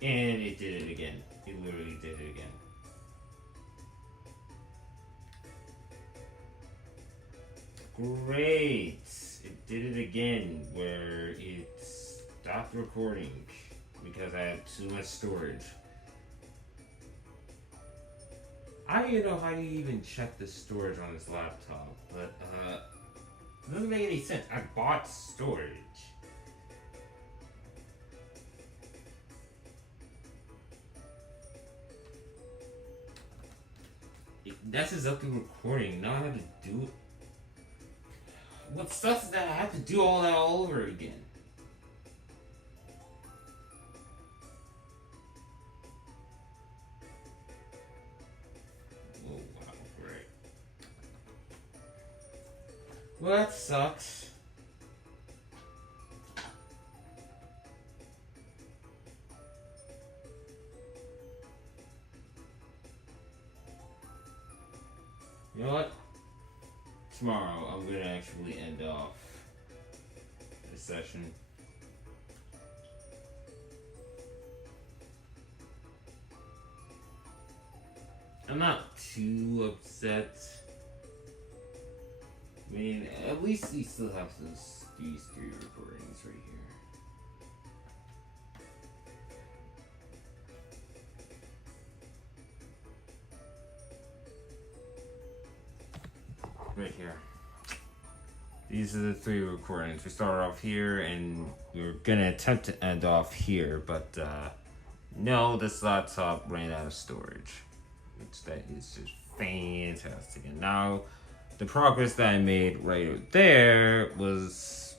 And it did it again. It literally did it again. Great! It did it again where it stopped recording because I had too much storage. I don't even know how you even check the storage on this laptop, but it doesn't make any sense. I bought storage. It messes up the recording, not how to do it. What sucks is that I have to do all that all over again. Oh wow, great. Well, that sucks. You know what? Tomorrow, I'm gonna actually end off this session. I'm not too upset. I mean, at least we still have these 3 recordings right here. Right here. These are the 3 recordings. We started off here and we were gonna attempt to end off here, but no, this laptop ran out of storage. Which that is just fantastic. And now the progress that I made right there was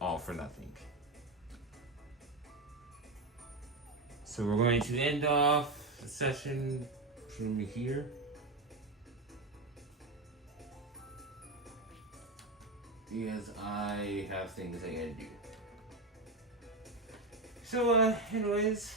all for nothing. So we're going to end off the session from here. Because I have things I gotta do. So, anyways.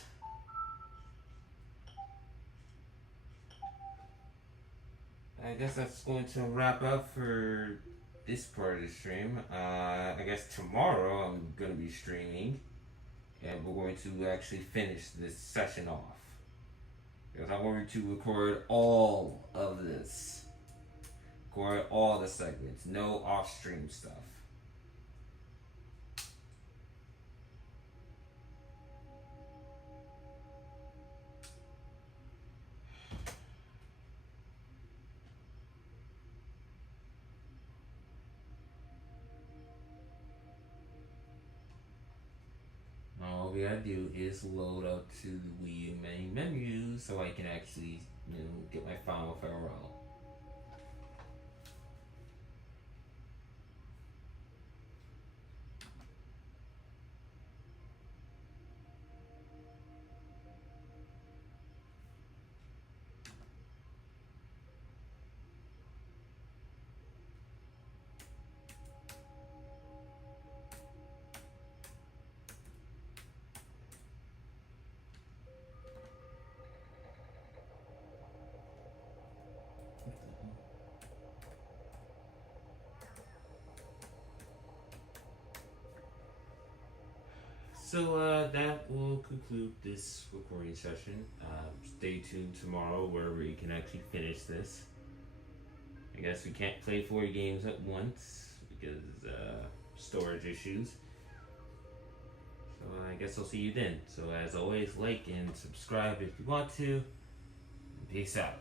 I guess that's going to wrap up for this part of the stream. I guess tomorrow I'm going to be streaming. And we're going to actually finish this session off. Because I'm going to record all of this. Record all the segments. No off-stream stuff. All we gotta do is load up to the Wii U main menu so I can actually, get my final farewell. So that will conclude this recording session. Stay tuned tomorrow where we can actually finish this. I guess we can't play 4 games at once because storage issues. So I guess I'll see you then. So as always, like and subscribe if you want to. Peace out.